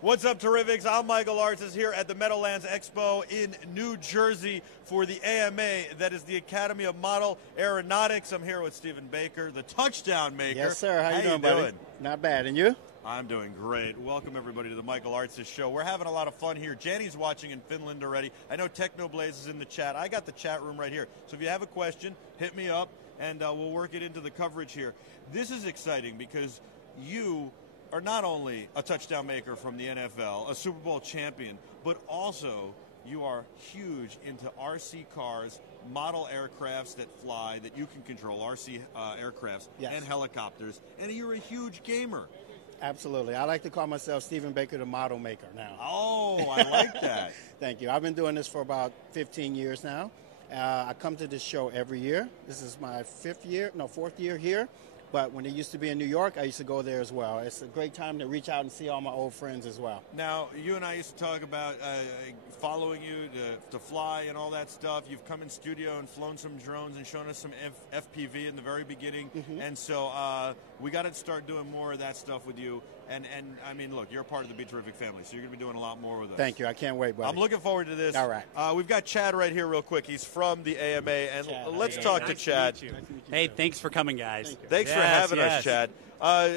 What's up, Terrifics? I'm Michael Artsis here at the Meadowlands Expo in New Jersey for the AMA, that is the Academy of Model Aeronautics. I'm here with Stephen Baker, the touchdown maker. Yes, sir. How you doing, buddy? Not bad. And you? I'm doing great. Welcome, everybody, to the Michael Artsis Show. We're having a lot of fun here. Jenny's watching in Finland already. I know Technoblaze is in the chat. I got the chat room right here. So if you have a question, hit me up, and we'll work it into the coverage here. This is exciting because you are not only a touchdown maker from the NFL, a Super Bowl champion, but also you are huge into RC cars, model aircrafts that fly, that you can control, RC aircrafts, yes, and helicopters, and you're a huge gamer. Absolutely. I like to call myself Stephen Baker, the model maker now. Oh, I like that. Thank you. I've been doing this for about 15 years now. I come to this show every year. This is my fourth year here. But when it used to be in New York, I used to go there as well. It's a great time to reach out and see all my old friends as well. Now, you and I used to talk about following you to fly and all that stuff. You've come in studio and flown some drones and shown us some FPV in the very beginning. Mm-hmm. And so we got to start doing more of that stuff with you. And I mean, look, you're a part of the BeTerrific family, so you're going to be doing a lot more with us. Thank you. I can't wait, buddy. I'm looking forward to this. All right. We've got Chad right here real quick. He's from the AMA, and Chad, let's talk to Chad. Nice to meet you. Hey, thanks for coming, guys. Thanks for having us, Chad.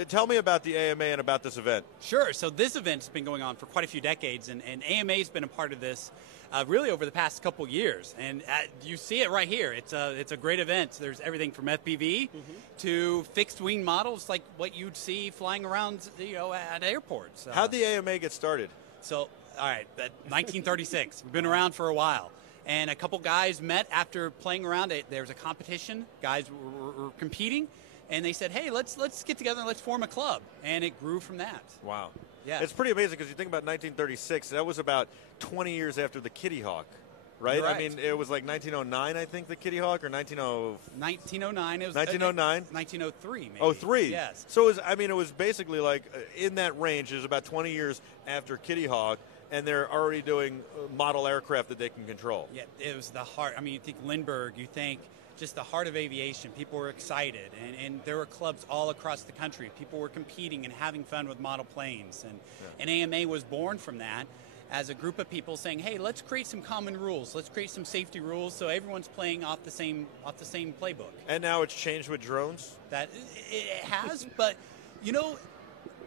Tell me about the AMA and about this event. Sure. So this event's been going on for quite a few decades, and AMA's been a part of this really over the past couple years. And you see it right here. It's a great event. There's everything from FPV to fixed-wing models like what you'd see flying around, at airports. How'd the AMA get started? So, all right, 1936. We've been around for a while. And a couple guys met after playing around. There was a competition. Guys were competing. And they said, hey, let's get together and let's form a club. And it grew from that. Wow. Yeah. It's pretty amazing because you think about 1936. That was about 20 years after the Kitty Hawk, right? Correct. I mean, it was like 1909, I think, the Kitty Hawk, or 1909. It was 1909? 1903, maybe. Oh, 3. Yes. So it was basically like in that range. It was about 20 years after Kitty Hawk, and they're already doing model aircraft that they can control. Yeah, it was the heart. I mean, you think Lindbergh, you think just the heart of aviation. People were excited, and there were clubs all across the country. People were competing and having fun with model planes, and AMA was born from that as a group of people saying, hey, let's create some common rules. Let's create some safety rules so everyone's playing off the same playbook. And now it's changed with drones? That it has, but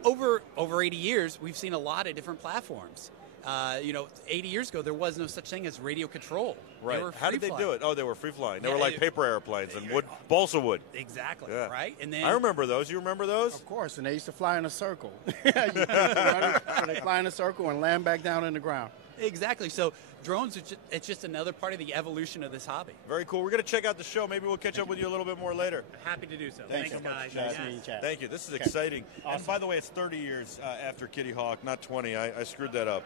over 80 years, we've seen a lot of different platforms. 80 years ago, there was no such thing as radio control. Right. How did they do it? Oh, they were free-flying. They were like paper airplanes and balsa wood. Exactly, yeah. right? And then I remember those. You remember those? Of course, and they used to fly in a circle. So they fly in a circle and land back down in the ground. Exactly. So drones, it's just another part of the evolution of this hobby. Very cool. We're going to check out the show. Maybe we'll catch up with you a little bit more later. Happy to do so. Thanks Thanks, so guys. much. Nice to meet you, Chad. Thank you. This is exciting. Awesome. And by the way, it's 30 years after Kitty Hawk, not 20. I screwed that up.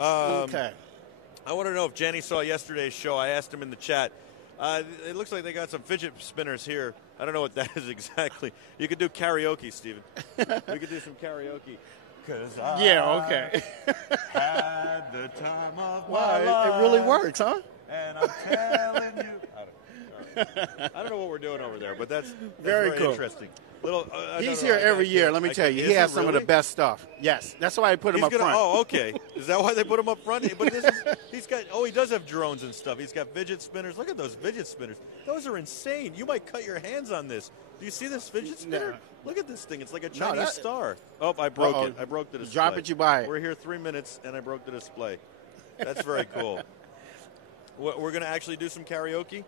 Okay. I want to know if Jenny saw yesterday's show. I asked him in the chat. It looks like they got some fidget spinners here. I don't know what that is exactly. You could do karaoke, Stephen. We could do some karaoke. Okay. Had the time of my Wow, life. it really works, huh? And I'm telling you. I don't know what we're doing over there, but that's very cool. Interesting. He's here every year, let me tell you. He has some of the best stuff. Yes, that's why I put him up front. Oh, okay. Is that why they put him up front? But he does have drones and stuff. He's got fidget spinners. Look at those fidget spinners. Those are insane. You might cut your hands on this. Do you see this fidget spinner? No. Look at this thing. It's like a Chinese star. Oh, I broke it. I broke the display. Drop it, you buy it. We're here 3 minutes, and I broke the display. That's very cool. We're going to actually do some karaoke?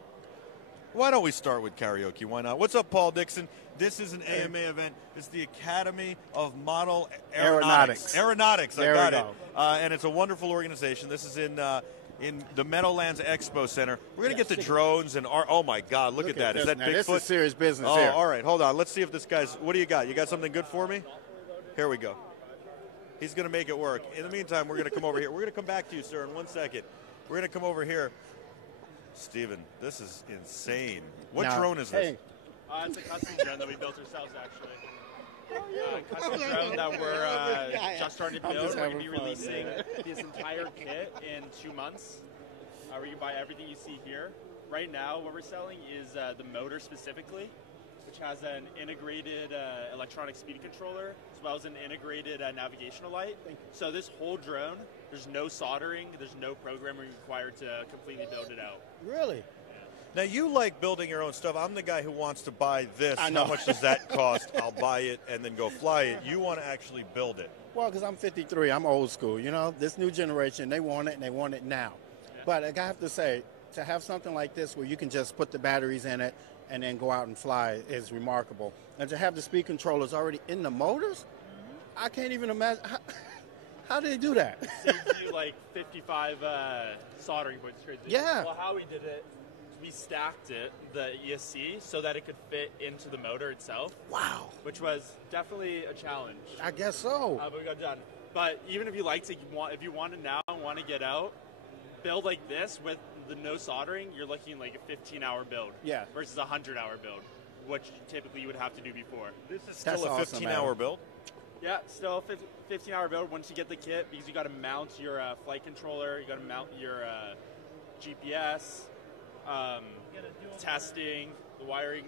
Why don't we start with karaoke? Why not? What's up, Paul Dixon? This is an AMA event. It's the Academy of Model Aeronautics. Aeronautics, I got it. And it's a wonderful organization. This is in the Meadowlands Expo Center. We're going to get the drones and oh my God, look at that. Is that Bigfoot? This is serious business here. All right, hold on. Let's see if this guy's. What do you got? You got something good for me? Here we go. He's going to make it work. In the meantime, we're going to come over here. We're going to come back to you, sir, in 1 second. We're going to come over here. Steven, this is insane. What drone is this? It's a custom drone that we built ourselves, actually. Custom drone that we're just starting to build. We're going to be releasing this entire kit in 2 months, where you buy everything you see here. Right now, what we're selling is the motor specifically. which has an integrated electronic speed controller, as well as an integrated navigational light. So this whole drone, there's no soldering, there's no programming required to completely build it out. Really? Now, you like building your own stuff. I'm the guy who wants to buy this. I know. How much does that cost? I'll buy it and then go fly it. You want to actually build it. Well, because I'm 53, I'm old school. You know, this new generation, they want it and they want it now. Yeah. But I have to say, to have something like this where you can just put the batteries in it and then go out and fly is remarkable. And to have the speed controllers already in the motors, I can't even imagine. How do they do that? Saves you like 55 soldering points. Crazy. Yeah. Well, how we did it, we stacked it, the ESC, so that it could fit into the motor itself. Wow. Which was definitely a challenge. I guess so. But we got done. But even if you like to, if you want to now and want to get out, build like this with the no soldering, you're looking like a 15-hour build. Yeah. Versus a 100-hour build, which typically you would have to do before. This is still a 15-hour build? Yeah, still a 15-hour build once you get the kit, because you got to mount your flight controller, you got to mount your GPS. Testing, the wiring.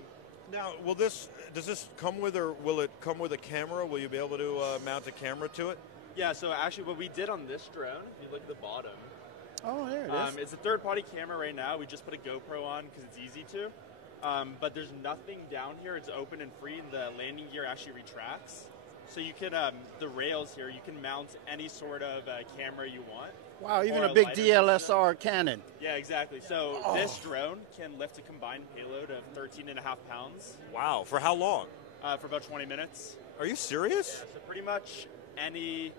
Now, does this come with, or will it come with a camera? Will you be able to mount a camera to it? Yeah, so actually what we did on this drone, if you look at the bottom. Oh, there it is. It's a third-party camera right now. We just put a GoPro on because it's easy to. But there's nothing down here. It's open and free, and the landing gear actually retracts. So you can, the rails here, you can mount any sort of camera you want. Wow, even a big DSLR Canon. Yeah, exactly. So this drone can lift a combined payload of 13.5 pounds. Wow, for how long? For about 20 minutes. Are you serious? Yeah, so pretty much any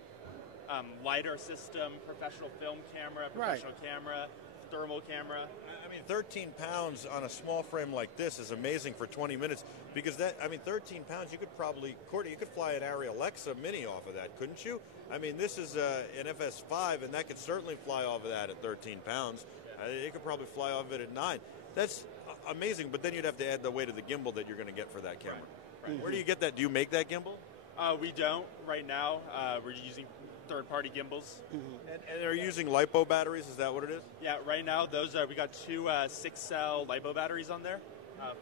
LiDAR system, professional film camera, professional camera, thermal camera. I mean, 13 pounds on a small frame like this is amazing for 20 minutes, because 13 pounds, you could probably, Cortney, you could fly an Arri Alexa Mini off of that, couldn't you? I mean, this is an FS5, and that could certainly fly off of that at 13 pounds. It could probably fly off of it at 9. That's amazing, but then you'd have to add the weight of the gimbal that you're going to get for that camera. Right. Where do you get that? Do you make that gimbal? We don't right now. We're using third-party gimbals. And are you using LiPo batteries? Is that what it is? Yeah, right now those we got two 6-cell LiPo batteries on there,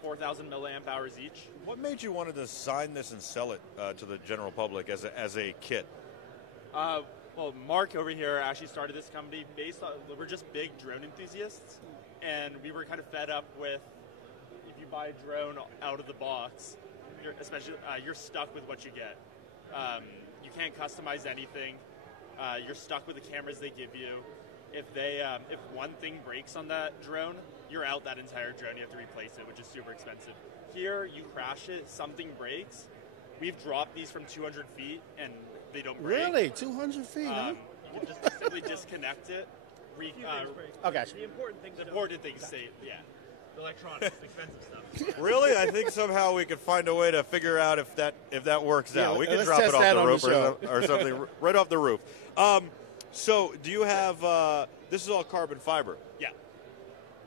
4,000 milliamp hours each. What made you want to design this and sell it to the general public as a kit? Well, Mark over here actually started this company based on, we're just big drone enthusiasts, and we were kind of fed up with, if you buy a drone out of the box, you're stuck with what you get. You can't customize anything. You're stuck with the cameras they give you. If one thing breaks on that drone, you're out that entire drone. You have to replace it, which is super expensive. Here, you crash it, something breaks. We've dropped these from 200 feet, and they don't break. Really? 200 feet, huh? You can just simply disconnect it. Okay. The important things stay, yeah. The electronics, expensive stuff. Really? I think somehow we could find a way to figure out if that works out. We could drop it off the rope or something right off the roof. So do you have, this is all carbon fiber? Yeah.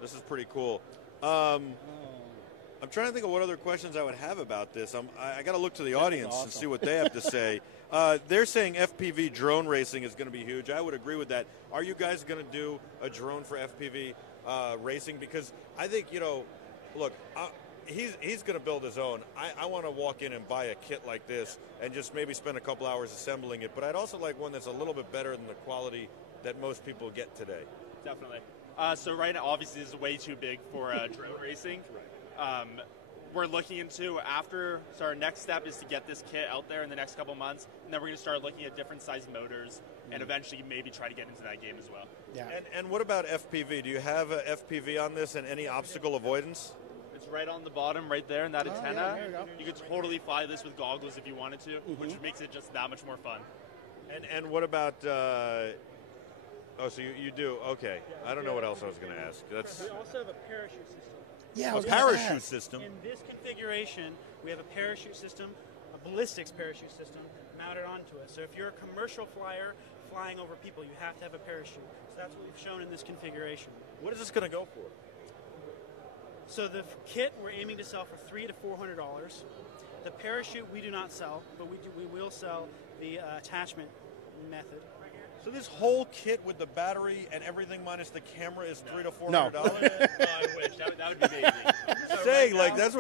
This is pretty cool. I'm trying to think of what other questions I would have about this. I got to look to the audience and see what they have to say. They're saying FPV drone racing is going to be huge. I would agree with that. Are you guys going to do a drone for FPV racing? Because I think, look, he's going to build his own. I want to walk in and buy a kit like this and just maybe spend a couple hours assembling it. But I'd also like one that's a little bit better than the quality that most people get today. Definitely. So right now, obviously, this is way too big for drone racing. Right. We're looking into so our next step is to get this kit out there in the next couple months, and then we're going to start looking at different size motors and eventually maybe try to get into that game as well. Yeah. And what about FPV? Do you have a FPV on this and any obstacle avoidance? It's right on the bottom right there in that antenna. Yeah, you could totally fly this with goggles if you wanted to, which makes it just that much more fun. And what about... so you do? Okay. Yeah, I don't know what else I was going to ask. We also have a parachute system. Yeah, a parachute system. In this configuration, we have a parachute system, a ballistics parachute system mounted onto it. So if you're a commercial flyer flying over people, you have to have a parachute. So that's what we've shown in this configuration. What is this going to go for? So the kit we're aiming to sell for $300 to $400. The parachute we do not sell, but we will sell the attachment method. So this whole kit with the battery and everything minus the camera is $300 to $400? No. I wish. That would be amazing. saying, like, that's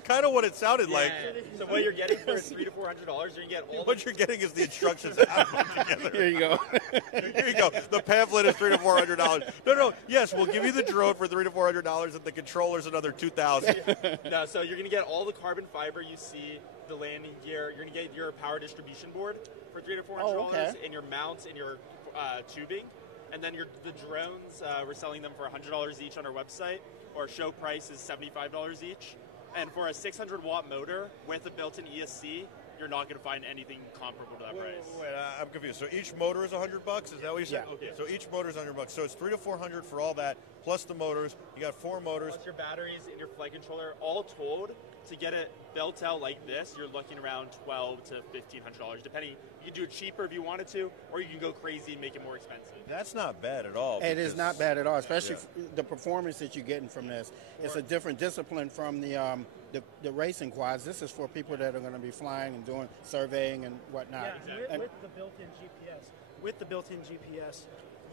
kind of what it sounded like. So what you're getting for $300 to $400, you're gonna get all. What you're getting is the instructions on how to put it together. Here you go. Here you go. The pamphlet is $300 to $400. No. Yes, we'll give you the drone for $300 to $400, and the controller's another $2,000. No, so you're gonna get all the carbon fiber you see, the landing gear. You're gonna get your power distribution board for $300 to $400, and your mounts and your tubing, and then the drones. We're selling them for $100 each on our website. Our show price is $75 each. And for a 600-watt motor with a built-in ESC, you're not going to find anything comparable to that price. Wait, I'm confused. So each motor is $100? Is that what you said? Yeah. Okay. So each motor is $100. So it's $300 to $400 for all that, plus the motors. You got 4 motors. Plus your batteries and your flight controller, all told, to get it built out like this, you're looking around $1,200 to $1,500, depending. You can do it cheaper if you wanted to, or you can go crazy and make it more expensive. That's not bad at all. It is not bad at all, especially the performance that you're getting from this. It's a different discipline from the racing quads. This is for people that are going to be flying and doing surveying and whatnot. Yeah, with the built-in GPS. With the built-in GPS,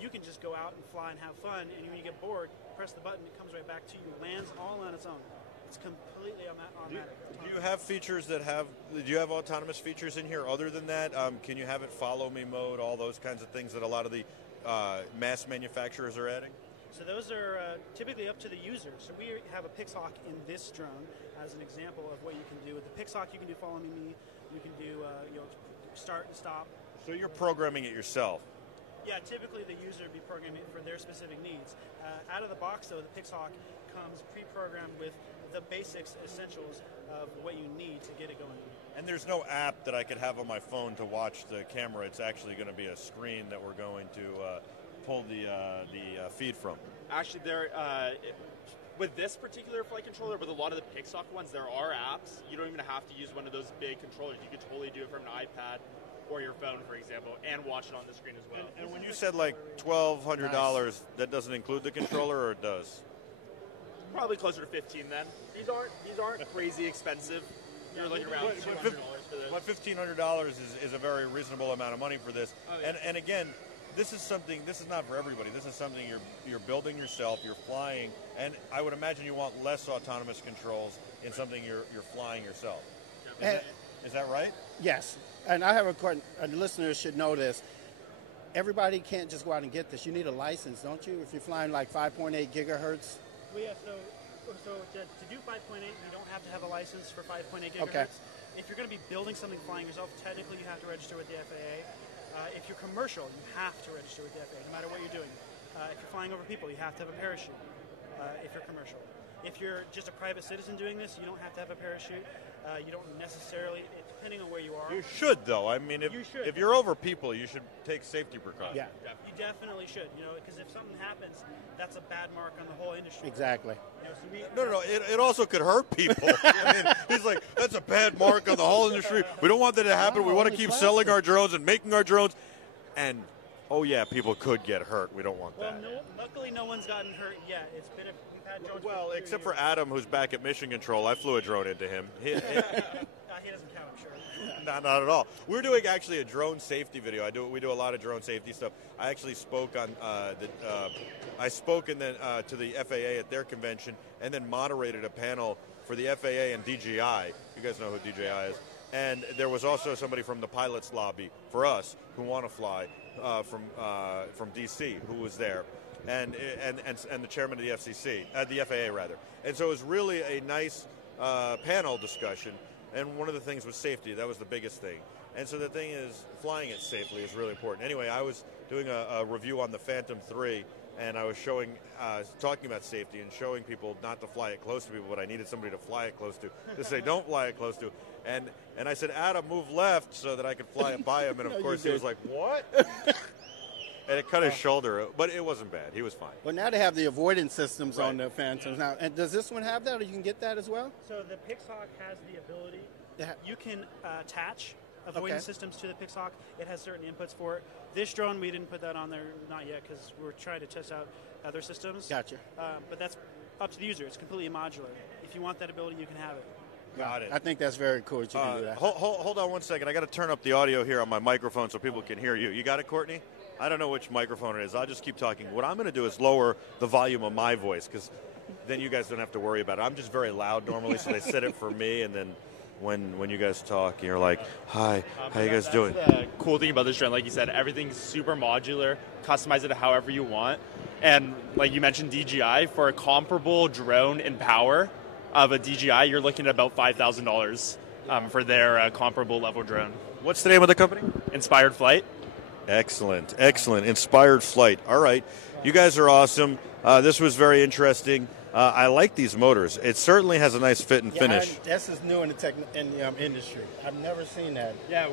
you can just go out and fly and have fun, and when you get bored, press the button, it comes right back to you, lands all on its own. It's completely automatic. Do you have features do you have autonomous features in here other than that? Can you have it follow me mode, all those kinds of things that a lot of the mass manufacturers are adding? So those are typically up to the user. So we have a Pixhawk in this drone as an example of what you can do. With the Pixhawk, you can do follow me. You can do start and stop. So you're programming it yourself. Yeah, typically the user would be programming it for their specific needs. Out of the box, though, the Pixhawk comes pre-programmed with the basics, essentials of what you need to get it going. And there's no app that I could have on my phone to watch the camera. It's actually going to be a screen that we're going to pull the feed from. Actually, with this particular flight controller, with a lot of the Pixhawk ones, there are apps. You don't even have to use one of those big controllers. You could totally do it from an iPad or your phone, for example, and watch it on the screen as well. And when you said like $1,200, that doesn't include the controller, or it does? Probably closer to $1,500 then. These aren't crazy expensive. You're looking around $200 for this. But $1,500 is a very reasonable amount of money for this. Oh, yeah. And again, this is not for everybody. This is something you're building yourself, you're flying, and I would imagine you want less autonomous controls in something you're flying yourself. Is that right? Yes. And I have and listeners should know this. Everybody can't just go out and get this. You need a license, don't you? If you're flying like 5.8 gigahertz. Well, yeah, so to do 5.8, you don't have to have a license for 5.8 gigahertz. Okay. If you're going to be building something flying yourself, technically you have to register with the FAA. If you're commercial, you have to register with the FAA, no matter what you're doing. If you're flying over people, you have to have a parachute if you're commercial. If you're just a private citizen doing this, you don't have to have a parachute. You don't necessarily, depending on where you are. You should, though. I mean, if you're over people, you should take safety precautions. Yeah. You definitely should, because if something happens, that's a bad mark on the whole industry. Exactly. No. It also could hurt people. I mean, he's like, that's a bad mark on the whole industry. We don't want that to happen. We want to keep selling our drones and making our drones. And, oh, yeah, people could get hurt. We don't want that. Well, luckily no one's gotten hurt yet. We've had drones well, except for Adam, who's back at Mission Control. I flew a drone into him. He doesn't count, I'm sure. Not at all. We're doing actually a drone safety video. We do a lot of drone safety stuff. I actually spoke on to the FAA at their convention, and then moderated a panel for the FAA and DJI. You guys know who DJI is. And there was also somebody from the pilots lobby for us who want to fly from DC who was there, and the chairman of the FCC, the FAA rather. And so it was really a nice panel discussion. And one of the things was safety. That was the biggest thing. And so the thing is, flying it safely is really important. Anyway, I was doing a review on the Phantom 3, and I was talking about safety and showing people not to fly it close to people, but I needed somebody to fly it close to say, don't fly it close to. And I said, Adam, move left so that I could fly it by him. And, of course, he was like, what? And it cut his shoulder, but it wasn't bad. He was fine. Well, now they have the avoidance systems on the Phantoms now. And does this one have that, or you can get that as well? So the Pixhawk has the ability. You can attach avoidance systems to the Pixhawk. It has certain inputs for it. This drone, we didn't put that on there, not yet, because we're trying to test out other systems. Gotcha. But that's up to the user. It's completely modular. If you want that ability, you can have it. Got it. I think that's very cool that you can do that. Hold on one second. I got to turn up the audio here on my microphone so people can hear you. You got it, Cortney? I don't know which microphone it is. I'll just keep talking. What I'm going to do is lower the volume of my voice, because then you guys don't have to worry about it. I'm just very loud normally, so they set it for me, and then when you guys talk, you're like, hi, how you guys doing? The cool thing about this drone, like you said, everything's super modular, customize it however you want. And like you mentioned DJI, for a comparable drone in power of a DJI, you're looking at about $5,000 for their comparable level drone. What's the name of the company? Inspired Flight. Excellent, excellent. Inspired Flight. All right. You guys are awesome. This was very interesting. I like these motors. It certainly has a nice fit and finish. This is new in the industry. I've never seen that. Yeah,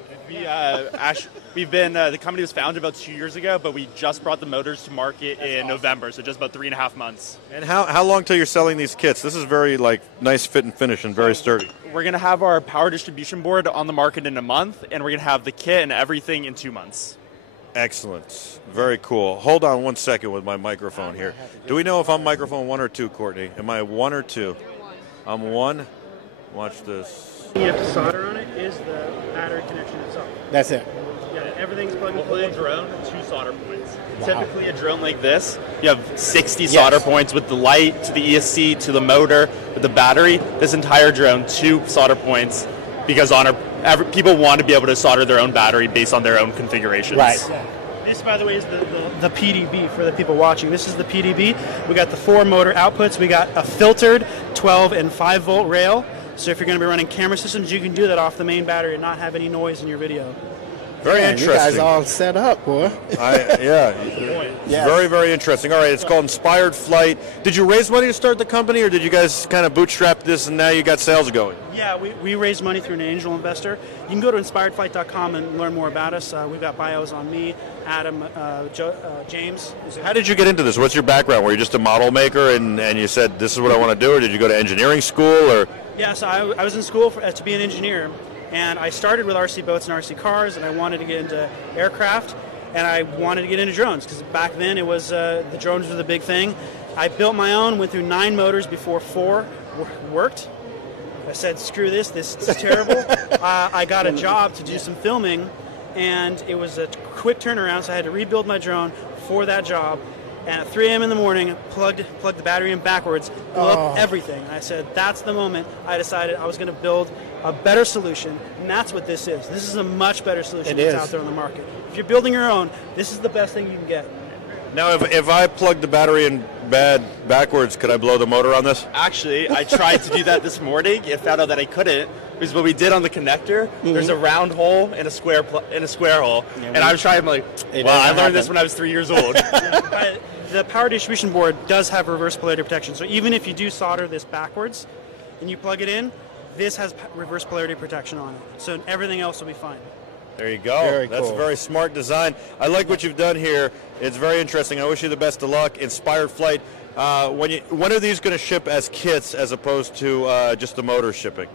we've been, the company was founded about 2 years ago, but we just brought the motors to market in November, so just about 3.5 months. And how long till you're selling these kits? This is very nice fit and finish and very sturdy. We're going to have our power distribution board on the market in a month, and we're going to have the kit and everything in 2 months. Excellent. Very cool. Hold on 1 second with my microphone here. Do we know if I'm microphone 1 or 2, Courtney? Am I 1 or 2? I'm 1. Watch this. You have to solder on it is the battery connection itself. That's it. Yeah, everything's plug and Full play. drone, 2 solder points. Wow. Typically a drone like this, you have 60 solder points with the light, to the ESC, to the motor, with the battery. This entire drone, 2 solder points, because people want to be able to solder their own battery based on their own configurations. Right. This, by the way, is the PDB for the people watching. This is the PDB. We got the 4 motor outputs. We got a filtered 12 and 5 volt rail. So if you're going to be running camera systems, you can do that off the main battery and not have any noise in your video. Very interesting. You guys all set up, boy. Very, very interesting. All right, it's called Inspired Flight. Did you raise money to start the company, or did you guys kind of bootstrap this and now you got sales going? Yeah, we raised money through an angel investor. You can go to inspiredflight.com and learn more about us. We've got bios on me, Adam, James. How did you get into this? What's your background? Were you just a model maker and you said, this is what I want to do, or did you go to engineering school? Or? Yeah, so I was in school to be an engineer, and I started with RC boats and RC cars, and I wanted to get into aircraft, and I wanted to get into drones, because back then it was the drones were the big thing. I built my own, went through 9 motors before 4 worked. I said, screw this is terrible. I got a job to do some filming, and it was a quick turnaround, so I had to rebuild my drone for that job. And at 3 a.m. in the morning, plugged the battery in backwards, blew up everything. And I said, that's the moment I decided I was going to build a better solution, and that's what this is. This is a much better solution that's out there on the market. If you're building your own, this is the best thing you can get. Now, if I plug the battery in backwards, could I blow the motor on this? Actually, I tried to do that this morning and found out that I couldn't, because what we did on the connector, there's a round hole and a square hole. And I was trying, I'm like, wow, I learned this when I was 3 years old. The power distribution board does have reverse polarity protection. So even if you do solder this backwards and you plug it in, this has reverse polarity protection on it. So everything else will be fine. There you go. That's a very smart design. I like what you've done here. It's very interesting. I wish you the best of luck. Inspired Flight. When are these going to ship as kits as opposed to just the motor shipping?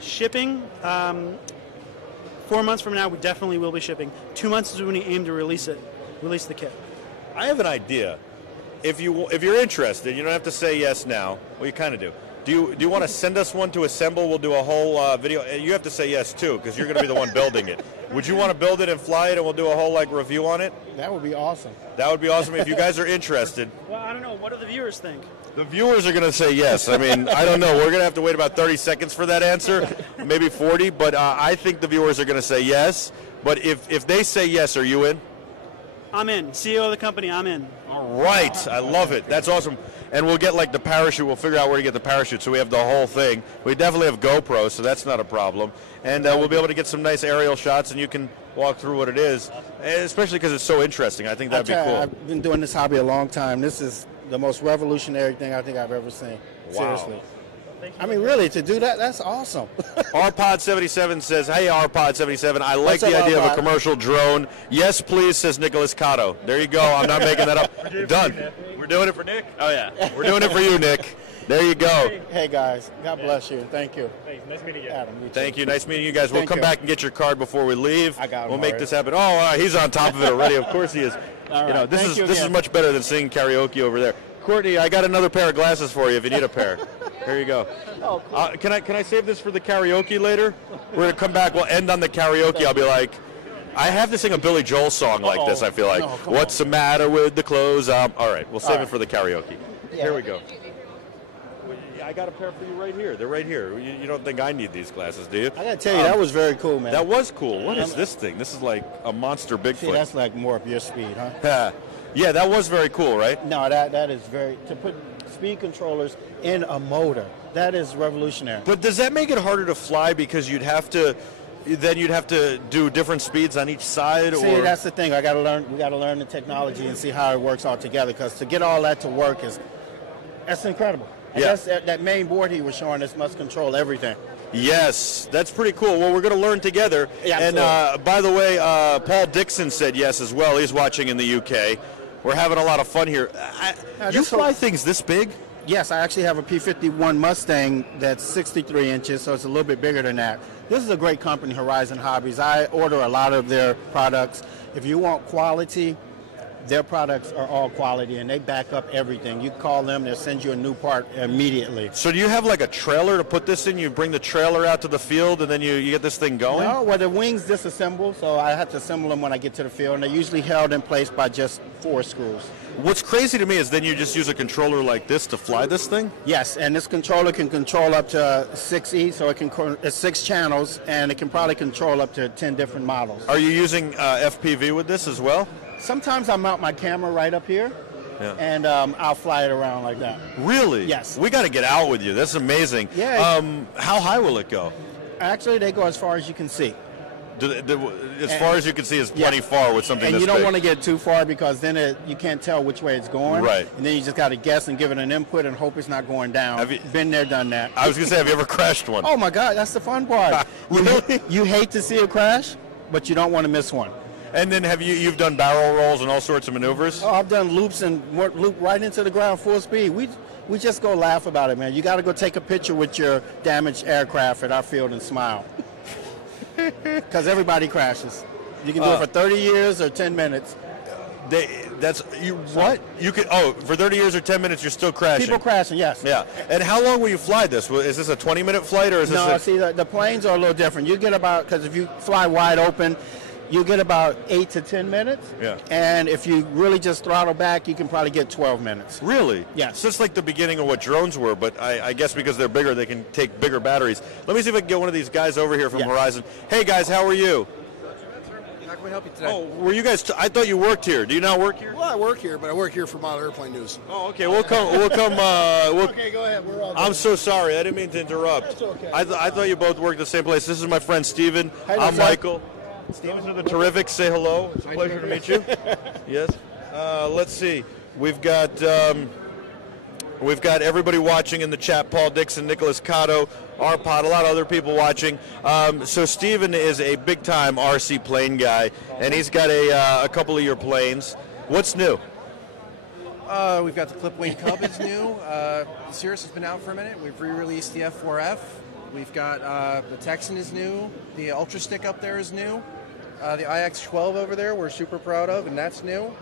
Shipping, 4 months from now, we definitely will be shipping. 2 months is when we aim to release the kit. I have an idea. If you're interested, you don't have to say yes now. Well, you kind of do. Do you want to send us one to assemble? We'll do a whole video. You have to say yes, too, because you're going to be the one building it. Would you want to build it and fly it, and we'll do a whole review on it? That would be awesome. That would be awesome if you guys are interested. Well, I don't know. What do the viewers think? The viewers are going to say yes. I mean, I don't know. We're going to have to wait about 30 seconds for that answer, maybe 40. But I think the viewers are going to say yes. But if they say yes, are you in? I'm in. CEO of the company, I'm in. All right. I love it. That's awesome. And we'll get the parachute. We'll figure out where to get the parachute, so we have the whole thing. We definitely have GoPro, so that's not a problem. And we'll be able to get some nice aerial shots, and you can walk through what it is, especially because it's so interesting. I think that'd be cool. I've been doing this hobby a long time. This is the most revolutionary thing I think I've ever seen. Wow. Seriously. I mean, really, to do that, that's awesome. RPod77 says, hey, RPod77, I like the idea of a commercial drone. Yes, please, says Nicholas Cotto. There you go. I'm not making that up. Done. We're doing it for Nick? Oh, yeah. We're doing it for you, Nick. There you go. Hey, guys. God bless you. Thank you. Thanks. Nice meeting you. Adam, Thank you. Nice meeting you guys. We'll come back and get your card before we leave. I got it We'll make this happen. Oh, he's on top of it already. Of course he is. All right. This is much better than singing karaoke over there. Courtney, I got another pair of glasses for you if you need a pair. Here you go. Oh, cool. Can I save this for the karaoke later? We're going to come back. We'll end on the karaoke. I'll be like, I have to sing a Billy Joel song like this, I feel like. No, What's the matter with the clothes? All right, we'll save it for the karaoke. Yeah. Here we go. I got a pair for you right here. They're right here. You don't think I need these glasses, do you? I got to tell you, that was very cool, man. That was cool. What is this thing? This is like a monster Bigfoot. See, that's like more of your speed, huh? Yeah, that was very cool, right? No, that is very, to put speed controllers in a motor, that is revolutionary. But does that make it harder to fly because you'd have to do different speeds on each side? See, that's the thing. We got to learn the technology and see how it works all together, because to get all that to work that's incredible. I guess that main board he was showing us must control everything. Yes, that's pretty cool. Well, we're going to learn together. Yeah, and by the way, Paul Dixon said yes as well. He's watching in the UK. We're having a lot of fun here. You fly things this big? Yes, I actually have a P-51 Mustang that's 63 inches, so it's a little bit bigger than that. This is a great company, Horizon Hobbies. I order a lot of their products. If you want quality, their products are all quality, and they back up everything. You call them, they'll send you a new part immediately. So do you have like a trailer to put this in? You bring the trailer out to the field, and then you get this thing going? No, well, the wings disassemble, so I have to assemble them when I get to the field, and they're usually held in place by just 4 screws. What's crazy to me is then you just use a controller like this to fly this thing? Yes, and this controller can control up to 6E, so it's 6 channels, and it can probably control up to 10 different models. Are you using FPV with this as well? Sometimes I mount my camera right up here, and I'll fly it around like that. Really? Yes. We got to get out with you. That's amazing. Yeah. How high will it go? Actually, they go as far as you can see. As far as you can see is plenty far with something this big. And you don't want to get too far, because then you can't tell which way it's going. Right. And then you just got to guess and give it an input and hope it's not going down. Have you been there, done that? I was going to say, have you ever crashed one? Oh, my God, that's the fun part. You hate to see a crash, but you don't want to miss one. And then you've done barrel rolls and all sorts of maneuvers? Oh, I've done loops and loop right into the ground full speed. We just go laugh about it, man. You got to go take a picture with your damaged aircraft at our field and smile. Because everybody crashes. You can do it for 30 years or 10 minutes. You could for 30 years or 10 minutes you're still crashing. People crashing, yes. Yeah. And how long will you fly this? Is this a 20-minute flight or is this? No, see, the planes are a little different. You get because if you fly wide open, you get about 8 to 10 minutes. Yeah. And if you really just throttle back, you can probably get 12 minutes. Really? Yes. So it's like the beginning of what drones were, but I guess because they're bigger, they can take bigger batteries. Let me see if I can get one of these guys over here from Horizon. Hey, guys, how are you? How can we help you today? Oh, were you guys? I thought you worked here. Do you not work here? Well, I work here, but I work here for Model Airplane News. Oh, okay. We'll come. Okay, go ahead. We're all good. I'm so sorry. I didn't mean to interrupt. That's okay. I thought you both worked at the same place. This is my friend Steven. Hey, I'm what's up? Michael. Steven's of the Terrific. Say hello. It's a pleasure to meet you. Yes. Let's see. We've got everybody watching in the chat. Paul Dixon, Nicholas Cotto, Arpod, a lot of other people watching. So Steven is a big-time RC plane guy, and he's got a couple of your planes. What's new? We've got the Clipwing Cub is new. The Cirrus has been out for a minute. We've re-released the F4F. We've got the Texan is new. The Ultra Stick up there is new. The IX-12 over there we're super proud of, and that's new.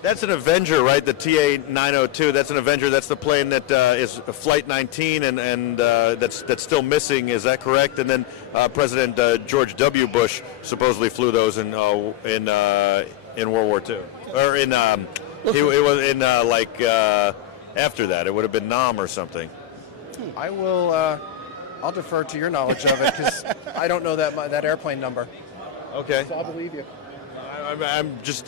That's an Avenger, right? The TA-902. That's an Avenger. That's the plane that is Flight 19, and that's still missing. Is that correct? And then President George W. Bush supposedly flew those in World War II, or in it was in after that. It would have been Nam or something. I will. I'll defer to your knowledge of it because I don't know that airplane number. Okay. So I'll believe you.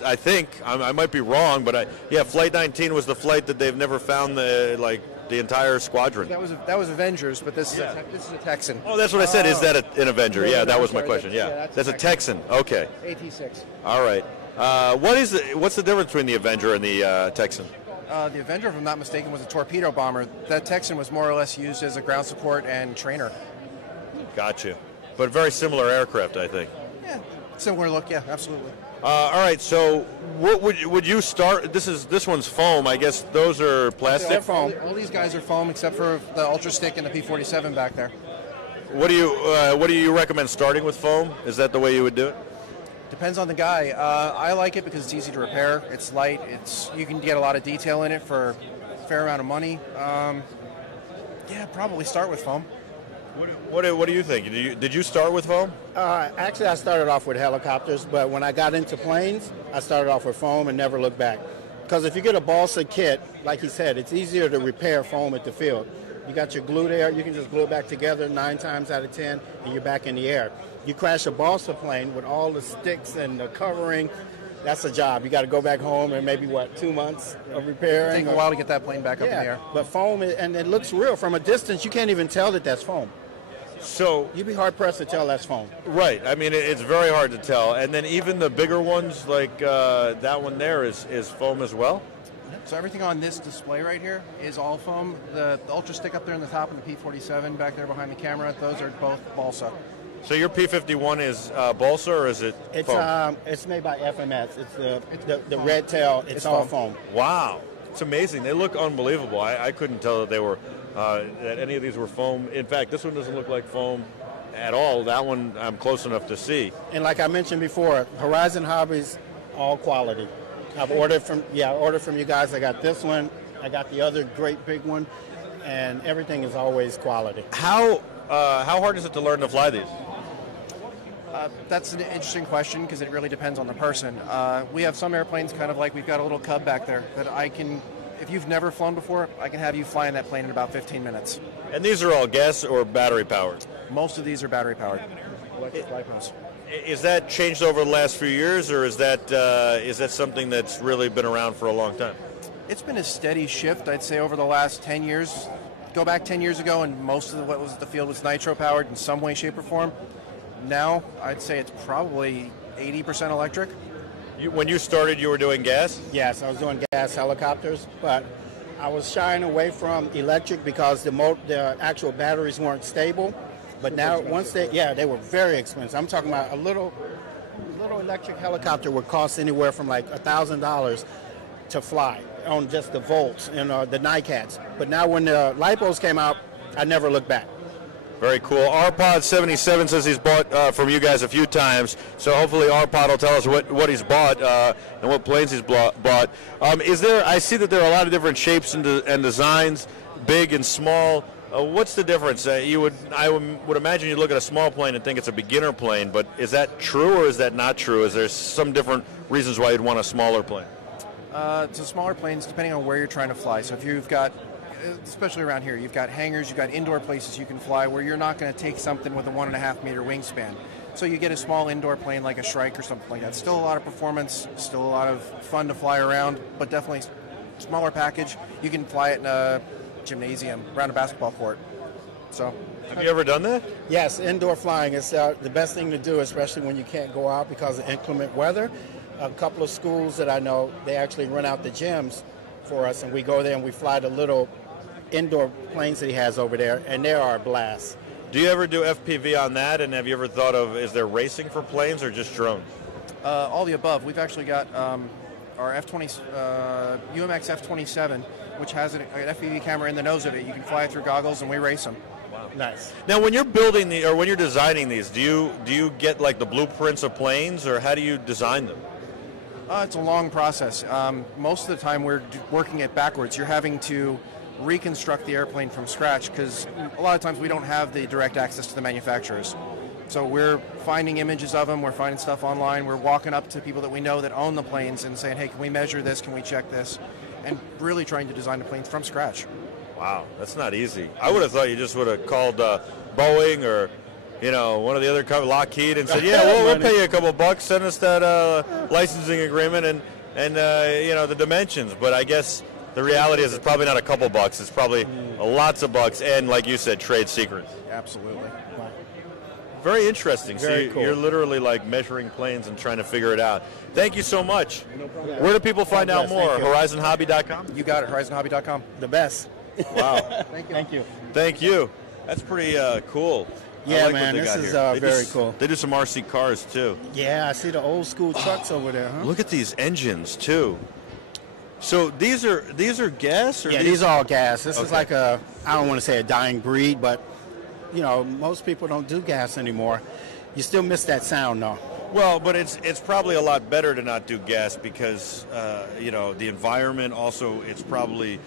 I think I might be wrong, but Flight 19 was the flight that they've never found the entire squadron. That was Avengers, but this is a Texan. Oh, that's what I said. Is that an Avenger? Yeah, that was my question. That's a Texan. Okay. AT-6. All right. What's the difference between the Avenger and the Texan? The Avenger, if I'm not mistaken, was a torpedo bomber. That Texan was more or less used as a ground support and trainer. Gotcha. But very similar aircraft, I think. Yeah, similar look. Yeah, absolutely. All right. So, what would you start? This one's foam. I guess those are plastic. They're foam. All these guys are foam except for the Ultra Stick and the P-47 back there. What do you recommend starting with foam? Is that the way you would do it? Depends on the guy. I like it because it's easy to repair. It's light. You can get a lot of detail in it for a fair amount of money. Probably start with foam. What do you think? Did you start with foam? Actually, I started off with helicopters, but when I got into planes, I started off with foam and never looked back. Because if you get a balsa kit, like he said, it's easier to repair foam at the field. You got your glue there. You can just glue it back together 9 times out of 10, and you're back in the air. You crash a balsa plane with all the sticks and the covering. That's a job. You got to go back home and maybe, 2 months of repairing. Take a while to get that plane back up in the air. But foam, and it looks real. From a distance, you can't even tell that that's foam. So you'd be hard-pressed to tell that's foam. Right. I mean, it's very hard to tell. And then even the bigger ones, like that one there, is foam as well? So everything on this display right here is all foam. The Ultra Stick up there in the top and the P-47 back there behind the camera, those are both balsa. So your P-51 is balsa, or is it foam? It's made by FMS. It's the red tail. It's all foam. Wow. It's amazing. They look unbelievable. I couldn't tell that they were that any of these were foam. In fact, this one doesn't look like foam at all. That one I'm close enough to see. And like I mentioned before, Horizon Hobbies, all quality. I've ordered from you guys. I got this one. I got the other great big one, and everything is always quality. How hard is it to learn to fly these? That's an interesting question because it really depends on the person. We have some airplanes kind of like we've got a little Cub back there that I can, if you've never flown before, I can have you fly in that plane in about 15 minutes. And these are all gas or battery powered? Most of these are battery powered. Electric lipos. Is that changed over the last few years, or is that something that's really been around for a long time? It's been a steady shift, I'd say, over the last 10 years. Go back 10 years ago, and most of what was at the field was nitro-powered in some way, shape, or form. Now, I'd say it's probably 80% electric. When you started, you were doing gas? Yes, I was doing gas helicopters, but I was shying away from electric because the actual batteries weren't stable. But now, once they were very expensive. I'm talking about a little electric helicopter would cost anywhere from like $1,000 to fly on just the Volts and the NICADs. But now when the LiPos came out, I never looked back. Very cool. RPod77 says he's bought from you guys a few times, so hopefully RPod will tell us what he's bought and what planes he's bought. I see that there are a lot of different shapes and designs, big and small. What's the difference? I would imagine you look at a small plane and think it's a beginner plane, but is that true or is that not true? Is there some different reasons why you'd want a smaller plane? So smaller planes, depending on where you're trying to fly. So if you've got, especially around here, you've got hangars, you've got indoor places you can fly where you're not going to take something with a 1.5 meter wingspan. So you get a small indoor plane like a Shrike or something like that. Still a lot of performance, still a lot of fun to fly around, but definitely smaller package. You can fly it in a gymnasium around a basketball court. So, have you ever done that? Yes, indoor flying is the best thing to do, especially when you can't go out because of inclement weather. A couple of schools that I know, they actually rent out the gyms for us, and we go there and we fly the little indoor planes that he has over there, and they are a blast. Do you ever do FPV on that, and have you ever thought of, is there racing for planes or just drones? All the above. We've actually got our UMX F-27, which has an FPV camera in the nose of it. You can fly it through goggles, and we race them. Wow. Nice. Now, when you're building when you're designing these, do you get like the blueprints of planes, or how do you design them? It's a long process. Most of the time, we're working it backwards. You're having to reconstruct the airplane from scratch because a lot of times we don't have the direct access to the manufacturers. So we're finding images of them, we're finding stuff online, we're walking up to people that we know that own the planes and saying, hey, can we measure this, can we check this, and really trying to design the planes from scratch. Wow, that's not easy. I would have thought you just would have called Boeing or one of the other companies, Lockheed, and said, yeah, we'll pay you a couple bucks, send us that licensing agreement and the dimensions. But I guess the reality is it's probably not a couple bucks, it's probably lots of bucks, and like you said, trade secrets. Absolutely. Very interesting. Very so cool. You're literally like measuring planes and trying to figure it out. Thank you so much. No problem. Where do people find out more? Thank you. HorizonHobby.com? You got it, horizonhobby.com. The best. Wow. Thank you. Thank you. That's pretty cool. Yeah, I like man, what they this got is here. very cool. They do some RC cars too. Yeah, I see the old school trucks over there, huh? Look at these engines too. So these are gas? Or Yeah, these are all gas. This is Okay. like I don't want to say a dying breed, but most people don't do gas anymore. You still miss that sound though. Well, but it's probably a lot better to not do gas because the environment. Also, it's probably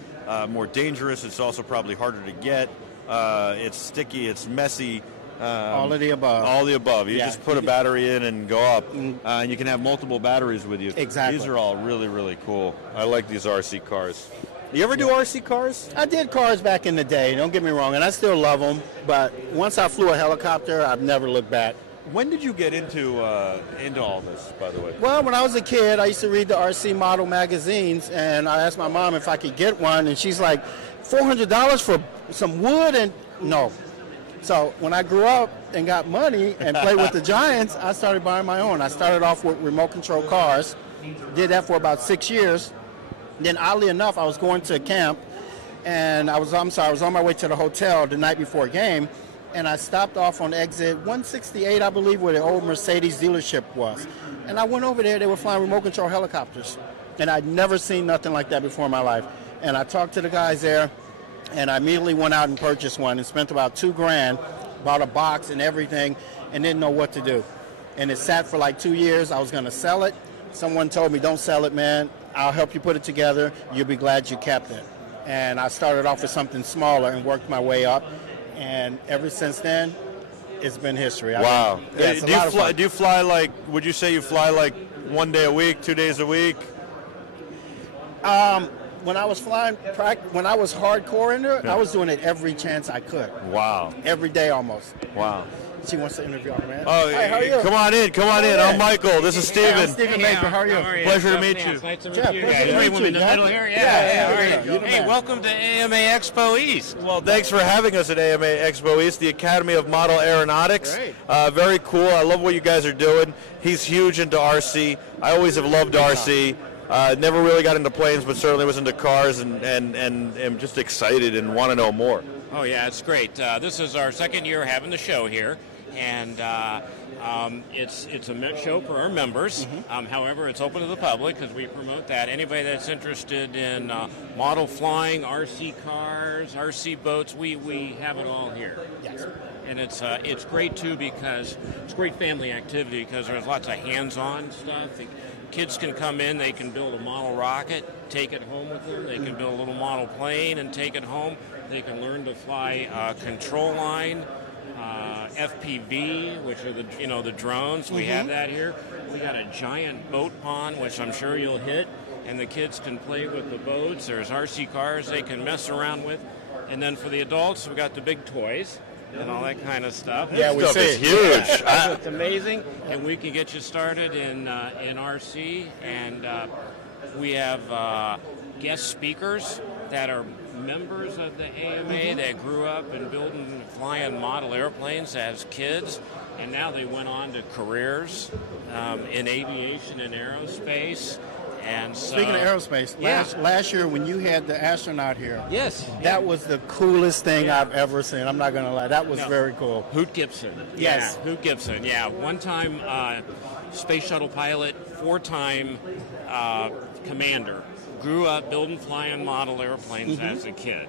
more dangerous. It's also probably harder to get. It's sticky. It's messy. All of the above. All the above. You Yeah. just put a battery in and go up, and you can have multiple batteries with you. Exactly. These are all really, really cool. I like these RC cars. You ever do RC cars? I did cars back in the day, don't get me wrong, and I still love them, but once I flew a helicopter, I've never looked back. When did you get into all this, by the way? Well, when I was a kid, I used to read the RC model magazines, and I asked my mom if I could get one, and she's like, $400 for some wood? And no. So when I grew up and got money and played with the Giants, I started buying my own. I started off with remote control cars, did that for about 6 years. Then oddly enough, I was going to camp, and I was on my way to the hotel the night before a game, and I stopped off on exit 168, I believe, where the old Mercedes dealership was. And I went over there, they were flying remote control helicopters. And I'd never seen nothing like that before in my life. And I talked to the guys there, and I immediately went out and purchased one and spent about $2,000, bought a box and everything, and didn't know what to do. And it sat for like 2 years. I was going to sell it. Someone told me, don't sell it, man. I'll help you put it together. You'll be glad you kept it. And I started off with something smaller and worked my way up. And ever since then, it's been history. Wow. Do you fly like, would you say you fly like 1 day a week, 2 days a week? When I was flying, when I was hardcore into it, I was doing it every chance I could. Wow. Every day almost. Wow. She wants to interview our man. Oh, hi, how are you? Come on in. I'm Michael. This is Steven. I'm Steven Baker. How are you? Pleasure to meet you. Nice to meet Jeff, you. pleasure to meet you. In the middle here? Hey, welcome to AMA Expo East. Well, thanks for having us at AMA Expo East, the Academy of Model Aeronautics. Great. Very cool. I love what you guys are doing. He's huge into RC. I always have loved RC. Never really got into planes, but certainly was into cars and am just excited and want to know more. Oh, yeah, it's great. This is our second year having the show here, and it's a show for our members. However, it's open to the public because we promote that. Anybody that's interested in model flying, RC cars, RC boats, we have it all here. Yes. And it's great, too, because it's great family activity because there's lots of hands-on stuff. Kids can come in, they can build a model rocket, take it home with them. They can build a little model plane and take it home. They can learn to fly control line, FPV, which are the drones. We have that here. We got a giant boat pond, which I'm sure you'll hit, and the kids can play with the boats. There's RC cars they can mess around with. And then for the adults, we got the big toys and all that kind of stuff. Yeah, we see It's huge. It's amazing, and we can get you started in RC, and we have guest speakers that are members of the AMA that grew up and building and flying model airplanes as kids, and now they went on to careers in aviation and aerospace. And so, Speaking of aerospace, last year when you had the astronaut here, that was the coolest thing I've ever seen. I'm not going to lie. That was very cool. Hoot Gibson. Yes. Yeah, Hoot Gibson. Yeah, one-time space shuttle pilot, four-time commander. Grew up building flying model airplanes as a kid.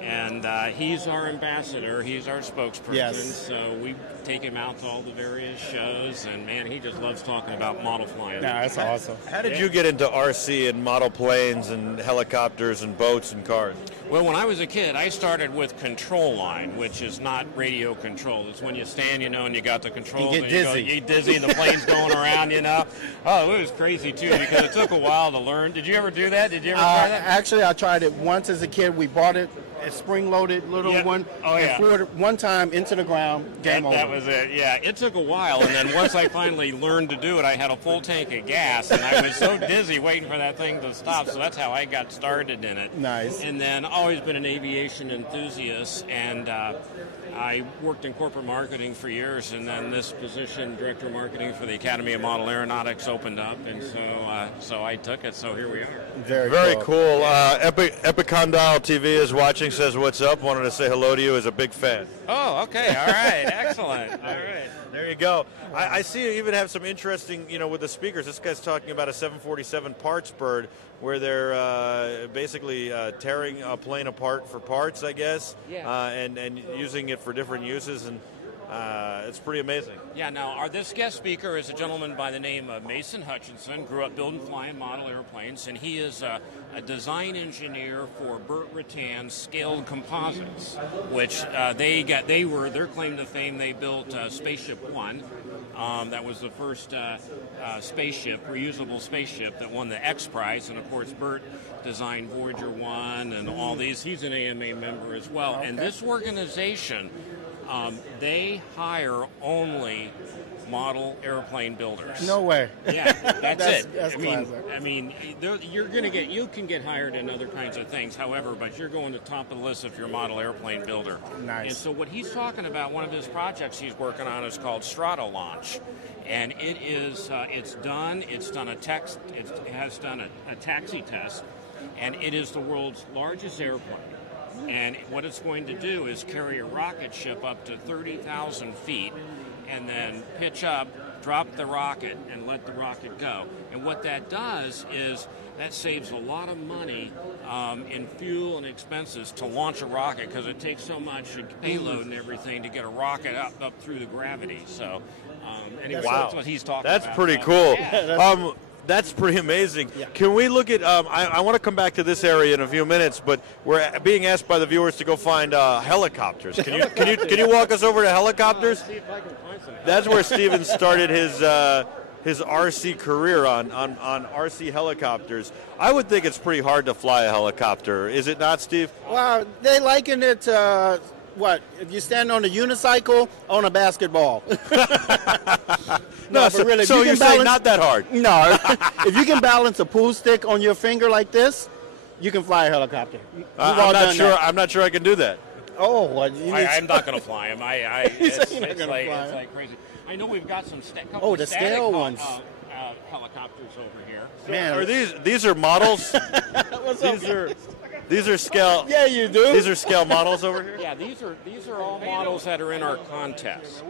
And he's our ambassador. He's our spokesperson. Yes. So we take him out to all the various shows, and man, he just loves talking about model flying. Yeah, that's awesome. How did you get into RC and model planes and helicopters and boats and cars? Well, when I was a kid, I started with control line, which is not radio control. It's when you stand, and you got the controls. You get dizzy. You get dizzy, and the plane's going around, Oh, it was crazy, too, because it took a while to learn. Did you ever do that? Did you ever try that? Actually, I tried it once as a kid. We bought it, a spring-loaded little one. Oh, yeah. And flew it one time into the ground, game over. That was it, yeah. It took a while, and then once I finally learned to do it, I had a full tank of gas, and I was so dizzy waiting for that thing to stop, so that's how I got started in it. Nice. And then always been an aviation enthusiast, and I worked in corporate marketing for years, and then this position, Director of Marketing for the Academy of Model Aeronautics, opened up, and so I took it, so here we are. Very cool. Epicondyle TV is watching, says what's up. Wanted to say hello to you as a big fan. Oh, okay. All right. Excellent. All right. There you go. I see you even have some interesting, with the speakers. This guy's talking about a 747 parts bird where they're basically tearing a plane apart for parts, I guess, and using it for different uses, and it's pretty amazing. Yeah, now, this guest speaker is a gentleman by the name of Mason Hutchinson, grew up building flying model airplanes, and he is a design engineer for Burt Rutan's Scaled Composites, which their claim to fame, they built Spaceship One, That was the first spaceship, reusable spaceship that won the X Prize. And, of course, Bert designed Voyager 1 and all these. He's an AMA member as well. Okay. And this organization, they hire only model airplane builders. No way. Yeah, that's it. That's I mean, you can get hired in other kinds of things, however, but you're going to top of the list if you're a model airplane builder. Nice. And so what he's talking about, one of his projects he's working on is called Strato Launch, and it has done a taxi test, and it is the world's largest airplane. And what it's going to do is carry a rocket ship up to 30,000 feet and then pitch up, drop the rocket, and let the rocket go. And what that does is that saves a lot of money in fuel and expenses to launch a rocket, because it takes so much payload and everything to get a rocket up through the gravity. So anyway, that's what he's talking about. That's pretty cool. Yeah. That's pretty amazing. Yeah. Can we look at, I want to come back to this area in a few minutes, but we're being asked by the viewers to go find helicopters. Can you walk us over to helicopters? See if I can find some. That's where Steven started his RC career on RC helicopters. I would think it's pretty hard to fly a helicopter. Is it not, Steve? Well, they liken it to if you stand on a unicycle on a basketball. No, but really, so you're saying not that hard? No. If you can balance a pool stick on your finger like this, you can fly a helicopter. I'm not sure I can do that. Oh, well, I'm not going to fly them. It's like crazy. I know we've got some the scale ones. Helicopters over here. Man, Are these are models? These are scale. Yeah, you do. These are scale models over here. Yeah, these are all models that are in our contest.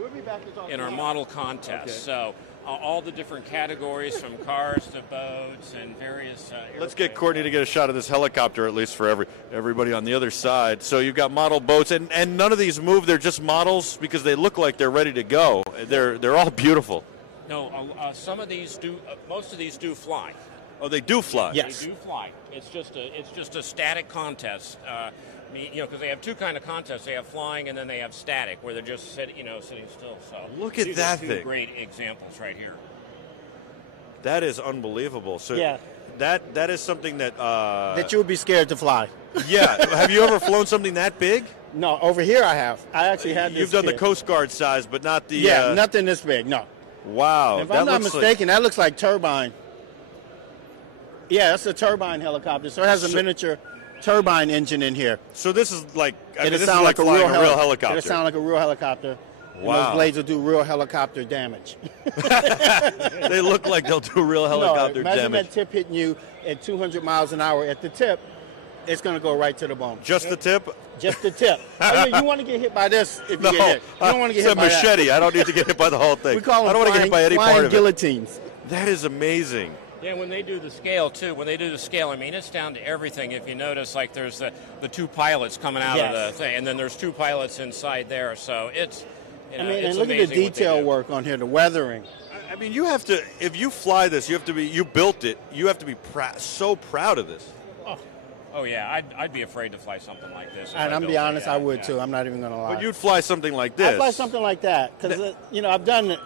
In our model contest. Okay. So all the different categories, from cars to boats and various. Let's get Cortney to get a shot of this helicopter, at least for everybody on the other side. So you've got model boats, and none of these move. They're just models because they look like they're ready to go. They're all beautiful. No, some of these do. Most of these do fly. Oh, they do fly. Yes, they do fly. It's just a static contest. Because they have two kind of contests. They have flying, and then they have static, where they're just sitting still. So look at that thing. These are two great examples right here. That is unbelievable. So yeah, that is something that you would be scared to fly. Yeah. Have you ever flown something that big? No, over here I have. I actually had this. You've done the Coast Guard size, but not the. Yeah, nothing this big. No. Wow. If I'm not mistaken, that looks like turbine. Yeah, that's a turbine helicopter. So it has a miniature turbine engine in here. So this is like, this sound like a real helicopter. It'll sound like a real helicopter. Wow. And those blades will do real helicopter damage. They look like they'll do real helicopter damage. Imagine that tip hitting you at 200 miles an hour. At the tip, it's going to go right to the bone. Just the tip? Just the tip. You want to get hit by this if you get hit. You don't want to get hit by that. It's a machete. I don't need to get hit by the whole thing. We call them I don't want to get hit by any part of it. guillotines. That is amazing. Yeah, when they do the scale, too, I mean, it's down to everything. If you notice, like, there's the two pilots coming out of the thing, and then there's two pilots inside there, so it's, and look at the detail work on here, the weathering. I mean, you have to, if you fly this, you built it, you have to be so proud of this. Oh yeah, I'd be afraid to fly something like this. And I'm be honest, I would too. I'm not even going to lie. But you'd fly something like this. I'd fly something like that, because, I've done it.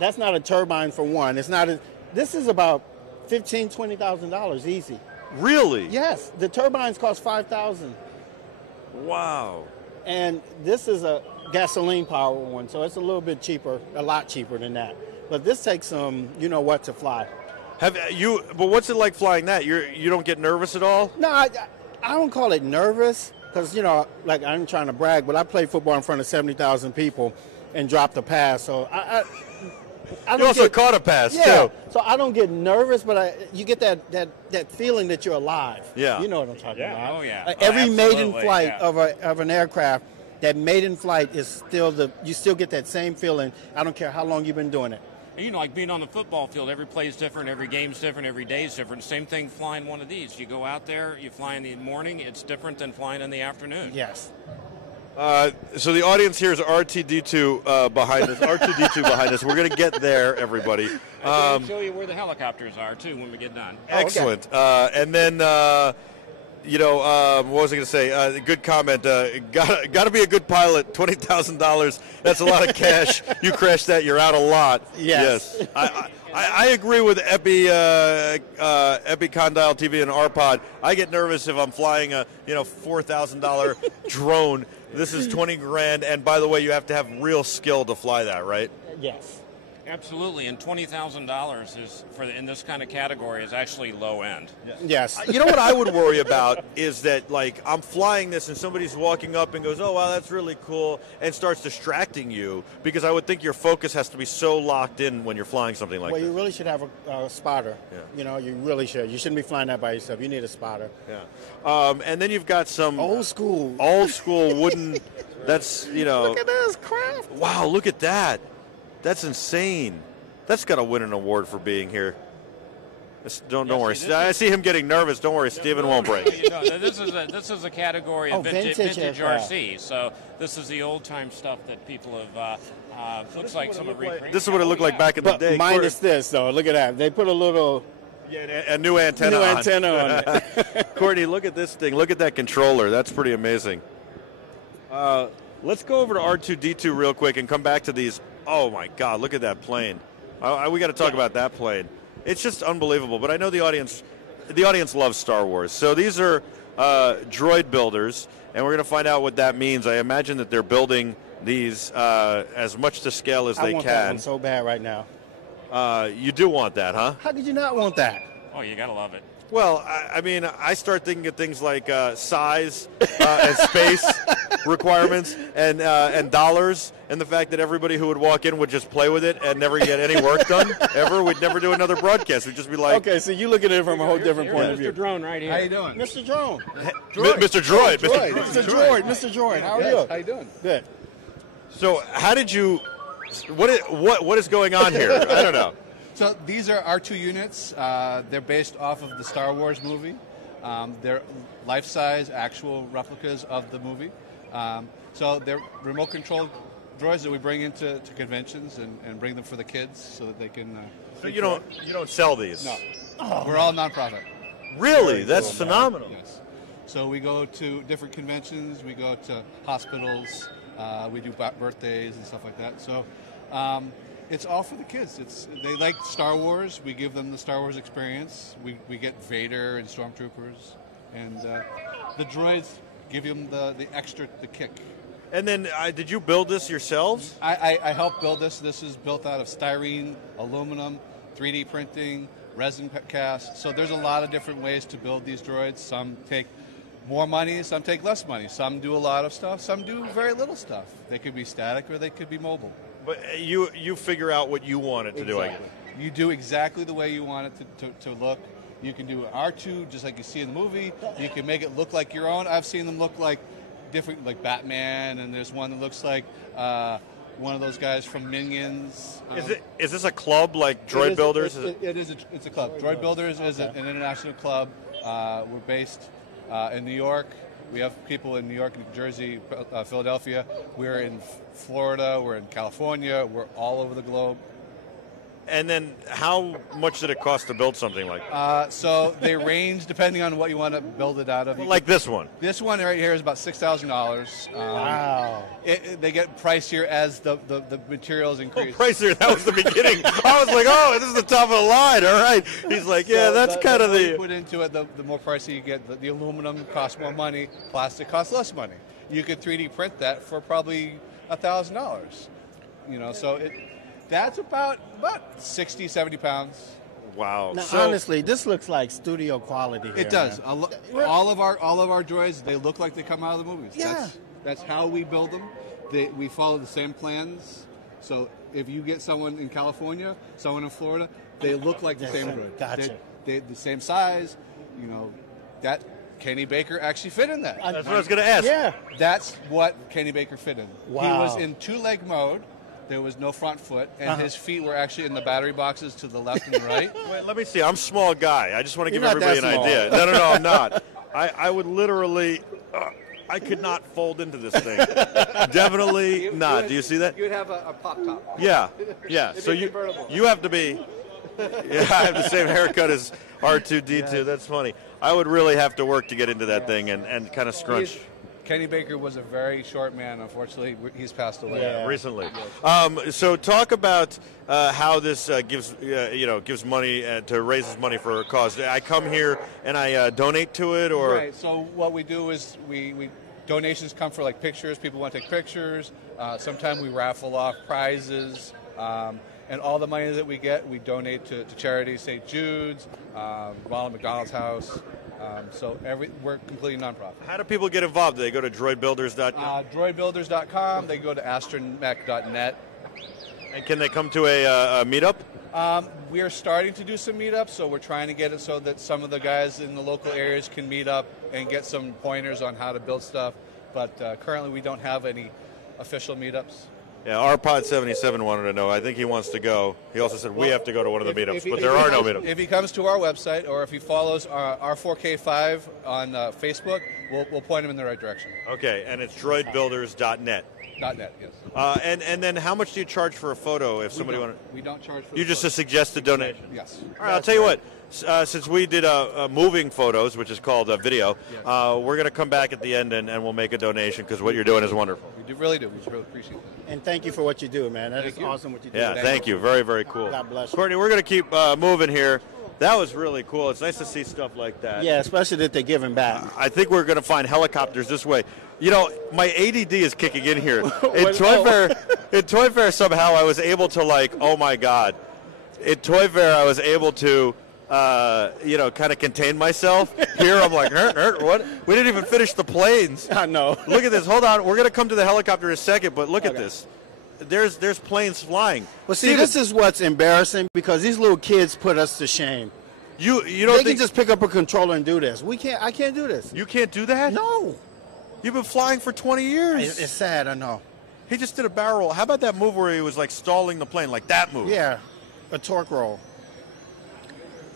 That's not a turbine for one. It's not this is about $15,000, $20,000 easy. Really? Yes. The turbines cost $5,000. Wow. And this is a gasoline powered one, so it's a little bit cheaper, a lot cheaper than that. But this takes some, to fly. But what's it like flying that? You don't get nervous at all? No, I don't call it nervous, because like, I'm trying to brag, but I played football in front of 70,000 people and dropped a pass, so you also caught a pass, too. So I don't get nervous, but you get that feeling that you're alive. Yeah. You know what I'm talking about. Oh, yeah. Every maiden flight of an aircraft, that maiden flight is still you still get that same feeling. I don't care how long you've been doing it. Like being on the football field, every play is different, every game's different, every day's different. Same thing flying one of these. You go out there, you fly in the morning, it's different than flying in the afternoon. Yes. So the audience here is R2D2 behind us. R2D2 behind us. We're going to get there, everybody. I'll show you where the helicopters are, too, when we get done. Excellent. And then what was I going to say? Good comment. Got to be a good pilot. $20,000. That's a lot of cash. You crash that, you're out a lot. Yes. I agree with Epi Condyle TV and RPod. I get nervous if I'm flying a $4,000 drone. This is $20,000, and by the way, you have to have real skill to fly that, right? Yes. Absolutely, and $20,000 is in this kind of category is actually low end. Yes. You know what I would worry about is that, like, I'm flying this and somebody's walking up and goes, "Oh, wow, that's really cool," and starts distracting you, because I would think your focus has to be so locked in when you're flying something like Well, this. you really should have a spotter. Yeah. You really should. You shouldn't be flying that by yourself. You need a spotter. Yeah. And then you've got some Old school wooden. That's Look at this craft. Wow, look at that. That's insane. That's got to win an award for being here. Don't worry. I see him getting nervous. Don't worry, Steven won't break. This is a category of vintage RC. So this is the old time stuff that people have. Looks like some of recreated. This is what it looked like back in the day. Minus this, though. Look at that. They put a little a new antenna on it. Courtney, look at this thing. Look at that controller. That's pretty amazing. Let's go over to R2D2 real quick and come back to these. Oh my God! Look at that plane. We got to talk about that plane. It's just unbelievable. But I know the audience loves Star Wars. So these are Droid Builders, and we're going to find out what that means. I imagine that they're building these as much to scale as they I want can. that one so bad right now. You do want that, huh? How could you not want that? Oh, you gotta love it. Well, I mean, I start thinking of things like size and space requirements and dollars, and the fact that everybody who would walk in would just play with it and never get any work done ever. We'd never do another broadcast. We'd just be like, okay, so you look at it from a whole different point of view. Mr. Drone right here. How you doing? Mr. Drone. Mr. Droid. Mr. Droid. How are you? How you doing? Good. So, how did you? What is going on here? I don't know. So these are R2 units. They're based off of the Star Wars movie. They're life-size, actual replicas of the movie. So they're remote-controlled droids that we bring into conventions and bring them for the kids so that they can. So you don't sell these? No. We're all nonprofit. Really? That's phenomenal. Yes. So we go to different conventions. We go to hospitals. We do birthdays and stuff like that. So. It's all for the kids. They like Star Wars. We give them the Star Wars experience. We get Vader and Stormtroopers, and the droids give them the extra kick. And then, did you build this yourselves? I helped build this. This is built out of styrene, aluminum, 3D printing, resin cast. So there's a lot of different ways to build these droids. Some take more money, some take less money. Some do a lot of stuff. Some do very little stuff. They could be static or they could be mobile. But you figure out what you want it to do. You do exactly the way you want it to look. You can do an R2 just like you see in the movie. You can make it look like your own. I've seen them look like different, like Batman, and there's one that looks like one of those guys from Minions. Is this a club like Droid Builders? It's a club. Droid Builders is an international club. We're based in New York. We have people in New York, New Jersey, Philadelphia. We're in Florida. We're in California. We're all over the globe. And then how much did it cost to build something like that? So they range depending on what you want to build it out of. Like this one? This one right here is about $6,000. Wow. They get pricier as the materials increase. Oh, pricier, that was the beginning. I was like, oh, this is the top of the line. All right. He's like, yeah, so that's kind of the... the... you put into it, the more pricey you get. The aluminum costs more money. Plastic costs less money. You could 3D print that for probably $1,000. So that's about 60, 70 pounds. Wow. Now, honestly, this looks like studio quality here. It does. Man. All of our droids, they look like they come out of the movies. Yeah. That's how we build them. We follow the same plans. So if you get someone in California, someone in Florida, they look like the same droid. Gotcha. They're the same size. That Kenny Baker actually fit in that. That's what I was going to ask. Yeah. That's what Kenny Baker fit in. Wow. He was in two-leg mode. There was no front foot, and his feet were actually in the battery boxes to the left and the right. Wait, let me see. I'm a small guy. I just want to give You're not everybody an that idea. No, I'm not. I would literally... I could not fold into this thing. Definitely not. Do you see that? You would have a pop top. Yeah. So you have to be... Yeah, I have the same haircut as R2D2. Yeah. That's funny. I would really have to work to get into that thing and kind of scrunch. Kenny Baker was a very short man. Unfortunately, he's passed away recently. So talk about how this gives money to raises money for a cause. I come here and I donate to it, or right. So what we do is we donations come for like pictures. People want to take pictures. Sometimes we raffle off prizes. And all the money that we get, we donate to charities, St. Jude's, Ronald McDonald's House. So we're completely nonprofit. How do people get involved? Do they go to droidbuilders.com? Droidbuilders.com. They go to astromech.net. And can they come to a meetup? We are starting to do some meetups, so we're trying to get it so that some of the guys in the local areas can meet up and get some pointers on how to build stuff. But currently we don't have any official meetups. Yeah, RPod77 wanted to know. I think he wants to go. He also said we have to go to one of the meetups, but there are no meetups. If he comes to our website or if he follows our 4K5 on Facebook, we'll point him in the right direction. Okay, and it's droidbuilders.net. .net, yes. And then how much do you charge for a photo if somebody wanted? We don't charge for. You just a suggested donation. Yes. All right, I'll tell you what. Since we did moving photos, which is called video, we're going to come back at the end and we'll make a donation because what you're doing is wonderful. We really do. We really appreciate that. And thank you for what you do, man. That is awesome what you do. Yeah, thank you. Very, very cool. God bless you. Courtney, we're going to keep moving here. That was really cool. It's nice to see stuff like that. Yeah, especially that they're giving back. I think we're going to find helicopters this way. You know, my ADD is kicking in here. In Toy Fair, somehow I was able to oh my God. In Toy Fair, I was able to, kind of contain myself. Here, I'm like, what? We didn't even finish the planes. I know. Look at this. Hold on. We're going to come to the helicopter in a second, but look at this. There's planes flying. Well, see, this is what's embarrassing because these little kids put us to shame. You don't they can just pick up a controller and do this. We can't. I can't do this. You can't do that? No. You've been flying for 20 years. It's sad, I know. He just did a barrel roll. How about that move where he was stalling the plane, like that move? Yeah, a torque roll.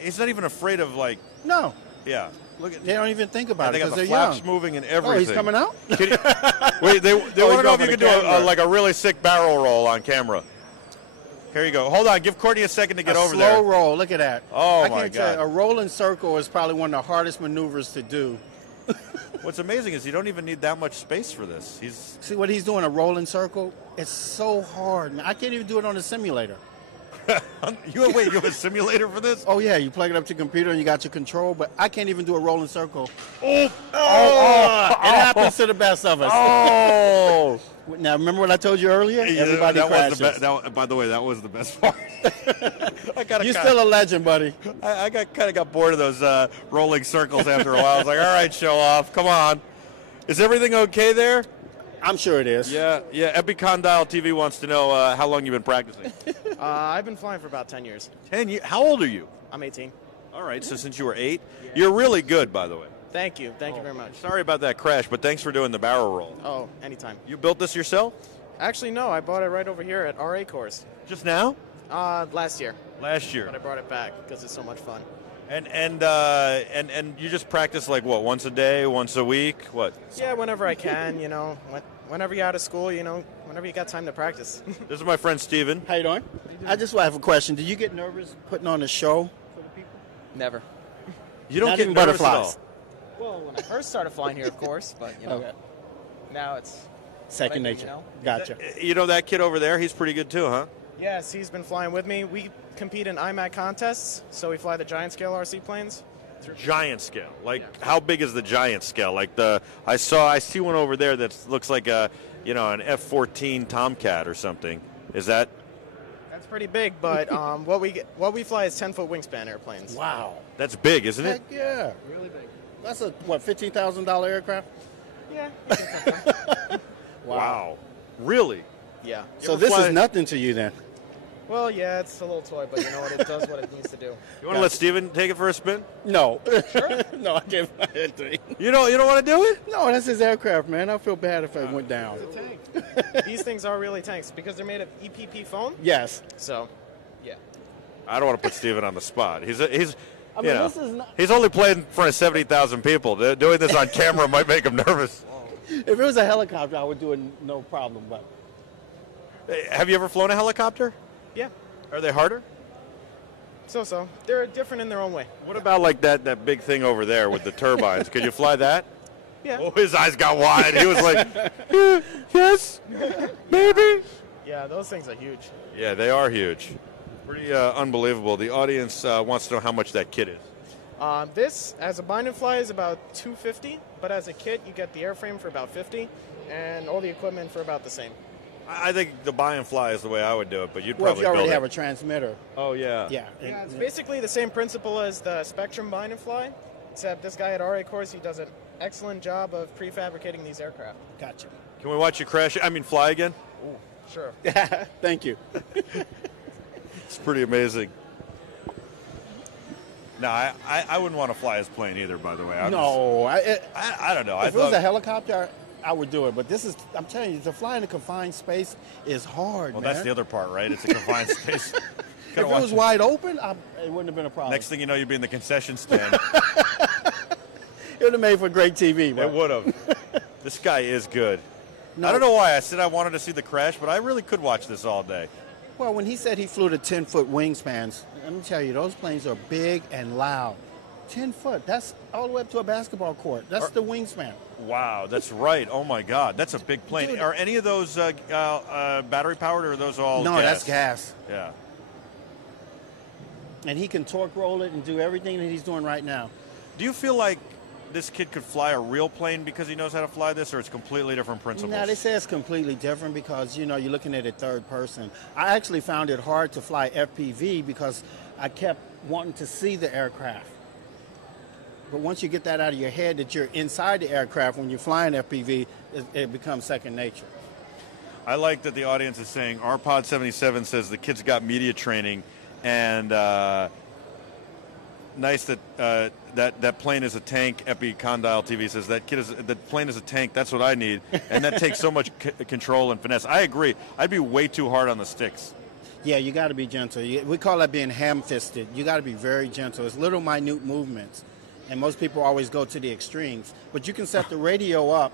He's not even afraid of No. Yeah. Look at. They don't even think about it because they're flaps young. moving and everything. Oh, he's coming out. Wait, they want to know if you can do a really sick barrel roll on camera. Here you go. Hold on. Give Courtney a second to get over there. Slow roll. Look at that. Oh my God. A rolling circle is probably one of the hardest maneuvers to do. What's amazing is you don't even need that much space for this. See what he's doing, a rolling circle? It's so hard. Man. I can't even do it on a simulator. You have a simulator for this? Oh, yeah. You plug it up to your computer and you got your control, but I can't even do a rolling circle. It happens to the best of us. Oh. Now, remember what I told you earlier? Everybody crashes. By the way, that was the best part. You're still a legend, buddy. I kind of got bored of those rolling circles after a while. I was like, all right, show off. Come on. Is everything okay there? I'm sure it is. Yeah. Epicondyle TV wants to know how long you've been practicing. I've been flying for about 10 years. 10 years? How old are you? I'm 18. All right, so since you were 8, you're really good, by the way. Thank you. Thank you very much. Sorry about that crash, but thanks for doing the barrel roll. Oh, anytime. You built this yourself? Actually, no. I bought it right over here at RA course. Just now? Last year. Last year. But I brought it back because it's so much fun. And you just practice once a day, once a week? What? Yeah, whenever I can, whenever you're out of school, whenever you got time to practice. This is my friend Steven. How you doing? I just have a question. Do you get nervous putting on a show for the people? Never. You don't Not get even nervous butterflies. at all? Well, when I first started flying here, of course, but Okay. now it's Second nature. Gotcha. You know that kid over there? He's pretty good too, huh? Yes, he's been flying with me. We compete in IMAC contests, so we fly the giant scale RC planes. Giant scale. How big is the giant scale? I see one over there that looks like an F-14 Tomcat or something. Is that? That's pretty big, but what we fly is 10-foot wingspan airplanes. Wow. That's big, isn't it? Heck yeah. Really big. That's a $15,000 aircraft? Yeah. Wow. Really? Yeah. So this is nothing to you then? Well, yeah, it's a little toy, but you know what? It does what it needs to do. You want to let Steven take it for a spin? No. Sure. No, I can't fly that thing. You don't want to do it? No, that's his aircraft, man. I feel bad if it went down. It's a tank. These things are really tanks because they're made of EPP foam. Yes. So, yeah. I don't want to put Steven on the spot. He's this is not... He's only played in front of 70,000 people. Doing this on camera might make him nervous. If it was a helicopter, I would do it no problem. But Have you ever flown a helicopter? Yeah. Are they harder? So. They're different in their own way. What about like that big thing over there with the turbines? Could you fly that? Yeah. Oh, his eyes got wide. He was like, "Yeah, yes, maybe." Yeah, those things are huge. Yeah, they are huge. Pretty unbelievable. The audience wants to know how much that kit is. This, as a bind and fly, is about $250, but as a kit, you get the airframe for about $50, and all the equipment for about the same. I think the buy and fly is the way I would do it, but you'd Well, if probably you already build have a it. transmitter. Oh, yeah. Yeah. Yeah, it's basically the same principle as the Spectrum bind and fly, except this guy at RA Course, he does an excellent job of prefabricating these aircraft. Gotcha. Can we watch you crash? I mean, fly again? Sure. Thank you. It's pretty amazing. No, I wouldn't want to fly his plane either, by the way. I don't know. If it was a helicopter, I would do it. But I'm telling you, to fly in a confined space is hard, Well, man. that's the other part, right? It's a confined space. If it was wide open, it wouldn't have been a problem. Next thing you know, you'd be in the concession stand. It would have made for great TV, bro. It would have. This guy is good. No. I don't know why I said I wanted to see the crash, but I really could watch this all day. Well, when he said he flew to 10-foot wingspans, let me tell you, those planes are big and loud. 10 foot, that's all the way up to a basketball court. That's the wingspan. Wow, that's right. Oh, my God. That's a big plane. Dude. Are any of those battery-powered, or are those all No, gas? that's gas. Yeah. And he can torque roll it and do everything that he's doing right now. Do you feel like this kid could fly a real plane because he knows how to fly this, or it's completely different principles? No, they say it's completely different because, you're looking at it third person. I actually found it hard to fly FPV because I kept wanting to see the aircraft. But once you get that out of your head that you're inside the aircraft when you're flying FPV, it becomes second nature. I like that the audience is saying, RPod77 says the kid's got media training, and nice that that plane is a tank. Epicondyle TV says that plane is a tank. That's what I need, and that takes so much control and finesse. I agree. I'd be way too hard on the sticks. Yeah, you got to be gentle. We call that being ham-fisted. You got to be very gentle. It's little minute movements, and most people always go to the extremes. But you can set the radio up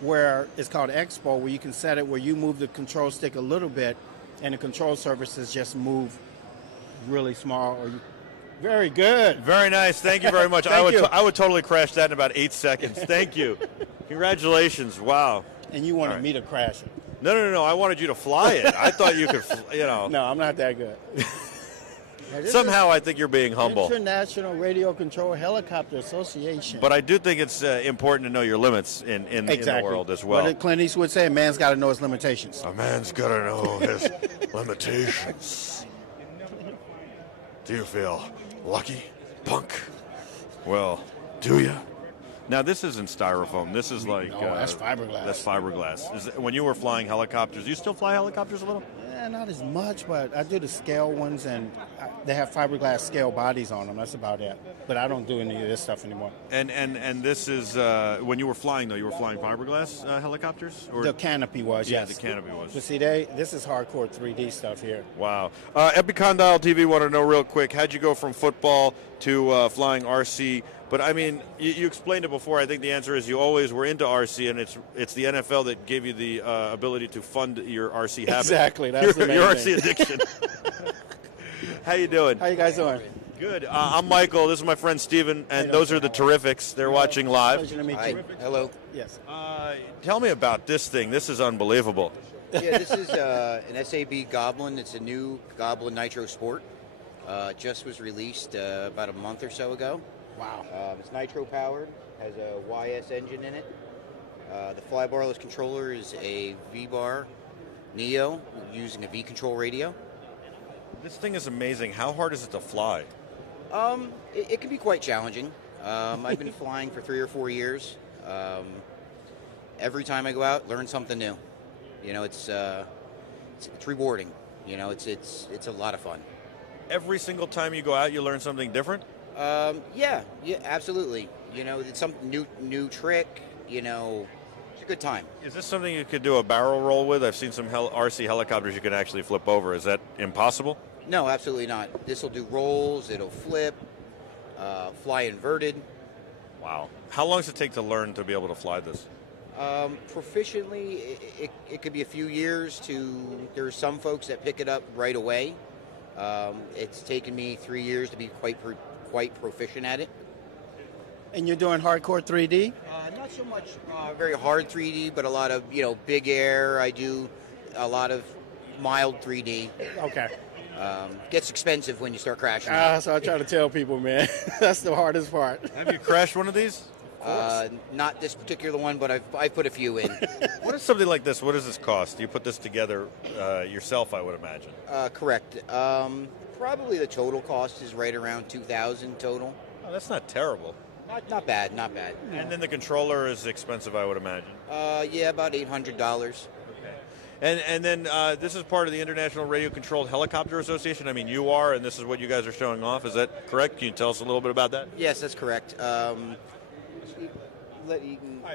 where it's called Expo, where you can set it where you move the control stick a little bit, and the control surfaces just move really small. Very good. Very nice. Thank you very much. I would totally crash that in about 8 seconds. Thank you. Congratulations. Wow. And you wanted me to crash it. No. I wanted you to fly it. I thought you could, No, I'm not that good. Somehow I think you're being humble. International Radio Control Helicopter Association. But I do think it's important to know your limits in the world as well. What did Clint Eastwood say? A man's got to know his limitations. A man's got to know his limitations. Do you feel lucky, punk? Well, do you? Now, this isn't styrofoam. This is like... that's fiberglass. That's fiberglass. When you were flying helicopters, do you still fly helicopters a little? Yeah, not as much, but I do the scale ones, and they have fiberglass scale bodies on them. That's about it. But I don't do any of this stuff anymore. And this is... when you were flying, though, you were flying fiberglass helicopters? Or? The canopy was, yeah, yes. the canopy was. But see, this is hardcore 3D stuff here. Wow. Epicondyle TV want to know real quick, how'd you go from football to flying RC? But, I mean, you explained it before. I think the answer is you always were into RC, and it's the NFL that gave you the ability to fund your RC habit. Exactly. That's the main your thing. RC addiction. How you doing? How you guys doing? Good. I'm Michael. This is my friend Steven, and those are the Terrifics. They're watching live. Pleasure to meet you. Hello. Yes. Tell me about this thing. This is unbelievable. Yeah, this is an SAB Goblin. It's a new Goblin Nitro Sport. Just was released about a month or so ago. Wow. It's nitro powered, has a YS engine in it. The flybarless controller is a V-Bar Neo using a V-Control radio. This thing is amazing. How hard is it to fly? It can be quite challenging. I've been flying for 3 or 4 years. Every time I go out, learn something new. It's rewarding. It's a lot of fun. Every single time you go out, you learn something different? Yeah, absolutely. It's some new trick. It's a good time. Is this something you could do a barrel roll with? I've seen some RC helicopters you can actually flip over. Is that impossible? No, absolutely not. This will do rolls. It'll flip, fly inverted. Wow. How long does it take to learn to be able to fly this? Proficiently, it could be a few years. There are some folks that pick it up right away. It's taken me 3 years to be quite proficient at it. And you're doing hardcore 3D? Not so much very hard 3D, but a lot of big air. I do a lot of mild 3D. Okay. Gets expensive when you start crashing. So I try to tell people, man, that's the hardest part. Have you crashed one of these? Not this particular one, but I've put a few in. What is something like this? What does this cost? Do you put this together yourself, I would imagine? Correct. Probably the total cost is right around $2,000 total. Oh, that's not terrible. Not bad, not bad. And then the controller is expensive, I would imagine. Yeah, about $800. And then this is part of the International Radio Controlled Helicopter Association. I mean, you are, and this is what you guys are showing off. Is that correct? Can you tell us a little bit about that? Yes, that's correct. Hi,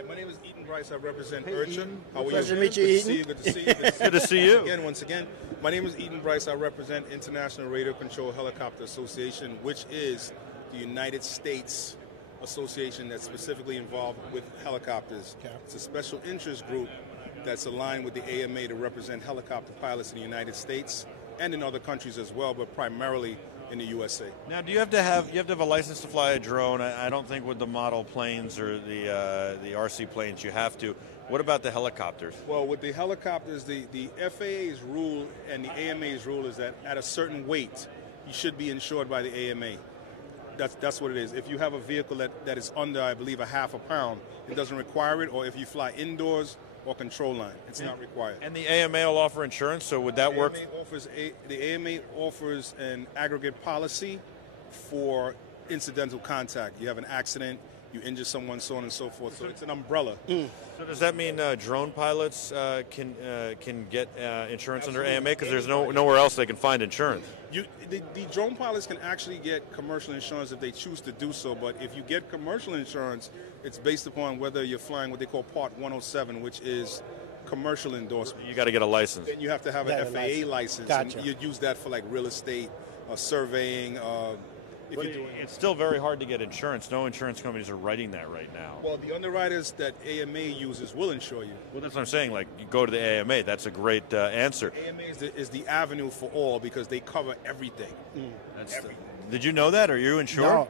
my name is Eaton Bryce. I represent Urcha. How are you? Pleasure to meet you, Eaton. Good to see you. Good to see you. Once again, my name is Eaton Bryce. I represent International Radio Control Helicopter Association, which is the United States association that's specifically involved with helicopters. Okay. It's a special interest group that's aligned with the AMA to represent helicopter pilots in the United States and in other countries as well, but primarily in the USA. Now, do you have to have a license to fly a drone? I don't think with the model planes or the RC planes you have to. What about the helicopters? Well, with the helicopters, the FAA's rule and the AMA's rule is that at a certain weight, you should be insured by the AMA. That's what it is. If you have a vehicle that is under, I believe, a half a pound, it doesn't require it. Or if you fly indoors or control line, it's not required. And the AMA will offer insurance, so would that work? The AMA offers an aggregate policy for incidental contact. You have an accident, you injure someone, so on and so forth. So it's an umbrella. So does that mean drone pilots can get insurance under AMA? Because there's nowhere else they can find insurance. The drone pilots can actually get commercial insurance if they choose to do so, but if you get commercial insurance, it's based upon whether you're flying what they call Part 107, which is commercial endorsement. You got to get a license. Then you have to have an FAA license. Gotcha. And you use that for like real estate, surveying. It's still very hard to get insurance. No insurance companies are writing that right now. Well, the underwriters that AMA uses will insure you. Well, that's what I'm saying. Like, you go to the AMA. That's a great answer. AMA is the avenue for all because they cover everything. Did you know that? Are you insured? No.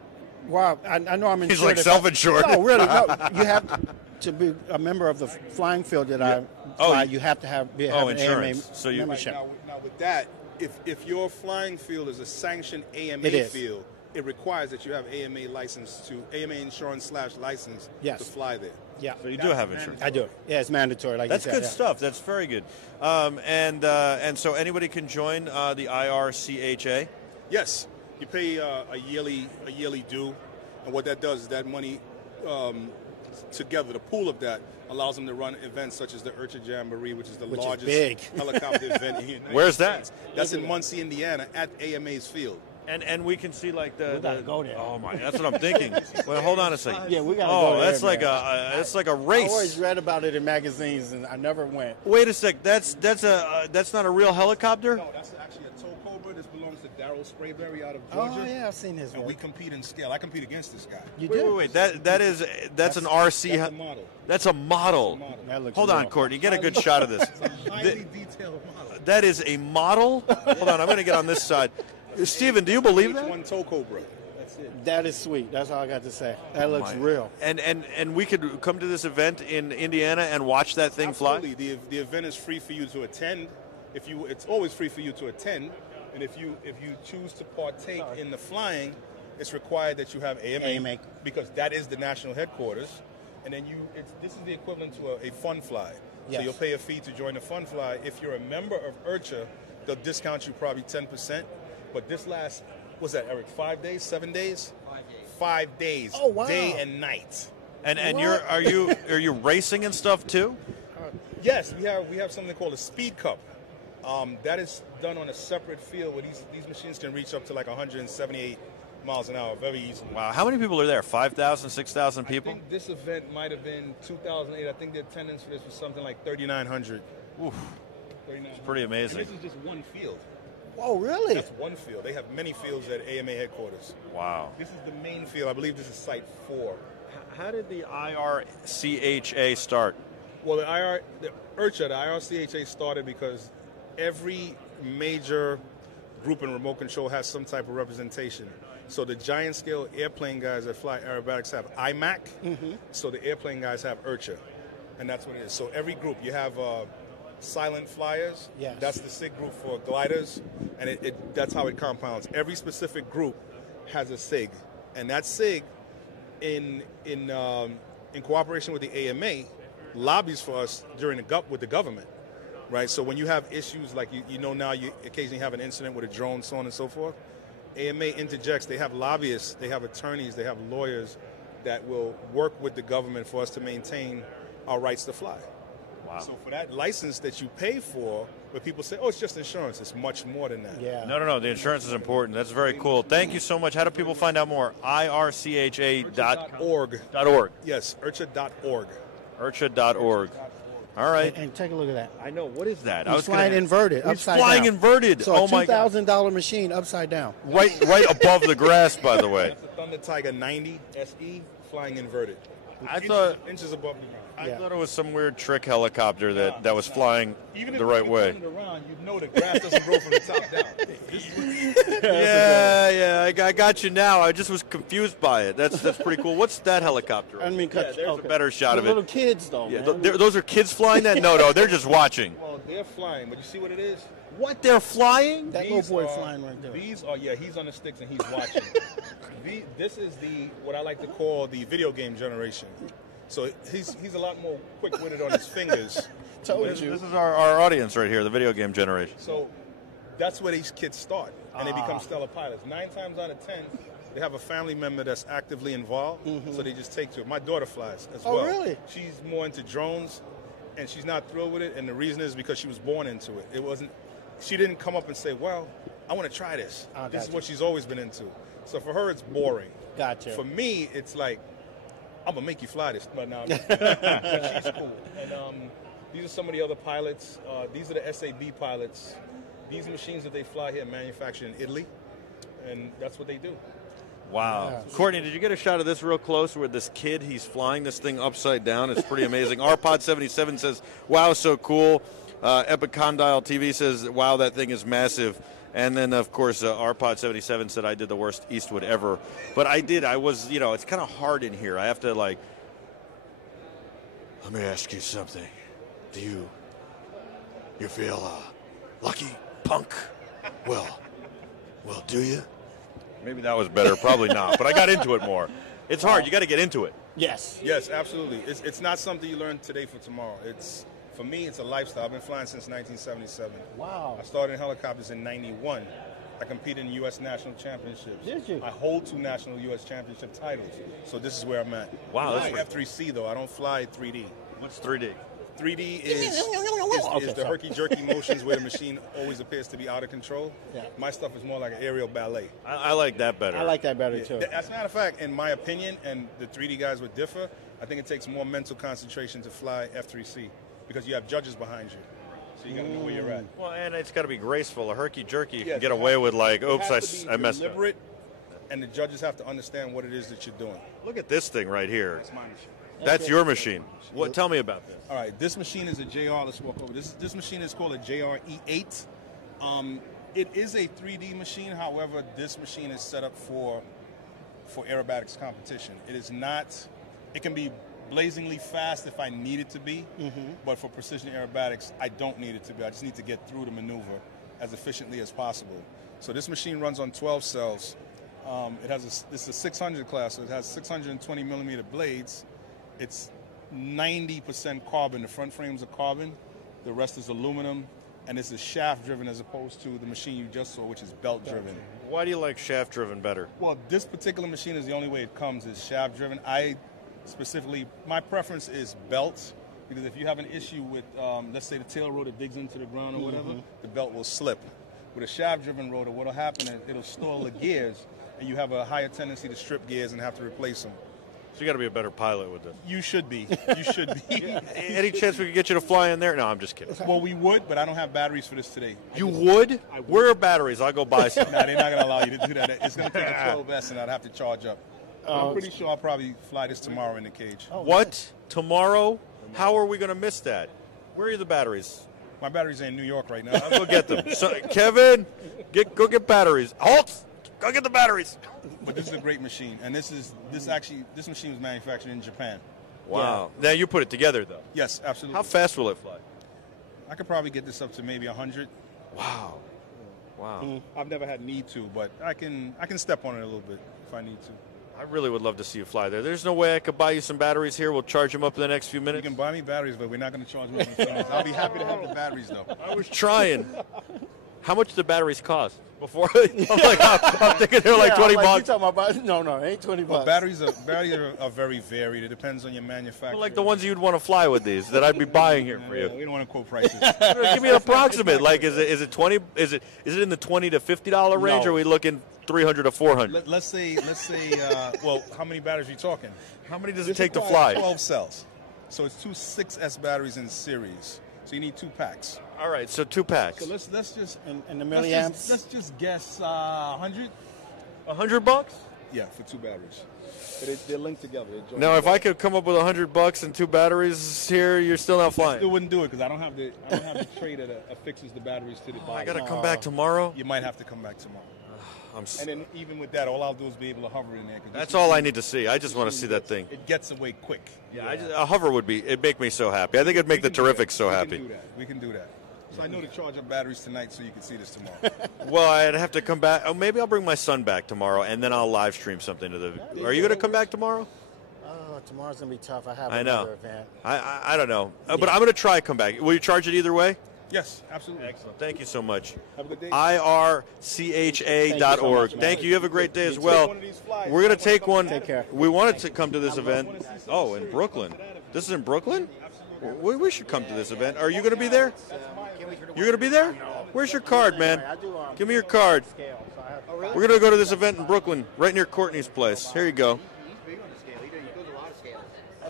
Well, I know I'm insured. He's like self-insured. No, really. No, you have to be a member of the flying field that I fly. You have to have an insurance. AMA membership. Now, with that, if your flying field is a sanctioned AMA field, it requires that you have AMA insurance / license to fly there. Yeah. So you do have insurance. I do. Yeah, it's mandatory. Like that's you said, good stuff. That's very good. And so anybody can join the IRCHA. Yes, you pay a yearly due, and what that does is that money together, the pool of that allows them to run events such as the Urcha Jamboree, which is the largest helicopter event in the United Where's States. that? That's in Muncie, Indiana, at AMA's field. And we can see like we gotta go there. Oh my, that's what I'm thinking. Well, hold on a second. Yeah, we gotta go there. That's like a race. I always read about it in magazines, and I never went. Wait a sec. That's not a real helicopter. No, that's actually a tow cobra. This belongs to Darryl Sprayberry out of Georgia. Oh yeah, I've seen his. And we compete in scale. I compete against this guy. You do? Wait. That's an RC. That's a model. That's a model. That looks Hold real. on, Courtney. Get a good shot of this. It's a highly detailed model. That is a model. Hold on. I'm going to get on this side. Steven, do you believe that? H1 tow cobra. That's it. That is sweet. That's all I got to say. That looks real. And we could come to this event in Indiana and watch that thing fly? Absolutely. The event is free for you to attend. It's always free for you to attend. And if you choose to partake in the flying, it's required that you have AMA because that is the national headquarters. And then this is the equivalent to a fun fly. Yes. So you'll pay a fee to join the fun fly. If you're a member of Urcha, they'll discount you probably 10%. But this lasts, what's that, Eric? 5 days, 7 days? 5 days. Oh wow! Day and night. And are you racing and stuff too? Yes, we have something called a speed cup. That is done on a separate field where these machines can reach up to like 178 miles an hour very easily. Wow, how many people are there? 5,000, 6,000 people? I think this event might have been 2008. I think the attendance for this was something like 3,900. Oof. It's pretty amazing. And this is just one field. Oh, really? That's one field. They have many fields at AMA headquarters. Wow. This is the main field. I believe this is Site 4. How did the IRCHA start? Well, the IRCHA started because every major group in remote control has some type of representation. So the giant scale airplane guys that fly aerobatics have IMAC. So the airplane guys have IRCHA, and that's what it is. So every group, you have silent flyers. Yes. That's the SIG group for gliders, and that's how it compounds. Every specific group has a SIG, and that SIG, in cooperation with the AMA, lobbies for us with the government, right? So when you have issues like you know now you occasionally have an incident with a drone, so on and so forth, AMA interjects. They have lobbyists, they have attorneys, they have lawyers that will work with the government for us to maintain our rights to fly. Wow. So for that license that you pay for, where people say, oh, it's just insurance, it's much more than that. Yeah. No. The insurance is important. That's very cool. Thank you so much. How do people find out more? IRCHA.org. Yes, IRCHA.org. IRCHA.org. All right. And take a look at that. I know. What is that? He's flying inverted, upside flying down. inverted. So oh a my God. $2,000 machine upside down. Right above the grass, by the way. That's a Thunder Tiger 90 SE flying inverted. I thought inches above the ground. I thought it was some weird trick helicopter that was flying the right way. Even if you turn it around, you know the grass doesn't grow from the top down. Yeah, I got you now. I just was confused by it. That's pretty cool. What's that helicopter? I mean, there's a better shot of it. Little kids, though. Yeah, Man. those are kids flying that? No, they're just watching. Well, they're flying, but you see what it is? What? They're flying? That little boy flying right there. These are, he's on the sticks and he's watching. This is what I like to call the video game generation. So he's a lot more quick-witted on his fingers. Told you. This is our audience right here, the video game generation. So that's where these kids start, and they become stellar pilots. 9 times out of 10, they have a family member that's actively involved, so they just take to it. My daughter flies as well. Oh, really? She's more into drones, and she's not thrilled with it, and the reason is because she was born into it. She didn't come up and say, well, I want to try this. This is what she's always been into. So for her, it's boring. Gotcha. For me, it's like, I'm going to make you fly this. But now, but she's cool. And these are some of the other pilots. These are the SAB pilots. These machines that they fly here manufactured in Italy, and that's what they do. Wow. Yeah. Courtney, did you get a shot of this real close with this kid? He's flying this thing upside down. It's pretty amazing. RPod77 says, wow, so cool. Epic Condyle TV says, wow, that thing is massive. And then, of course, RPod77 said I did the worst Eastwood ever. But I was, it's kind of hard in here. I have to, let me ask you something. Do you feel lucky, punk? Well, do you? Maybe that was better. Probably not. But I got into it more. It's hard. You got to get into it. Yes. Yes, absolutely. It's not something you learn today for tomorrow. For me, it's a lifestyle. I've been flying since 1977. Wow. I started in helicopters in 91. I competed in U.S. national championships. Did you? I hold 2 national U.S. championship titles. So this is where I'm at. Wow. I fly F3C, though. I don't fly 3D. What's 3D? 3D is the herky-jerky motions where the machine always appears to be out of control. Yeah. My stuff is more like an aerial ballet. I like that better. I like that better, too. As a matter of fact, in my opinion, and the 3D guys would differ, I think it takes more mental concentration to fly F3C because you have judges behind you. So you got to know where you're at. Well, and it's got to be graceful. A herky-jerky you can get away with oops, I messed up. And the judges have to understand what it is that you're doing. Look at this thing right here. That's my machine. That's your machine. Tell me about this. All right, this machine is a JR. Let's walk over. This machine is called a JR E8. It is a 3D machine. However, this machine is set up for aerobatics competition. It is not. It can be blazingly fast if I need it to be, but for precision aerobatics, I don't need it to be. I just need to get through the maneuver as efficiently as possible. So this machine runs on 12 cells. This is a 600 class, so it has 620 millimeter blades. It's 90% carbon. The front frames are carbon. The rest is aluminum. And it's a shaft-driven as opposed to the machine you just saw, which is belt-driven. Why do you like shaft-driven better? Well, this particular machine is the only way it comes is shaft-driven. My preference is belt, because if you have an issue with, let's say, the tail rotor digs into the ground or whatever, the belt will slip. With a shaft-driven rotor, what will happen is it'll stall the gears, and you have a higher tendency to strip gears and have to replace them. So you got to be a better pilot with this. You should be. You should be. Any chance we could get you to fly in there? No, I'm just kidding. Well, we would, but I don't have batteries for this today. You would? Where are batteries? I'll go buy some. No, they're not going to allow you to do that. It's going to take a 12S, and I'd have to charge up. I'm pretty sure I'll probably fly this tomorrow in the cage. What? Tomorrow? How are we going to miss that? Where are the batteries? My batteries are in New York right now. I'll go get them. So, Kevin, go get batteries. Halt! Go get the batteries. But this is a great machine, and this machine was manufactured in Japan. Wow. Yeah. Now you put it together, though. Yes, absolutely. How fast will it fly? I could probably get this up to maybe 100. Wow. Wow. I've never had need to, but I can step on it a little bit if I need to. I really would love to see you fly there. There's no way I could buy you some batteries here. We'll charge them up in the next few minutes. You can buy me batteries, but we're not going to charge me the phones. I'll be happy to have the batteries, though. I was trying. How much do the batteries cost? Before I'm thinking they're like $20. You talking about, no, it ain't $20. Well, batteries are very varied. It depends on your manufacturer. Well, like the ones you'd want to fly with these that I'd be buying here for you. We don't want to quote prices. Give me an approximate. Like, is it 20? Is it in the $20 to $50 range? No. Or are we looking 300 to 400? Let's say. Well, how many batteries are you talking? How many does it take to fly? 12 cells. So it's two 6S batteries in series. So you need 2 packs. All right, so 2 packs. So let's just and the milliamps. Let's just guess 100. $100? Yeah, for 2 batteries. But they're linked together. Now, if I could come up with $100 and 2 batteries here, you're still not I flying. still wouldn't do it because I don't have the tray that affixes the batteries to the body. I got to come back tomorrow. You might have to come back tomorrow. And then even with that, all I'll do is be able to hover in there. That's all I need to see. I just want to see that thing. It gets away quick. Yeah, a hover it'd make me so happy. I think it'd make the Terrific so happy. We can do that. So I know to charge up batteries tonight so you can see this tomorrow. Well, I'd have to come back. Oh, maybe I'll bring my son back tomorrow, and then I'll live stream something to the. Are you going to come back tomorrow? Tomorrow's going to be tough. I have I know. another event. I don't know. But I'm going to try come back. Will you charge it either way? Yes, absolutely. Excellent. Thank you so much. Have a good day. IRCHA.org. Thank you. You have a great day as well. We're going to take one. Take care. We wanted to come to this event. Oh, in Brooklyn. This is in Brooklyn? We should come to this event. Are you going to be there? You're going to be there? Where's your card, man? Give me your card. We're going to go to this event in Brooklyn, right near Cortney's place. Here you go.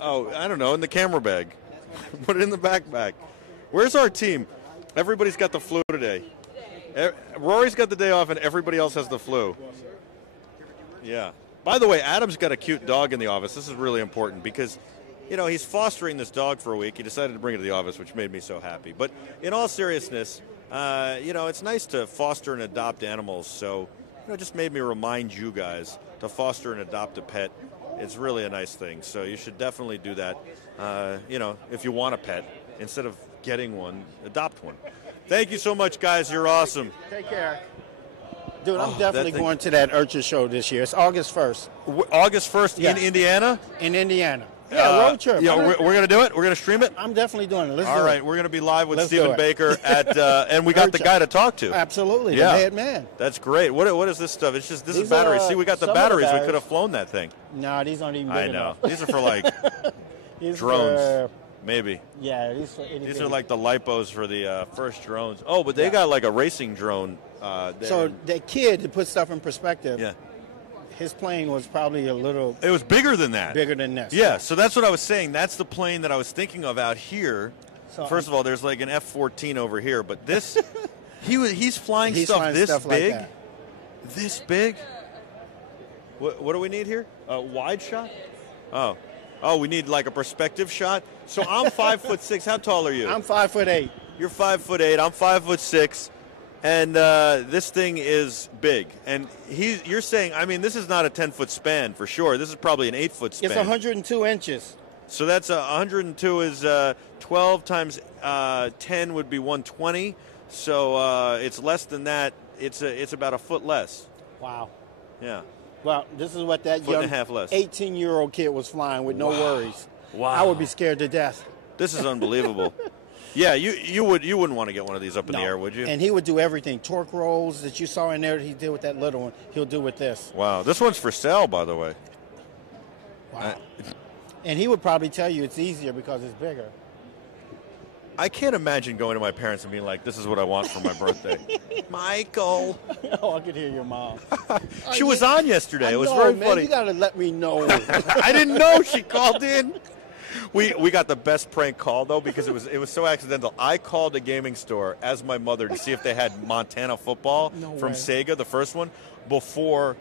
Oh, I don't know, in the camera bag. Put it in the backpack. Where's our team? Everybody's got the flu today. Rory's got the day off, and everybody else has the flu. Yeah. By the way, Adam's got a cute dog in the office. This is really important because, he's fostering this dog for a week. He decided to bring it to the office, which made me so happy. But in all seriousness, it's nice to foster and adopt animals. So, it just made me remind you guys to foster and adopt a pet. It's really a nice thing. So you should definitely do that. If you want a pet, instead of getting one, adopt one. Thank you so much, guys. You're awesome. Take care. Dude, I'm definitely going to that Artsis show this year. It's August 1st. August 1st in Indiana? In Indiana. Yeah, road trip. Yeah, we're going to do it? We're going to stream it? I'm definitely doing it. All right, we're going to be live with Stephen Baker at, and we got the guy to talk to. Absolutely, the head man. That's great. What is this stuff? It's just, this is batteries. See, we got the batteries. We could have flown that thing. No, these aren't even big I know. enough. These are for like drones. Maybe. Yeah, these are like the lipos for the first drones. Oh, but they got like a racing drone. So the kid, to put stuff in perspective, his plane was probably a little... It was bigger than that. Bigger than this. Yeah, so that's what I was saying. That's the plane that I was thinking of out here. So, first of all, there's like an F-14 over here, but this... he's flying stuff this big? Like this big? What do we need here? A wide shot? Oh, we need like a perspective shot. So I'm 5'6". How tall are you? I'm 5'8". You're 5'8". I'm 5'6". And this thing is big. And you're saying, this is not a 10-foot span for sure. This is probably an 8-foot span. It's 102 inches. So that's 102 is 12 times 10 would be 120. So it's less than that. It's about a foot less. Wow. Yeah. Well, this is what that young 18-year-old kid was flying with no worries. Wow. I would be scared to death. This is unbelievable. Yeah, you wouldn't want to get one of these up in the air, would you? And he would do everything. Torque rolls that you saw in there that he did with that little one, he'll do with this. Wow. This one's for sale, by the way. Wow. And he would probably tell you it's easier because it's bigger. I can't imagine going to my parents and being like, this is what I want for my birthday. Michael. Oh, I could hear your mom. She was on yesterday. It was very funny. You got to let me know. I didn't know she called in. We got the best prank call, though, because it was so accidental. I called a gaming store as my mother to see if they had Montana football from Sega, the first one, before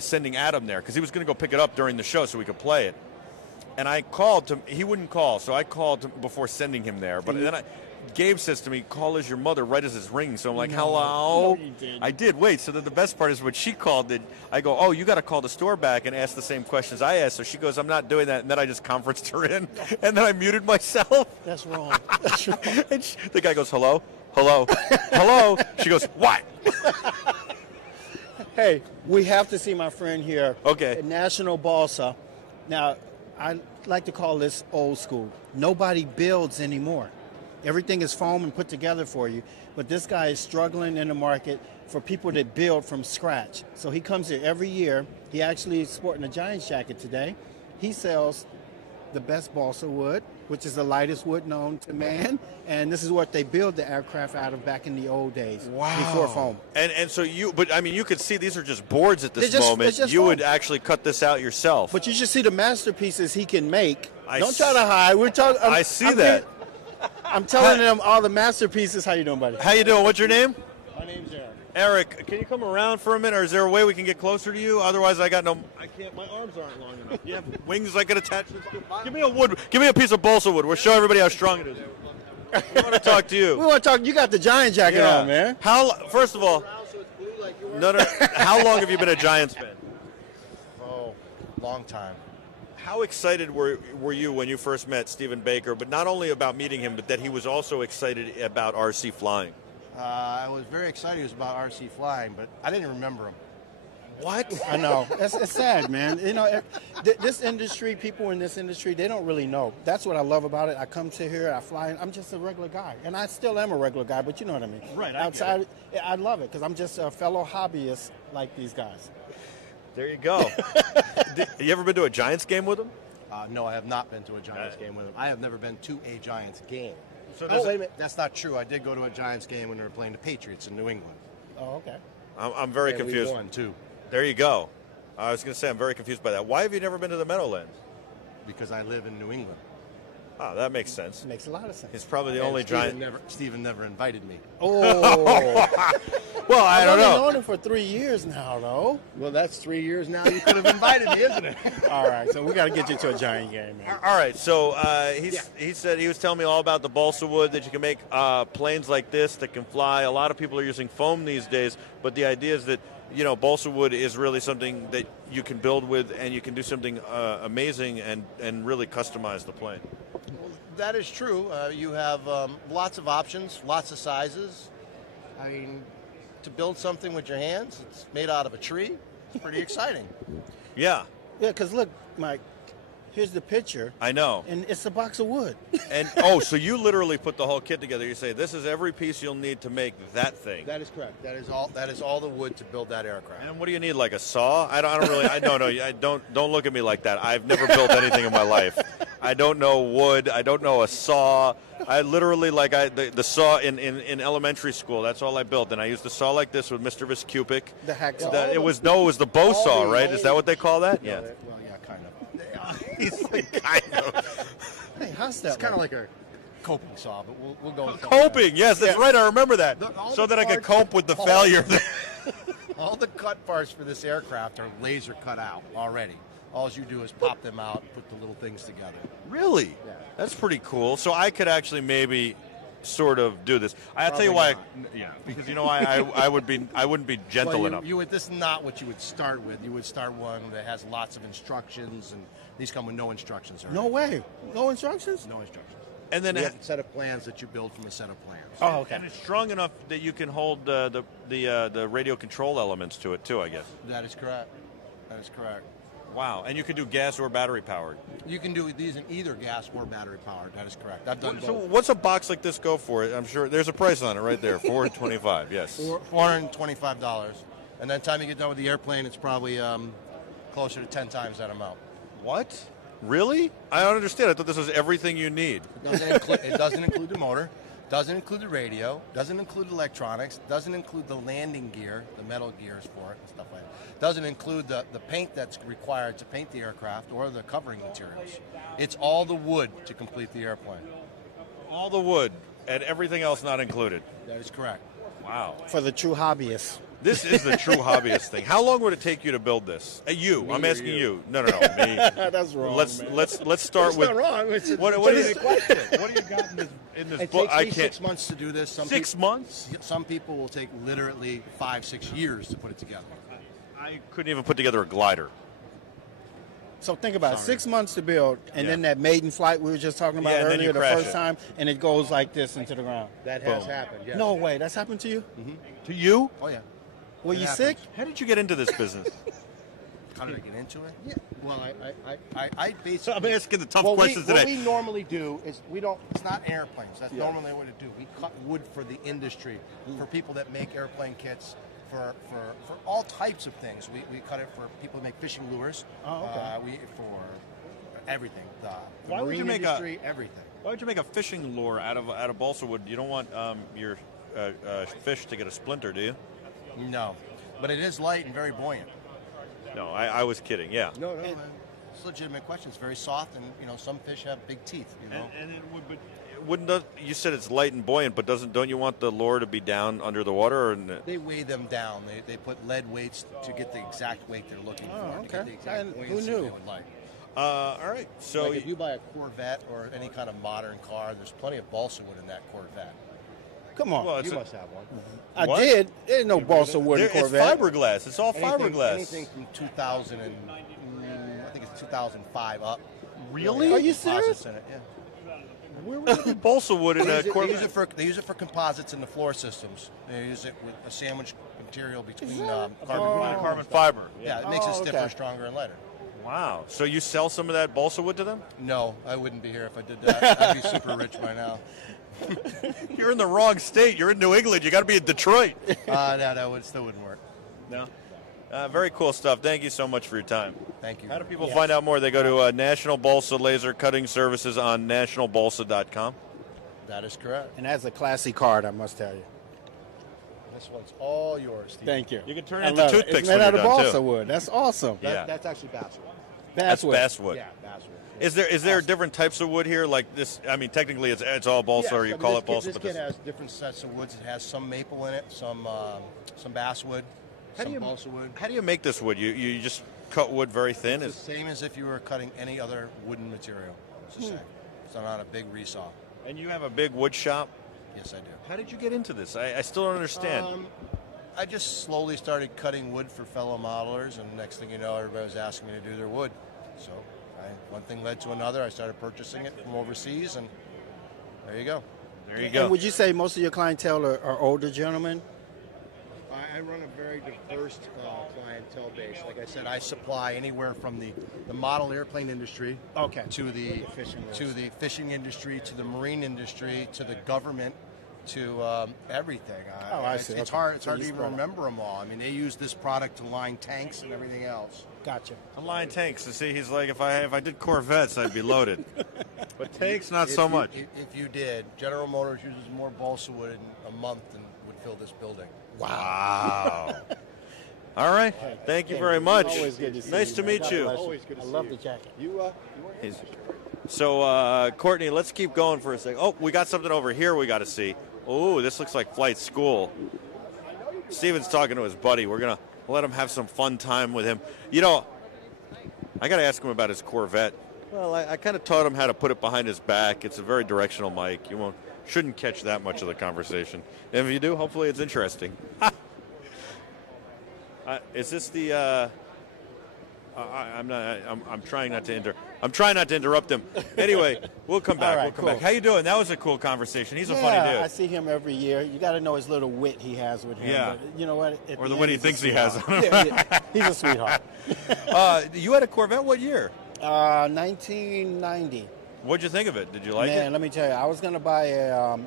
sending Adam there, because he was going to go pick it up during the show so we could play it. And I called him. He wouldn't call, so I called him before sending him there. But then Gabe says to me, "Call as your mother," right as it's ringing. So I'm like, "Hello." No, you didn't. I did. Wait. So then the best part is when she called, I go, "Oh, you got to call the store back and ask the same questions I asked." So she goes, "I'm not doing that," and then I just conferenced her in, and then I muted myself. That's wrong. That's wrong. And the guy goes, "Hello, hello, hello." She goes, "What?" Hey, we have to see my friend here. Okay. National Balsa. Now, I like to call this old school. Nobody builds anymore. Everything is foam and put together for you. But this guy is struggling in the market for people that build from scratch. So he comes here every year. He actually is sporting a Giants jacket today. He sells the best balsa wood, which is the lightest wood known to man. And this is what they build the aircraft out of back in the old days. Wow. Before foam. And so but I mean, you could see these are just boards at this They're moment. just You foam. would actually cut this out yourself. But you should see the masterpieces he can make. I Don't try to hide. We're talking. I see that. I'm telling them all the masterpieces. How you doing, buddy? How you doing? What's your name? My name's Eric. Eric, can you come around for a minute, or is there a way we can get closer to you? Otherwise, I can't. My arms aren't long enough. You have wings I can attach this to? Give me a wood. Give me a piece of balsa wood. We'll show everybody how strong it is. We want to talk to you. We want to talk. You got the Giant jacket on, man. First of all, no. How long have you been a Giants fan? Oh, long time. How excited were you when you first met Stephen Baker, but not only about meeting him, but that he was also excited about RC flying? I was very excited he was about RC flying, but I didn't remember him. What? I know. It's sad, man. You know, this industry, people in this industry, they don't really know. That's what I love about it. I come to here, I fly, and I'm just a regular guy. And I still am a regular guy, but you know what I mean. Right, Outside, I love it because I'm just a fellow hobbyist like these guys. There you go. You ever been to a Giants game with him? No, I have not been to a Giants game with him. I have never been to a Giants game. So wait a minute. That's not true. I did go to a Giants game when they were playing the Patriots in New England. Oh, okay. I'm very And confused. we won, too. There you go. I was going to say I'm very confused by that. Why have you never been to the Meadowlands? Because I live in New England. Oh, that makes sense. Makes a lot of sense. He's probably the And only Giant. Stephen never invited me. Oh. Well, I don't I've only know. known him for 3 years now, though. Well, that's 3 years now. You could have invited me, isn't it? All right, so we got to get you to a Giant game, man. All right, so he said he was telling me all about the balsa wood, that you can make planes like this that can fly. A lot of people are using foam these days, but the idea is that balsa wood is really something that you can build with, and you can do something amazing and really customize the plane. That is true. You have lots of options, lots of sizes. I mean, to build something with your hands, it's made out of a tree. It's pretty exciting. Yeah. Yeah, because look, Mike, here's the picture. I know. And it's a box of wood. And so you literally put the whole kit together. You say this is every piece you'll need to make that thing. That is correct. That is all the wood to build that aircraft. And what do you need, like a saw? I don't really. I don't know. Don't look at me like that. I've never built anything in my life. I don't know wood. I don't know a saw. I literally the saw in elementary school. That's all I built, and I used a saw like this with Mr. Viscupic. The hacksaw. It was the bow saw, right? Is that what they call that? Yeah. Well, yeah, kind of. He's like, kind of. Hey, how's that? It's kind of like a coping saw, but we'll go with Coping, yes, that's right. I remember that. So that I could cope with the failure. All the cut parts for this aircraft are laser cut out already. All you do is pop them out and put the little things together. Really? Yeah. That's pretty cool. So I could actually maybe sort of do this. I'll tell you why. Yeah, because I wouldn't be gentle enough. This is not what you would start with. You would start one that has lots of instructions, and these come with no instructions. Already. No way. No instructions? No instructions. And then we have a set of plans that you build from a set of plans. Oh, okay. And it's strong enough that you can hold the radio control elements to it too, I guess. That is correct. That is correct. Wow. And you can do gas or battery powered. You can do these in either gas or battery powered. That is correct. I've done both. So what's a box like this go for? I'm sure there's a price on it right there. $425. Yes. $425. And then time you get done with the airplane, it's probably closer to 10 times that amount. What? Really? I don't understand. I thought this was everything you need. It doesn't include the motor, doesn't include the radio, doesn't include electronics, doesn't include the landing gear, the metal gears for it and stuff like that. Doesn't include the paint that's required to paint the aircraft or the covering materials. It's all the wood to complete the airplane. All the wood and everything else not included. That is correct. Wow. For the true hobbyists. This is the true hobbyist thing. How long would it take you to build this? You. I'm asking you. No, me. That's wrong. Let's start with. Not wrong. What is the question? What do you got in this It book? takes me 6 months to do this. 6 months? Some people will take literally 5-6 years to put it together. I couldn't even put together a glider. So think about it, 6 months to build, and then that maiden flight we were just talking about earlier, the first time, and it goes like this into the ground. That has happened, yeah. No way, that's happened to you? Mm-hmm. To you? Oh, yeah. Were you sick? How did you get into this business? How did I get into it? Yeah. Well, I basically... I'm asking the tough questions today. today. What we normally do is it's not airplanes. That's normally what we do. We cut wood for the industry, for people that make airplane kits, for all types of things. We cut it for people who make fishing lures. Oh, okay. For everything. The Why would marine you make industry, everything. Why would you make a fishing lure out of balsa wood? You don't want your fish to get a splinter, do you? No, but it is light and very buoyant. No, I was kidding. Yeah. No, it's a legitimate question. It's very soft, and some fish have big teeth. And it would, but wouldn't you said it's light and buoyant, but don't you want the lure to be down under the water? Or they weigh them down. They put lead weights to get the exact weight they're looking for. Okay. To get the exact Who knew? they would like. All right. So if you buy a Corvette or any kind of modern car, there's plenty of balsa wood in that Corvette. Come on. Well, you must have one. I did. There's no balsa wood in Corvette. It's fiberglass. It's all fiberglass. Anything from 2000 and I think it's 2005 up. Really? Are you serious? In it, yeah. Where would you balsa wood in a Corvette? They use it for composites in the floor systems. They use it with a sandwich material between carbon fiber. Yeah, it makes it stiffer, stronger, and lighter. Wow. So you sell some of that balsa wood to them? No, I wouldn't be here if I did that. I'd be super rich by now. You're in the wrong state. You're in New England. You got to be in Detroit. No, still wouldn't work. No. Very cool stuff. Thank you so much for your time. Thank you. How do people find out more? They go to National Balsa Laser Cutting Services on nationalbalsa.com. That is correct. And that's a classy card, I must tell you. This one's all yours, Steve. Thank you. You can turn it into toothpicks. It's made out of balsa wood. That's awesome. That's actually basswood. That's basswood. Yeah, basswood. Is there different types of wood here? Like this? I mean, technically, it's all balsa, or you call it balsa. This kit has different sets of woods. It has some maple in it, some basswood, some balsa wood. How do you make this wood? You just cut wood very thin? It's the same as if you were cutting any other wooden material. It's the same. It's not a big resaw. And you have a big wood shop? Yes, I do. How did you get into this? I still don't understand. I just slowly started cutting wood for fellow modelers, and next thing you know, everybody was asking me to do their wood. So one thing led to another. I started purchasing it from overseas, and there you go. There you go. And would you say most of your clientele are older gentlemen? I run a very diverse clientele base. Like I said, I supply anywhere from the model airplane industry to the fishing industry, to the marine industry, to the government, to everything. I see. It's hard to even remember them all. I mean, they use this product to line tanks and everything else. Gotcha. To line tanks. To see, he's like, if I did Corvettes, I'd be loaded. But tanks, not so much. If you did, General Motors uses more balsa wood in a month than would fill this building. Wow. All right. Thank you very much. Always good to see nice you, to man. meet you. Always good to see you. I love the jacket. So, Courtney, let's keep going for a second. Oh, we got something over here we got to see. Oh, this looks like flight school. Steven's talking to his buddy. We're going to let him have some fun time with him. You know, I got to ask him about his Corvette. Well, I kind of taught him how to put it behind his back. It's a very directional mic. You shouldn't catch that much of the conversation. And if you do, hopefully it's interesting. Is this the... I'm trying not to interrupt him. Anyway, we'll come back. All right, we'll come cool. back. How you doing? That was a cool conversation. He's a funny Yeah, dude. I see him every year. You got to know his little wit he has with him. Yeah. But you know what? At Or the end, wit he he's a thinks he has. sweetheart. Yeah, he's a sweetheart. You had a Corvette what year? 1990. What'd you think of it? Did you like Man, it? let me tell you, I was going to buy a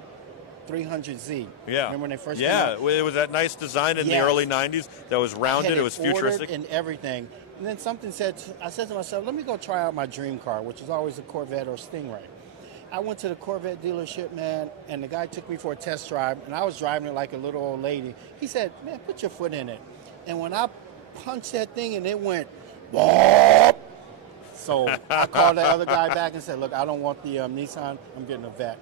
300Z. Yeah. Remember when they first came Yeah, out? it was that nice design in the Yes. early 90s that was rounded. I had It was futuristic. and everything. And then something I said to myself, let me go try out my dream car, which is always a Corvette or Stingray. I went to the Corvette dealership, man, and the guy took me for a test drive, and I was driving it like a little old lady. He said, man, put your foot in it. And when I punched that thing and it went, Boop! So I called that other guy back and said, look, I don't want the Nissan. I'm getting a Vet.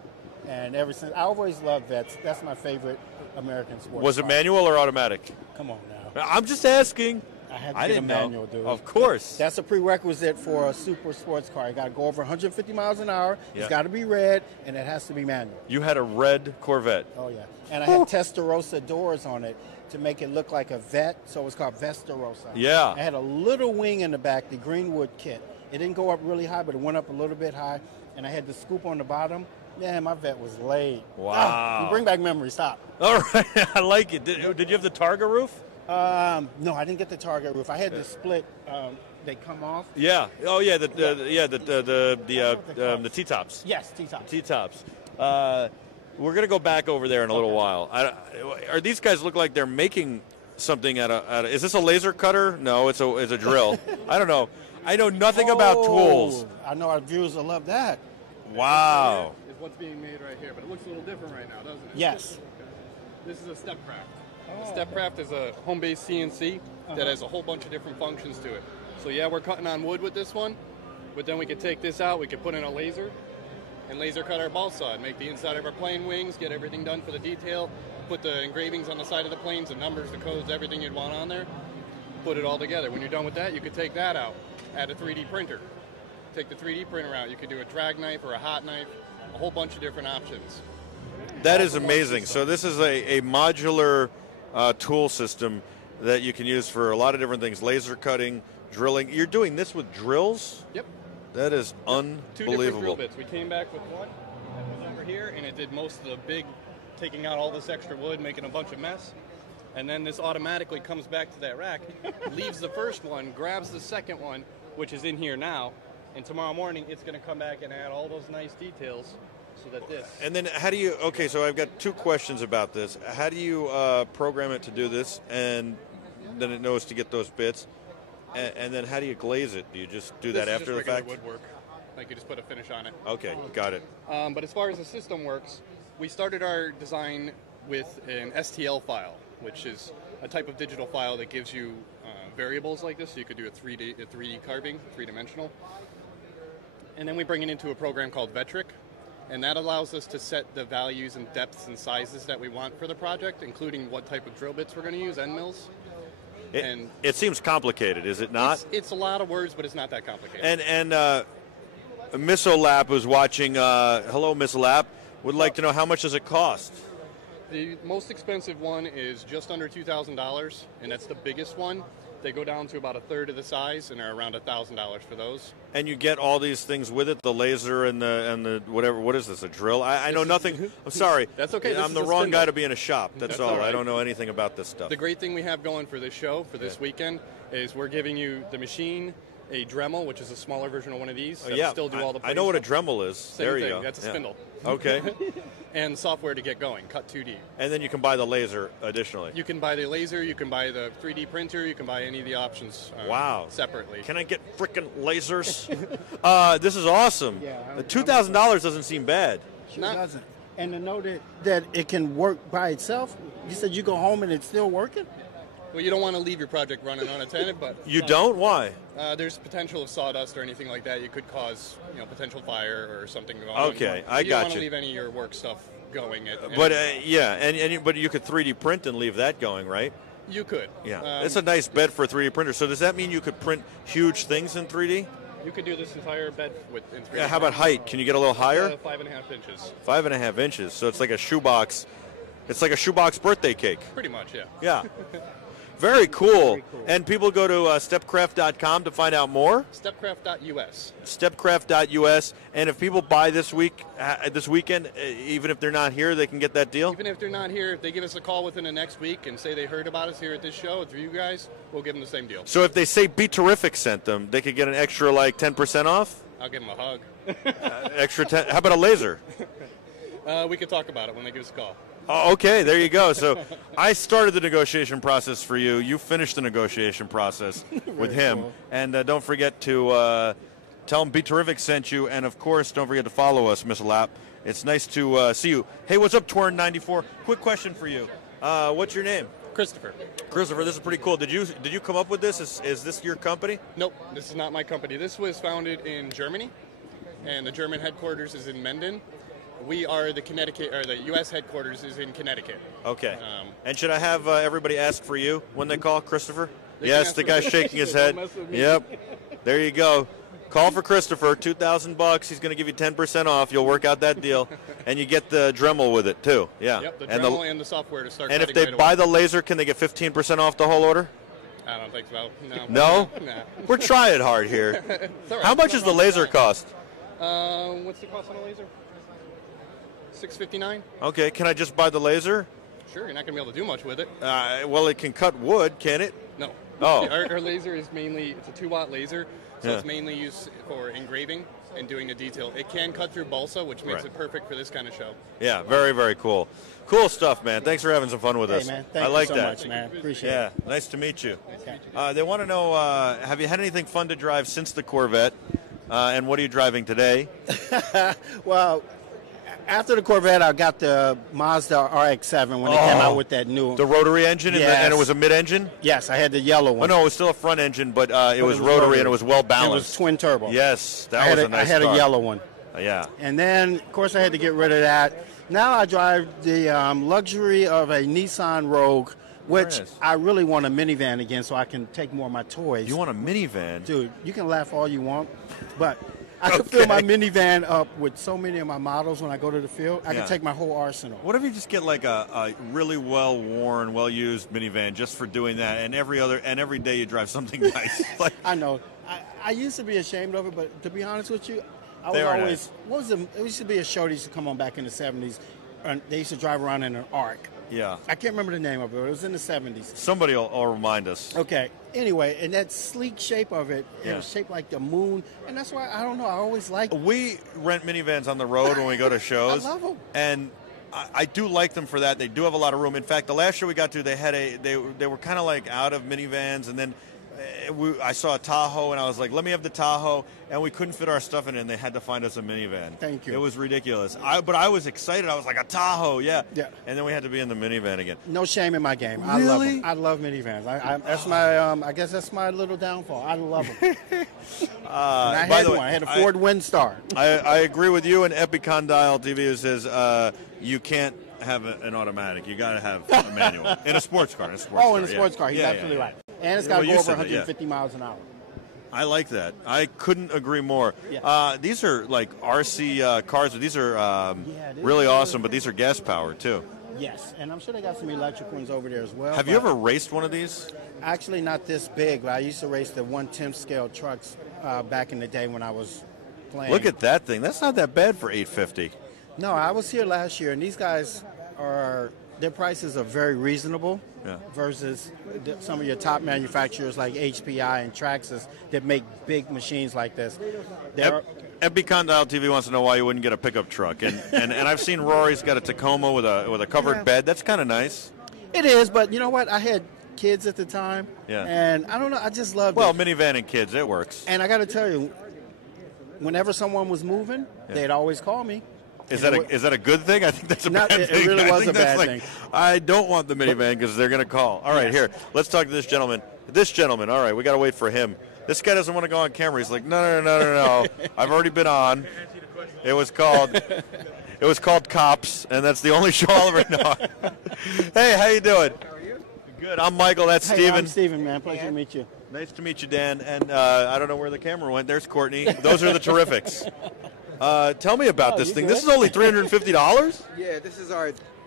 And ever since, I always loved Vets. That's my favorite American sports Was it car. manual or automatic? Come on now. I'm just asking. I had to I get didn't a manual, know. dude. Of course. That's a prerequisite for a super sports car. You got to go over 150 miles an hour. Yeah. It's got to be red, and it has to be manual. You had a red Corvette. Oh, yeah. And I had Testarossa doors on it to make it look like a Vet, so it was called Vestarossa. Yeah. I had a little wing in the back, the Greenwood kit. It didn't go up really high, but it went up a little bit high, and I had the scoop on the bottom. Man, my Vet was laid. Wow. You bring back memories. Stop. All right. I like it. Did you have the Targa roof? No, I didn't get the Target roof. I had the split. They come off. Yeah. Oh, yeah. The T-tops. Yes, T-tops. T-tops. We're gonna go back over there in a little while. Are these guys look like they're making something out of? Is this a laser cutter? No, it's a drill. I don't know. I know nothing about tools. I know our viewers will love that. Wow. Is what's being made right here, but it looks a little different right now, doesn't it? Yes. This is a Stepcraft. A Stepcraft is a home-based CNC that has a whole bunch of different functions to it. So yeah, we're cutting on wood with this one, but then we could take this out, we could put in a laser, and laser cut our ball saw and make the inside of our plane wings, get everything done for the detail, put the engravings on the side of the planes, the numbers, the codes, everything you'd want on there, put it all together. When you're done with that, you could take that out, add a 3D printer. Take the 3D printer out, you could do a drag knife or a hot knife, a whole bunch of different options. That is amazing. So this is a modular tool system that you can use for a lot of different things, laser cutting, drilling. You're doing this with drills? Yep. That is Two different drill unbelievable. bits. We came back with one that was over here, and it did most of the big, taking out all this extra wood, making a bunch of mess. And then this automatically comes back to that rack, leaves the first one, grabs the second one, which is in here now, and tomorrow morning it's going to come back and add all those nice details so that this... And then how do you, okay, so I've got two questions about this. How do you program it to do this, and then it knows to get those bits? And then how do you glaze it? Do you just do that after the fact? Woodwork. Like you just put a finish on it. Okay, got it. But as far as the system works, we started our design with an STL file, which is a type of digital file that gives you variables like this, so you could do a 3D carving, three-dimensional. And then we bring it into a program called BeTerrific, and that allows us to set the values and depths and sizes that we want for the project, including what type of drill bits we're going to use, end mills. It seems complicated, is it not? It's a lot of words, but it's not that complicated. And Miss O'Lap, who's watching, hello, Miss O'Lap, would like to know how much does it cost? The most expensive one is just under $2,000, and that's the biggest one. They go down to about a third of the size and are around $1,000 for those. And you get all these things with it, the laser and the whatever. What is this, a drill? I know nothing. I'm sorry. That's okay. I'm the wrong guy to be in a shop. That's all. right. I don't know anything about this stuff. The great thing we have going for this show, for this weekend, is we're giving you the machine, a Dremel, which is a smaller version of one of these. That'll still do all the I know what a stuff. Dremel is. Same there you thing. go. That's a spindle. Okay. And software to get going, Cut 2D. And then you can buy the laser additionally. You can buy the laser, you can buy the 3D printer, you can buy any of the options separately. Can I get frickin' lasers? This is awesome. Yeah, $2,000 doesn't seem bad. Sure doesn't. And to know that it can work by itself, you said you go home and it's still working? Well, you don't want to leave your project running unattended, but... You don't? Why? There's potential of sawdust or anything like that. You could cause, potential fire or something going on. Okay, I got you. You don't want you. to leave any of your work stuff going. But but you could 3D print and leave that going, right? You could. Yeah, it's a nice bed for a 3D printer. So does that mean you could print huge things in 3D? You could do this entire bed in 3D. Yeah. How about height? Can you get a little higher? 5.5 inches. 5.5 inches. So it's like a shoebox. It's like a shoebox birthday cake. Pretty much, yeah. Yeah. Very cool. And people go to stepcraft.com to find out more? Stepcraft.us. Stepcraft.us. And if people buy this weekend, even if they're not here, they can get that deal? Even if they're not here, if they give us a call within the next week and say they heard about us here at this show through you guys, we'll give them the same deal. So if they say BeTerrific sent them, they could get an extra 10% off? I'll give them a hug. Extra 10. How about a laser? We could talk about it when they give us a call. Oh, okay, there you go. So I started the negotiation process for you. You finished the negotiation process with him. Cool. And don't forget to tell him BeTerrific sent you. And, of course, don't forget to follow us, Miss Lap. It's nice to see you. Hey, what's up, Torn94? Quick question for you. What's your name? Christopher. Christopher, this is pretty cool. Did you come up with this? Is this your company? Nope, this is not my company. This was founded in Germany, and the German headquarters is in Menden. We are the Connecticut, or the U.S. headquarters is in Connecticut. Okay. And should I have everybody ask for you when they call, Christopher? They Yes, can the ask guy's for- shaking his Don't head. mess with me. Yep. There you go. Call for Christopher, $2,000. He's going to give you 10% off. You'll work out that deal, and you get the Dremel with it too. Yeah. Yep, the and Dremel and the software to start. and if cutting they right buy away. the laser, can they get 15% off the whole order? I don't think so. No. No. Nah. We're trying hard here. It's all right. How much does the laser cost? What's the cost on a laser? $659. Okay, can I just buy the laser? Sure, you're not going to be able to do much with it. Well, it can cut wood, can it? No. Oh. Our laser is mainly, it's a 2-watt laser, so Yeah. it's mainly used for engraving and doing the detail. It can cut through balsa, which makes Right. it perfect for this kind of show. Yeah, very, very cool. Cool stuff, man. Thanks for having some fun with Hey, us. man. Thank I you like so that. much, man. Appreciate yeah, it. nice to meet you. They want to know, have you had anything fun to drive since the Corvette? And what are you driving today? Well, after the Corvette, I got the Mazda RX-7 when they came out with that new. The rotary engine, and it was a mid-engine? Yes, I had the yellow one. Oh, no, it was still a front engine, but it was rotary. rotary and it was well It balanced. was twin turbo. Yes, that I was had a nice I had car. a yellow one. Yeah. And then, of course, I had to get rid of that. Now I drive the luxury of a Nissan Rogue, which nice. I really want a minivan again so I can take more of my toys. You want a minivan? Dude, you can laugh all you want, but I can fill my minivan up with so many of my models when I go to the field. I Yeah. can take my whole arsenal. What if you just get like a really well-worn, well-used minivan just for doing that, and every day you drive something nice? Like, I know. I used to be ashamed of it, but to be honest with you, I They was are always. nice. What was it used to be a show that used to come on back in the 70s. And they used to drive around in an Arc. yeah. I can't remember the name of it. It was in the 70s. Somebody will remind us. Okay. Anyway, and that sleek shape of it, it Yeah. was shaped like the moon, and that's why I don't know. I always liked. We rent minivans on the road when we go to shows. I love 'em. And I do like them for that. They do have a lot of room. In fact, the last show we got to, they were kind of like out of minivans, and then I saw a Tahoe, and I was like, let me have the Tahoe, and we couldn't fit our stuff in it, and they had to find us a minivan. Thank you. It was ridiculous. But I was excited. I was like, a Tahoe, yeah. Yeah. And then we had to be in the minivan again. No shame in my game. I love them. I love minivans. That's my. I guess that's my little downfall. I love them. I by had the way, one. I had a Ford Windstar. I agree with you, and Epicondyle TV says you can't have an automatic. You got to have a manual in a sports car. In a sports car. He's absolutely right. And it's got to Well, go you over said that, 150 miles an hour. I like that. I couldn't agree more. Yeah. These are like RC cars. These are really awesome, but these are gas powered too. Yes, and I'm sure they got some electric ones over there as well. Have you ever raced one of these? Actually, not this big, but I used to race the 1/10 scale trucks back in the day when I was playing. Look at that thing. That's not that bad for $850. No, I was here last year, and these guys their prices are very reasonable versus some of your top manufacturers like HPI and Traxxas that make big machines like this. Epicondyle TV wants to know why you wouldn't get a pickup truck, and I've seen Rory's got a Tacoma with a covered bed. That's kind of nice. It is, but you know what? I had kids at the time, and I don't know. I just loved Well, it. minivan and kids, it works. And I got to tell you, whenever someone was moving, they'd always call me. Is that a good thing? I think that's a bad thing. It really I was think a that's bad like, thing. I don't want the minivan because they're going to call. All right, here. Let's talk to this gentleman. This gentleman. All right, we got to wait for him. This guy doesn't want to go on camera. He's like, no. I've already been on. It was called Cops, and that's the only show I'll ever know. Hey, how you doing? How are you? Good. I'm Michael. That's Hey, Steven. I'm Steven, man. Pleasure to meet you. Nice to meet you, Dan. And I don't know where the camera went. There's Cortney. Those are the Terrifics. Tell me about this thing. good? This is only $350? Yeah, this is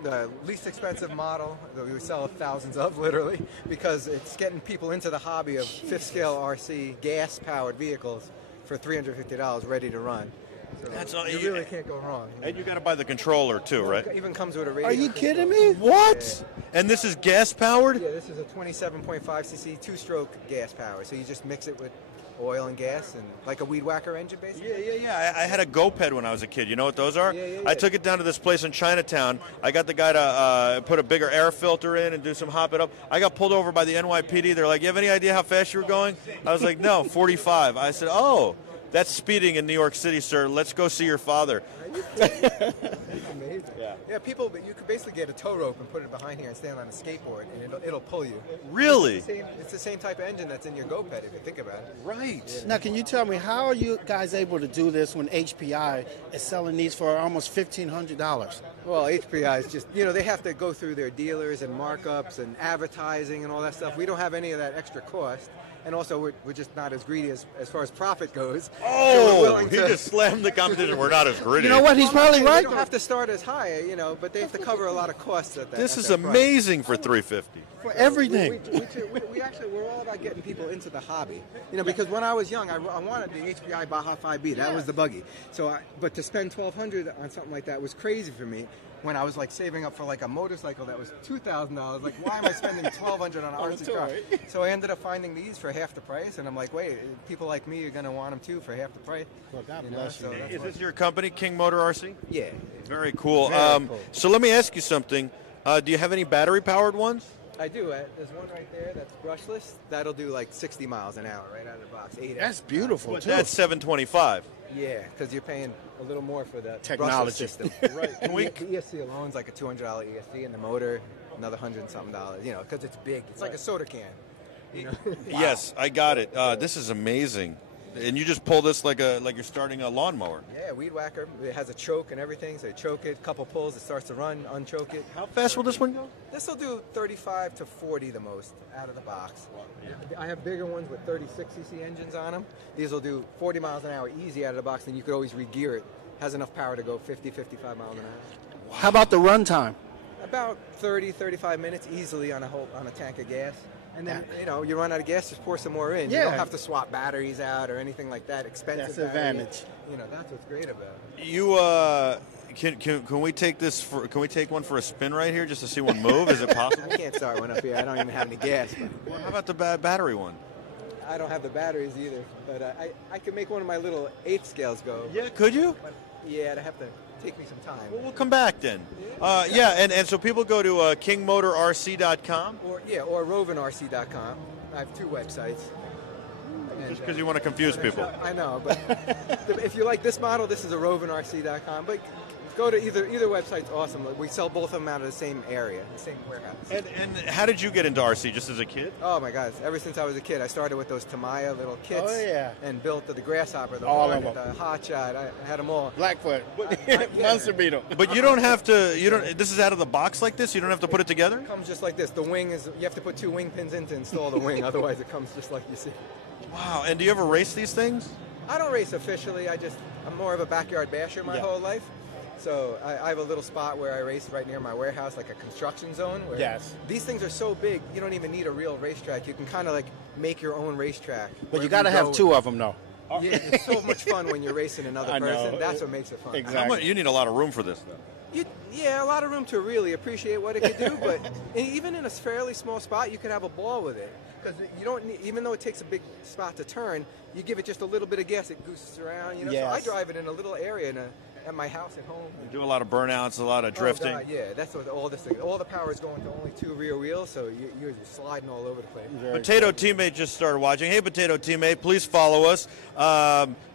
the least expensive model that we sell thousands of, literally, because it's getting people into the hobby of fifth scale RC gas-powered vehicles for $350 ready to run. So That's all you really can't go wrong. And you got to buy the controller too, right? It even comes with a radio. Are you kidding me? What? And this is gas powered? Yeah, this is a 27.5 cc two-stroke gas power. So you just mix it with oil and gas, and like a weed whacker engine, basically. Yeah. I had a GoPed when I was a kid. You know what those are? Yeah. I took it down to this place in Chinatown. I got the guy to put a bigger air filter in and do some hop it up. I got pulled over by the NYPD. They're like, "You have any idea how fast you were going?" I was like, "No, 45." I said, "Oh." That's speeding in New York City, sir. Let's go see your father. It's amazing. Yeah, people, but you could basically get a tow rope and put it behind here and stand on a skateboard, and it'll pull you. Really? It's the same type of engine that's in your GoPed, if you think about it. Right. Yeah. Now, can you tell me, how are you guys able to do this when HPI is selling these for almost $1,500? Well, HPI is just, you know, they have to go through their dealers and markups and advertising and all that stuff. We don't have any of that extra cost. And also, we're just not as greedy as far as profit goes. Oh, he just slammed the competition. We're not as greedy. You know what? He's probably right. They don't have to start as high, you know, but they have to cover a lot of costs at that. This at is that price. amazing for $350. For everything. We actually, we're all about getting people into the hobby. You know, because when I was young, I wanted the HPI Baja 5B. That was the buggy. But to spend $1,200 on something like that was crazy for me. When I was like saving up for like a motorcycle that was $2,000, like why am I spending $1,200 on an Artsis car? So I ended up finding these for half the price, and I'm like, wait, people like me are going to want them too for half the price. Well, God bless you. Is this your company, King Motor RC? Yeah. Very cool. Very cool. So let me ask you something. Do you have any battery-powered ones? I do. There's one right there that's brushless. That'll do like 60 miles an hour right out of the box. That's beautiful, too. That's $725. Yeah, because you're paying a little more for the Technology brushless system. Right. The ESC alone is like a $200 ESC, and the motor, another $100 and something. You know, because it's big. It's like a soda can. You know? Yes, I got it. This is amazing. And you just pull this like you're starting a lawnmower. Yeah, weed whacker. It has a choke and everything. So you choke it, couple pulls, it starts to run, unchoke it. How fast will this one go? This will do 35 to 40 the most out of the box. I have bigger ones with 36cc engines on them. These will do 40 miles an hour easy out of the box, and you could always re-gear it. Has enough power to go 50, 55 miles an hour. How about the run time? About 30, 35 minutes easily on a tank of gas. And then, you know, you run out of gas, just pour some more in. Yeah. You don't have to swap batteries out or anything like that. Expensive That's battery. advantage. You know, that's what's great about it. You can we take this for? Can we take one for a spin right here just to see one move? Is it possible? I can't start one up here. I don't even have any gas. Well, how about the battery one? I don't have the batteries either, but I could make one of my little 8 scales go. Yeah, could you? But, yeah, it'd have to take me some time. Well, we'll come back then. And so people go to kingmotorrc.com. Or rovinrc.com. I have 2 websites. Just because you want to confuse people. I know, but if you like this model, this is a rovinrc.com. But go to either website's awesome. We sell both of them out of the same area, the same warehouse. And how did you get into RC? Just as a kid? Oh my God! Ever since I was a kid, I started with those Tamiya little kits. Oh, yeah. And built the Grasshopper, the All Hornet, of them. the Hot Shot. I had them all. Blackfoot. Monster Beetle. But you don't have to. You don't. This is out of the box like this. You don't have to put it together. It comes just like this. The wing is. You have to put 2 wing pins in to install the wing. Otherwise, it comes just like you see. Wow. And do you ever race these things? I don't race officially. I'm more of a backyard basher my whole life. So I have a little spot where I race right near my warehouse, like a construction zone. Where Yes. These things are so big, you don't even need a real racetrack. You can kind of like make your own racetrack. But you got to have 2 of them, though. Yeah, it's so much fun when you're racing another I know. person. That's what makes it fun. Exactly. You need a lot of room for this, though. Yeah, a lot of room to really appreciate what it can do. But even in a fairly small spot, you can have a ball with it. Because you don't need, even though it takes a big spot to turn, you give it just a little bit of gas, it gooses around. You know, Yes. so I drive it in a little area at my house at home. You do a lot of burnouts, a lot of drifting. Oh God, yeah, that's what all this thing. All the power is going to only 2 rear wheels, so you're sliding all over the place. Potato Teammate just started watching. Hey, Potato Teammate, please follow us.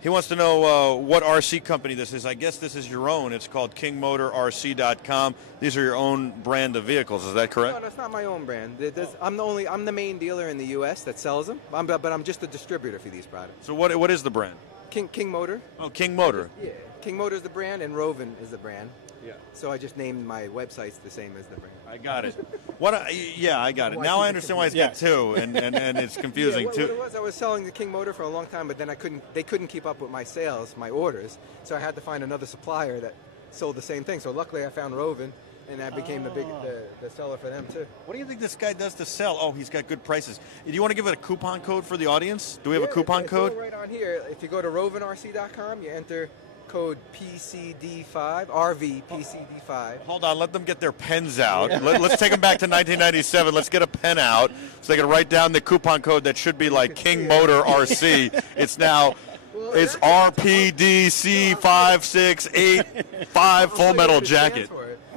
He wants to know what RC company this is. I guess this is your own. It's called kingmotorrc.com. These are your own brand of vehicles. Is that correct? No, that's not my own brand. I'm the main dealer in the U.S. that sells them, but I'm just a distributor for these products. So what is the brand? King Motor. Oh, King Motor. Yeah, King Motor is the brand, and Rovin is the brand. Yeah. So I just named my websites the same as the brand. I got it. I got it. Now I understand why he's got 2, and it's confusing What too. it was, I was selling the King Motor for a long time, but then they couldn't keep up with my sales, my orders, so I had to find another supplier that sold the same thing. So luckily I found Rovin, and I became the seller for them too. What do you think this guy does to sell? Oh, he's got good prices. Do you want to give it a coupon code for the audience? Do we have a coupon it's code? all right on here. If you go to rovinrc.com, you enter code PCD5, RVPCD5. Hold on, let them get their pens out. Let's take them back to 1997. Let's get a pen out so they can write down the coupon code that should be like King Motor RC. It's now, it's RPDC5685 Full Metal Jacket.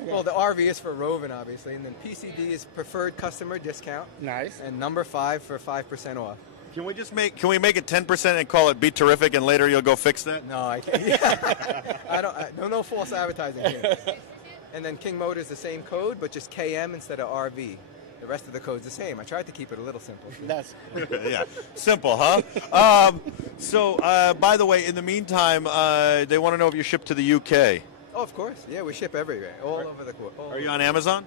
Well, the RV is for Rovin, obviously, and then PCD is Preferred Customer Discount. Nice. And number 5 for 5% off. Can we make it 10% and call it BeTerrific, and later you'll go fix that? No, I can't. Yeah. No false advertising here. And then King Motor is the same code, but just KM instead of RV. The rest of the code's the same. I tried to keep it a little simple. That's yeah, simple, huh? By the way, in the meantime, they want to know if you ship to the UK. Oh, of course. Yeah, we ship everywhere, all over the world. Are you on Amazon?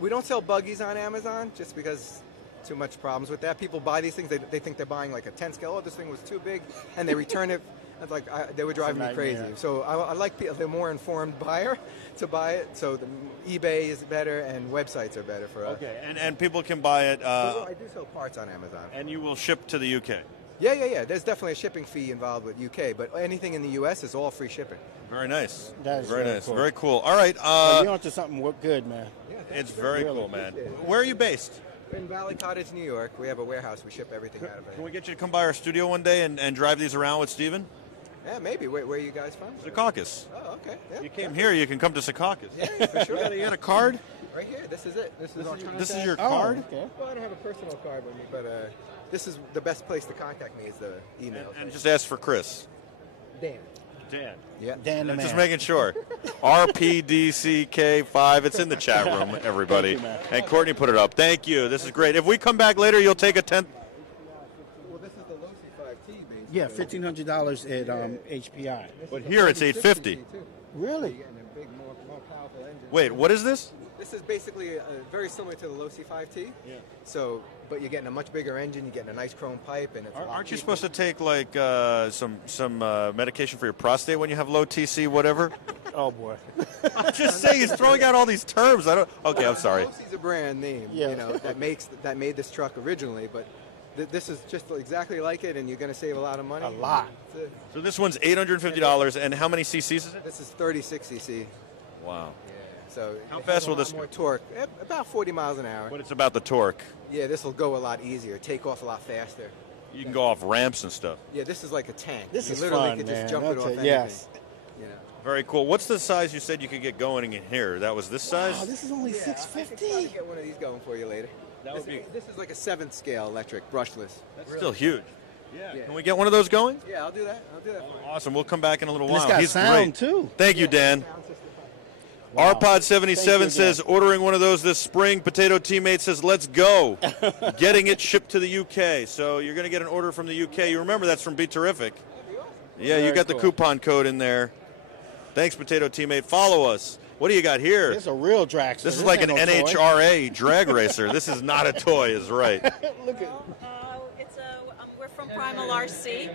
We don't sell buggies on Amazon just because too much problems with that. People buy these things, they think they're buying like a 10 scale. Oh, this thing was too big, and they return it. It's like they were driving me crazy. So I like the more informed buyer to buy it. So eBay is better, and websites are better for us. Okay, and people can buy it. I do sell parts on Amazon. And you will ship to the UK. Yeah. There's definitely a shipping fee involved with UK, but anything in the US is all free shipping. Very nice. That is very nice. cool. Very cool. All right. You're onto something good, man. It's very cool, man. Where are you based? In Valley Cottage, New York. We have a warehouse. We ship everything out of it. Can we get you to come by our studio one day and drive these around with Steven? Yeah, maybe. Where are you guys from? Secaucus. Oh, okay. Yeah, you came here, you can come to Secaucus. Yeah, for sure. You got a card? Right here. This is it. This is your card? Okay. Well, I don't have a personal card with me, but this is the best place to contact me is the email. And just ask for Chris. Dan. Yeah, Dan the man. Just making sure. RPDCK5. It's in the chat room, everybody. And Courtney put it up. Thank you. This is great. If we come back later, you'll take a 10th. Well, this is the Losi 5T, basically. Yeah, $1,500 at HPI. But here it's $850. Really? Getting a big, more powerful engine. Wait, what is this? This is basically very similar to the Losi 5T. Yeah. So, but you're getting a much bigger engine. You're getting a nice chrome pipe, and it's a lot Aren't you cheaper. supposed to take like some medication for your prostate when you have low TC, whatever? Oh boy. I'm just saying, he's throwing out all these terms. I don't. Okay, I'm sorry. Losi's a brand name, Yeah. you know, that made this truck originally, but this is just exactly like it, and you're going to save a lot of money. A lot. So this one's $850, and how many cc's is it? This is 36 cc. Wow. Yeah. So How it fast has a will lot this more go? torque? About 40 miles an hour. But it's about the torque. Yeah, this will go a lot easier, take off a lot faster. You can go off ramps and stuff. Yeah, this is like a tank. This you is literally fun, could man. just jump it off anything. Yes. You know. Very cool. What's the size you said you could get going in here? That was this size? Wow, this is only I could probably get one of these going for you later. That would be. This is like a 7th scale electric, brushless. That's still huge. Yeah. Can we get one of those going? Yeah, I'll do that. I'll do that for you. Awesome. We'll come back in a little And while. it's got He's sound, great. too. Thank you, Dan. Wow. RPod77 Thank you, says, ordering one of those this spring. Potato Teammate says, let's go. Getting it shipped to the UK. So you're going to get an order from the UK. You remember that's from BeTerrific. Yeah, you Very got the cool. coupon code in there. Thanks, Potato Teammate. Follow us. What do you got here? This is a real dragster. This is like an ain't no toy. NHRA drag racer. This is not a toy, is right. Look at We're from Primal RC,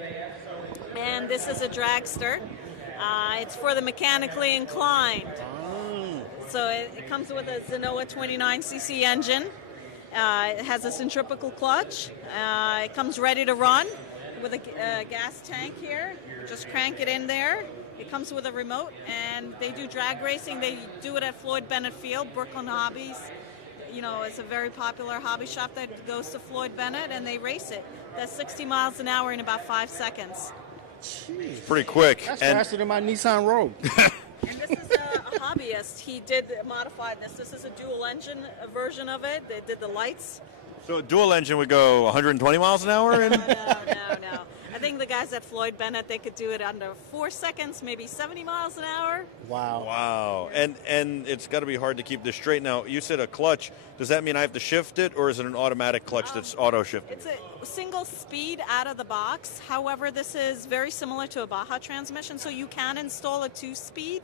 and this is a dragster. It's for the mechanically inclined. So it comes with a Zenoa 29cc engine. It has a centrifugal clutch. It comes ready to run with a gas tank here. Just crank it in there. It comes with a remote, and they do drag racing. They do it at Floyd Bennett Field, Brooklyn Hobbies. You know, it's a very popular hobby shop that goes to Floyd Bennett, and they race it. That's 60 miles an hour in about 5 seconds. Jeez. Pretty quick. That's And faster than my Nissan Rogue. And this is a hobbyist. He did modify this. This is a dual engine version of it. They did the lights. so a dual engine would go 120 miles an hour? No. I think the guys at Floyd Bennett, they could do it under 4 seconds, maybe 70 miles an hour. Wow. Wow. And it's got to be hard to keep this straight. Now, you said a clutch. Does that mean I have to shift it, or is it an automatic clutch that's auto-shifting? It's a single speed out of the box. However, this is very similar to a Baja transmission, so you can install a 2-speed,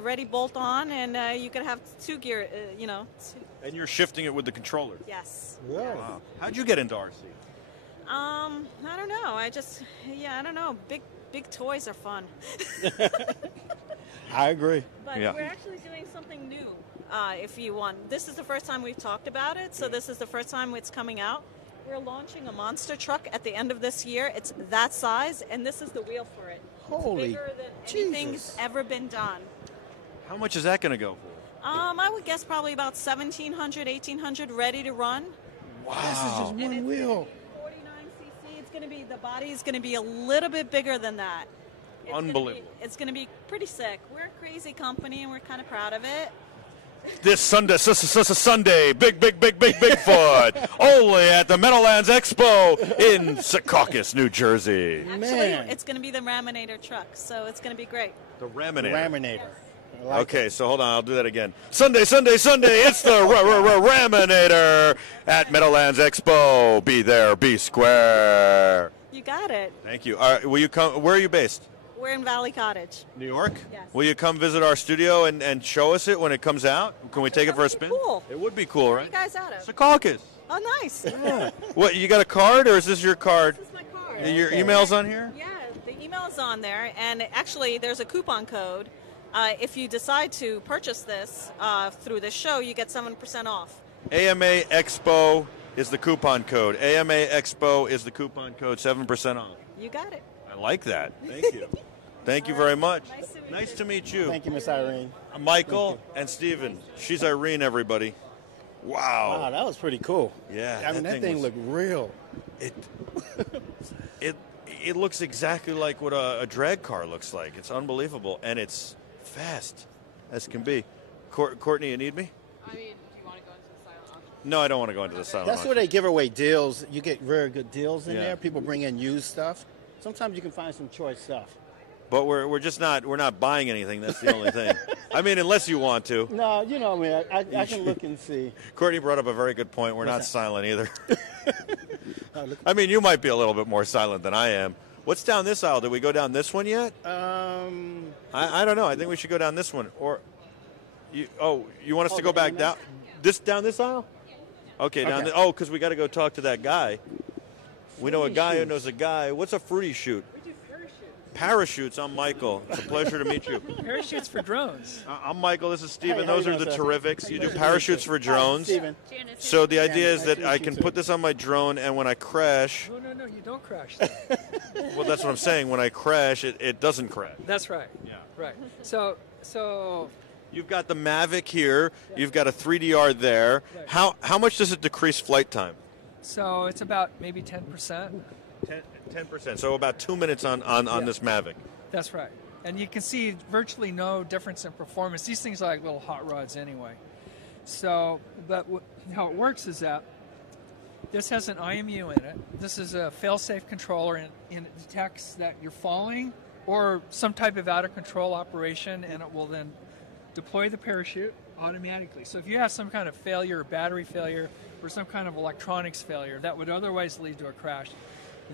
ready bolt on, and you can have 2 gear, And you're shifting it with the controller? Yes. Wow. How'd you get into RC? I don't know. I don't know. Big toys are fun. I agree. But Yeah. we're actually doing something new, if you want. This is the first time we've talked about it, so this is the first time it's coming out. We're launching a monster truck at the end of this year. It's that size, and this is the wheel for it. Holy It's bigger than anything's ever been done. How much is that going to go for? I would guess probably about 1,700, 1,800 ready to run. Wow. This is just one wheel. 49cc. It's going to be, the body is going to be a little bit bigger than that. Unbelievable. It's going to be pretty sick. We're a crazy company, and we're kind of proud of it. this Sunday, big Bigfoot, only at the Meadowlands Expo in Secaucus, New Jersey. Actually, it's going to be the Raminator truck, so it's going to be great. The Raminator. Raminator. Okay, so hold on, I'll do that again. Sunday, it's the Raminator at Meadowlands Expo. Be there, be square. You got it. Thank you. All right, will you come? Where are you based? We're in Valley Cottage. New York? Yes. Will you come visit our studio and show us it when it comes out? Can we take it for a spin? Cool. It would be cool, Where are right? you guys out of? Secaucus. Oh, nice. Yeah. What, you got a card, or is this your card? This is my card. Your email's on here? Yeah, the email's on there, and actually there's a coupon code. If you decide to purchase this through this show, you get 7% off. AMA Expo is the coupon code. AMA Expo is the coupon code, 7% off. You got it. I like that. Thank you. Thank you very much. Nice to meet you. Thank you, Miss Irene. Michael and Steven. She's Irene, everybody. Wow. Wow, that was pretty cool. Yeah. I mean, that thing looked real. It looks exactly like what a drag car looks like. It's unbelievable, and it's fast as can be. Courtney, you need me? I mean, do you want to go into the silent auction? No, I don't want to go into the silent That's auction. where they give away deals. You get very good deals in Yeah. there. People bring in used stuff. Sometimes you can find some choice stuff. But we're just not buying anything. That's the only thing. I mean, unless you want to. No, you know me. I can look and see. Courtney brought up a very good point. We're not What's that? silent either. I mean, you might be a little bit more silent than I am. What's down this aisle? Did we go down this one yet? I don't know. I think we should go down this one. Or, you want us to go back down this aisle? Okay, down. Okay. Because we got to go talk to that guy. We know a guy who knows a guy. What's a fruity shoot? We do parachutes. Parachutes. I'm Michael. It's a pleasure to meet you. Parachutes for drones. I'm Michael. This is Steven. Hey, how Those you are the doing, sir? Terrifics. You do Nice to parachutes meet for you. drones. Hi, Steven. So the idea is Nice that to meet I you can too. put this on my drone, and when I crash, No, you don't crash. well, that's what I'm saying. When I crash, it doesn't crash. That's right. Yeah. Right. So You've got the Mavic here. You've got a 3DR there. Right. How much does it decrease flight time? so it's about maybe 10%. 10%. So about 2 minutes on this Mavic. That's right. And you can see virtually no difference in performance. These things are like little hot rods anyway. So, but how it works is that this has an IMU in it. This is a fail-safe controller, and it detects that you're falling or some type of out-of-control operation, and it will then deploy the parachute automatically. So if you have some kind of failure, battery failure, or some kind of electronics failure that would otherwise lead to a crash,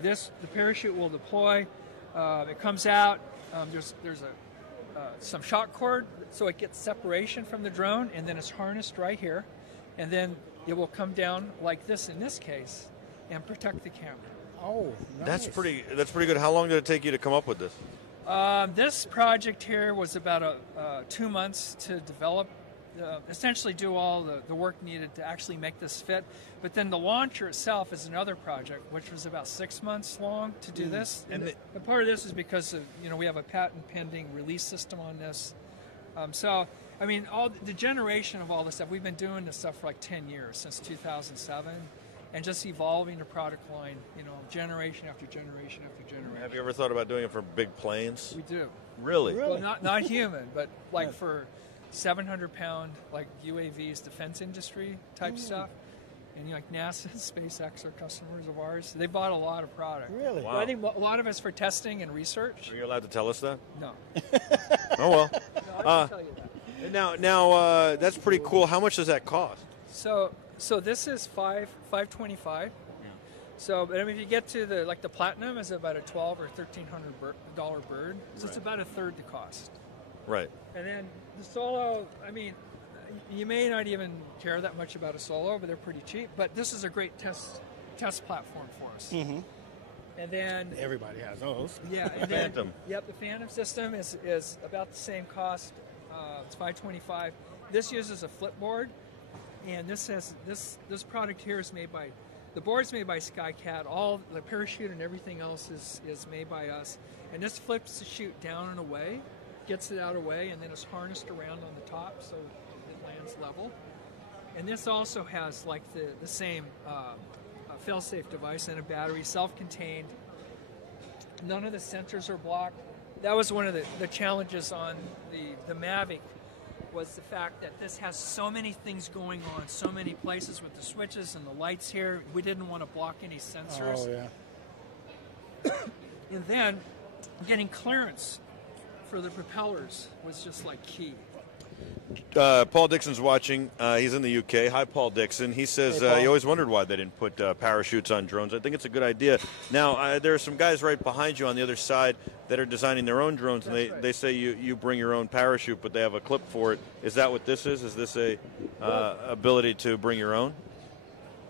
the parachute will deploy. It comes out. There's some shock cord, so it gets separation from the drone, and then it's harnessed right here, and then it will come down like this in this case, and protect the camera. Oh, nice. That's pretty good. How long did it take you to come up with this? This project here was about 2 months to develop, essentially do all the work needed to actually make this fit. But then the launcher itself is another project, which was about 6 months long to do this. And the part of this is because of, we have a patent pending release system on this. So, I mean, all the generation of all this stuff, we've been doing this stuff for like 10 years, since 2007. And just evolving the product line, generation after generation after generation. Have you ever thought about doing it for big planes? We do. Really? Well, not human, but like for 700-pound like UAVs, defense industry type stuff. And like NASA and SpaceX are customers of ours. They bought a lot of product. Really? Wow. But I think a lot of it's for testing and research. Are you allowed to tell us that? No. Oh well. No, I can tell you that. Now that's pretty cool. How much does that cost? So this is $525. Yeah. So, but I mean, if you get to the platinum is about a $1,200 or $1,300 bird. So it's about a third the cost. Right. And then the Solo, I mean, you may not even care that much about a Solo, but they're pretty cheap. But this is a great test platform for us. Mm-hmm. And then everybody has those. Yeah. And then, Phantom. Yep. The Phantom system is about the same cost. It's $525. This uses a flipboard. And this product here is made by, the board's made by SkyCat. All the parachute and everything else is made by us. And this flips the chute down and away, gets it out away, and then it's harnessed around on the top so it lands level. And this also has like the same fail-safe device and a battery, self-contained. None of the sensors are blocked. That was one of the challenges on the Mavic. was the fact that this has so many things going on, so many places with the switches and the lights here. We didn't want to block any sensors. Oh, yeah. And then getting clearance for the propellers was just like key. Paul Dixon's watching. He's in the UK. Hi, Paul Dixon. He says he always wondered why they didn't put parachutes on drones. I think it's a good idea. Now, there are some guys right behind you on the other side that are designing their own drones, and they say you bring your own parachute, but they have a clip for it. Is that what this is? Is this a ability to bring your own?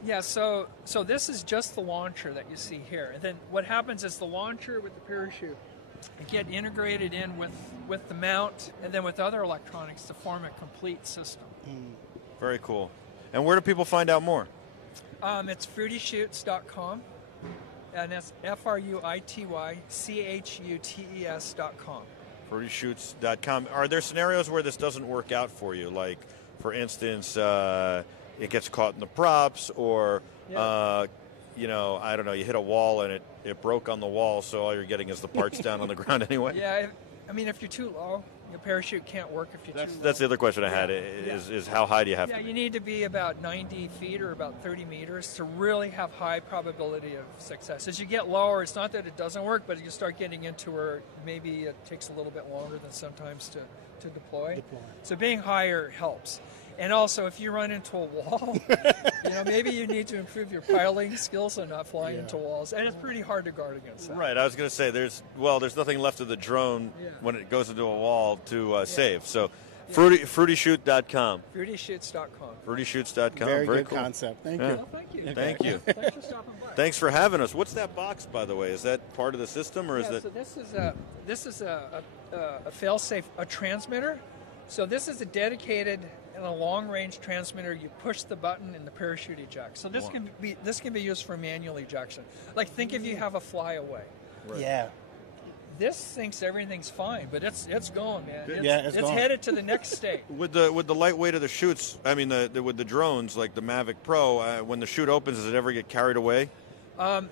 Yeah, so this is just the launcher that you see here. And then what happens is the launcher with the parachute get integrated in with the mount and then with other electronics to form a complete system. Very cool. And where do people find out more? It's fruityshoots.com, and that's FRUITYCHUTES.com. Fruityshoots.com. Are there scenarios where this doesn't work out for you? Like, for instance, it gets caught in the props, or you know, I don't know, you hit a wall and it broke on the wall, so all you're getting is the parts down on the ground anyway? Yeah, I mean, if you're too low, your parachute can't work if you're too low. That's the other question I had, is how high do you have to be? Yeah, you need to be about 90 feet or about 30 meters to really have high probability of success. As you get lower, it's not that it doesn't work, but you start getting into where maybe it takes a little bit longer than sometimes to deploy. So being higher helps. And also, if you run into a wall, maybe you need to improve your piloting skills and not flying into walls. And it's pretty hard to guard against that. Right. I was going to say, there's nothing left of the drone when it goes into a wall to save. So, fruityshoot.com. Fruityshoots.com. Fruityshoots.com. Very good cool concept. Thank you. Well, thank you. Thank you. Thanks for stopping by. Thanks for having us. What's that box, by the way? Is that part of the system, or is that? So this is a fail-safe transmitter. So this is a dedicated and a long-range transmitter. You push the button and the parachute ejects. So this can be used for manual ejection. Like, think if you have a flyaway. Right. Yeah. This thinks everything's fine, but it's going, man. It's going. headed to the next state. With the light weight of the chutes, I mean, with the drones like the Mavic Pro, when the chute opens, does it ever get carried away? Yeah.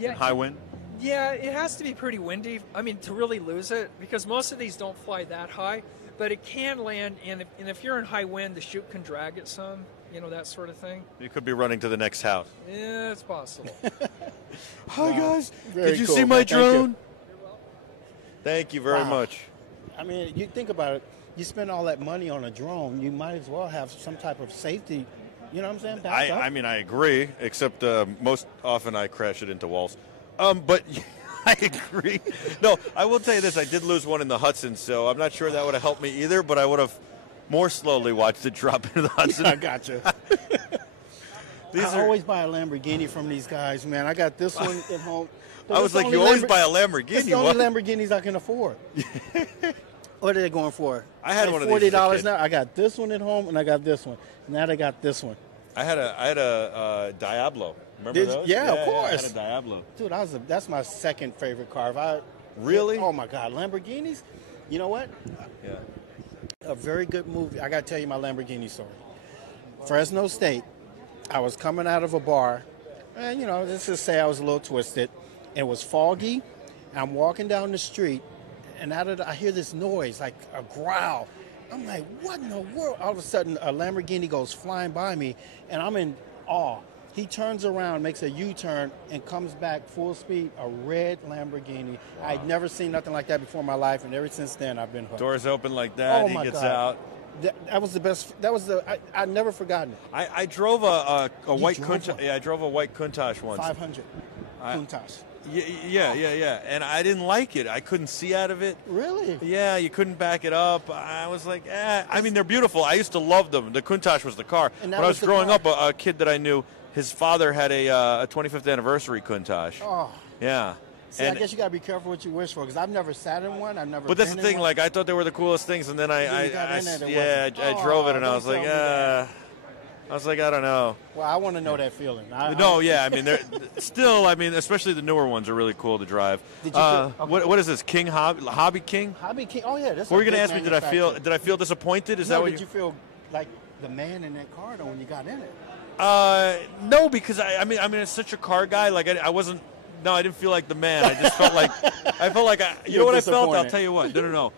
In high wind. Yeah, it has to be pretty windy. I mean, to really lose it, because most of these don't fly that high. But it can land, and if you're in high wind, the chute can drag it some, that sort of thing. You could be running to the next house. Yeah, it's possible. Hi, guys. Very Did you cool, see man. my Thank you. drone? Thank you very Wow. much. I mean, you think about it. You spend all that money on a drone, you might as well have some type of safety. You know what I'm saying? Back up. I mean, I agree, except most often I crash it into walls. But I agree. No, I will tell you this. I did lose one in the Hudson, so I'm not sure that would have helped me either, but I would have more slowly watched it drop into the Hudson. I gotcha. I always buy a Lamborghini from these guys, man. I got this one at home. I was like, you always buy a Lamborghini? It's the only Lamborghinis I can afford. What are they going for? I had like one of these as a $40 kid. now. I got this one at home, and I got this one. Now I got this one. I had a Diablo. Remember those? Yeah, of I course. had a Diablo. Dude, that's my second favorite car. Really? Oh, my God. Lamborghinis? You know what? Yeah. A very good movie. I got to tell you my Lamborghini story. Fresno State. I was coming out of a bar, and, let's just say I was a little twisted. It was foggy. I'm walking down the street, and I hear this noise, like a growl. I'm like, what in the world? All of a sudden, a Lamborghini goes flying by me, and I'm in awe. He turns around, makes a U-turn, and comes back full speed, a red Lamborghini. Wow. I'd never seen nothing like that before in my life, and ever since then, I've been hooked. Doors open like that, oh, he my gets God. out. That was the best. I've never forgotten it. I drove a white Countach. Yeah, I drove a white Countach once. 500 Countach. Yeah. And I didn't like it. I couldn't see out of it. Really? Yeah, you couldn't back it up. I was like, I mean, they're beautiful. I used to love them. The Countach was the car. When I was growing up, a kid that I knew, his father had a 25th anniversary Countach. Oh. Yeah. See, I guess you got to be careful what you wish for, because I've never sat in one. I've never. But that's been the thing. in one. Like, I thought they were the coolest things, and then I drove it, and I was like, I don't know. Well, I want to know that feeling. I mean, they're still. I mean, especially the newer ones are really cool to drive. Did you what is this? King Hobby King? Hobby King. Oh yeah, that's. Were you going to ask me? Did I feel disappointed? Is that what did you feel like the man in that car though when you got in it? No, because I mean, it's such a car guy. Like I wasn't. No, I didn't feel like the man. I just felt like you know what I felt? I'll tell you what. No.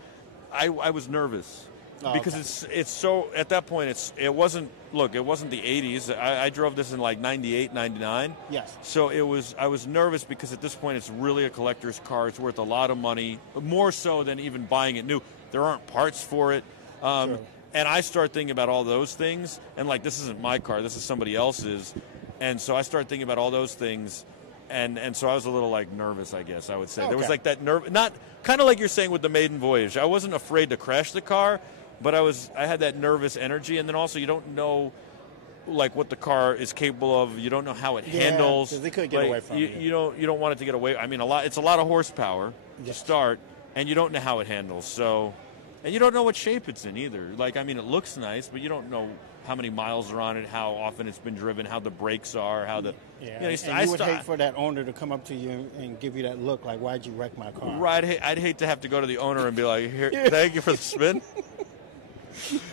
I was nervous. Oh, because okay. it's so at that point it wasn't the 80s. I drove this in like 98, 99. Yes. So I was nervous because at this point it's really a collector's car. It's worth a lot of money, more so than even buying it new. There aren't parts for it. True. And I start thinking about all those things, and like, this isn't my car, this is somebody else's. And so I start thinking about all those things, and so I was a little like nervous, I guess I would say. There was Okay. like that nerve, not kind of like you're saying with the maiden voyage. I wasn't afraid to crash the car, but I had that nervous energy, and then also you don't know like what the car is capable of. You don't know how it handles. 'cause they could get Like, away from you. You don't want it to get away. I mean, it's a lot of horsepower to start, and you don't know how it handles. So, and you don't know what shape it's in either. Like, I mean, it looks nice, but you don't know how many miles are on it, how often it's been driven, how the brakes are, how the Yeah, you know, and you would hate for that owner to come up to you and give you that look like, why'd you wreck my car? Right, I'd hate to have to go to the owner and be like, "Here, thank you for the spin."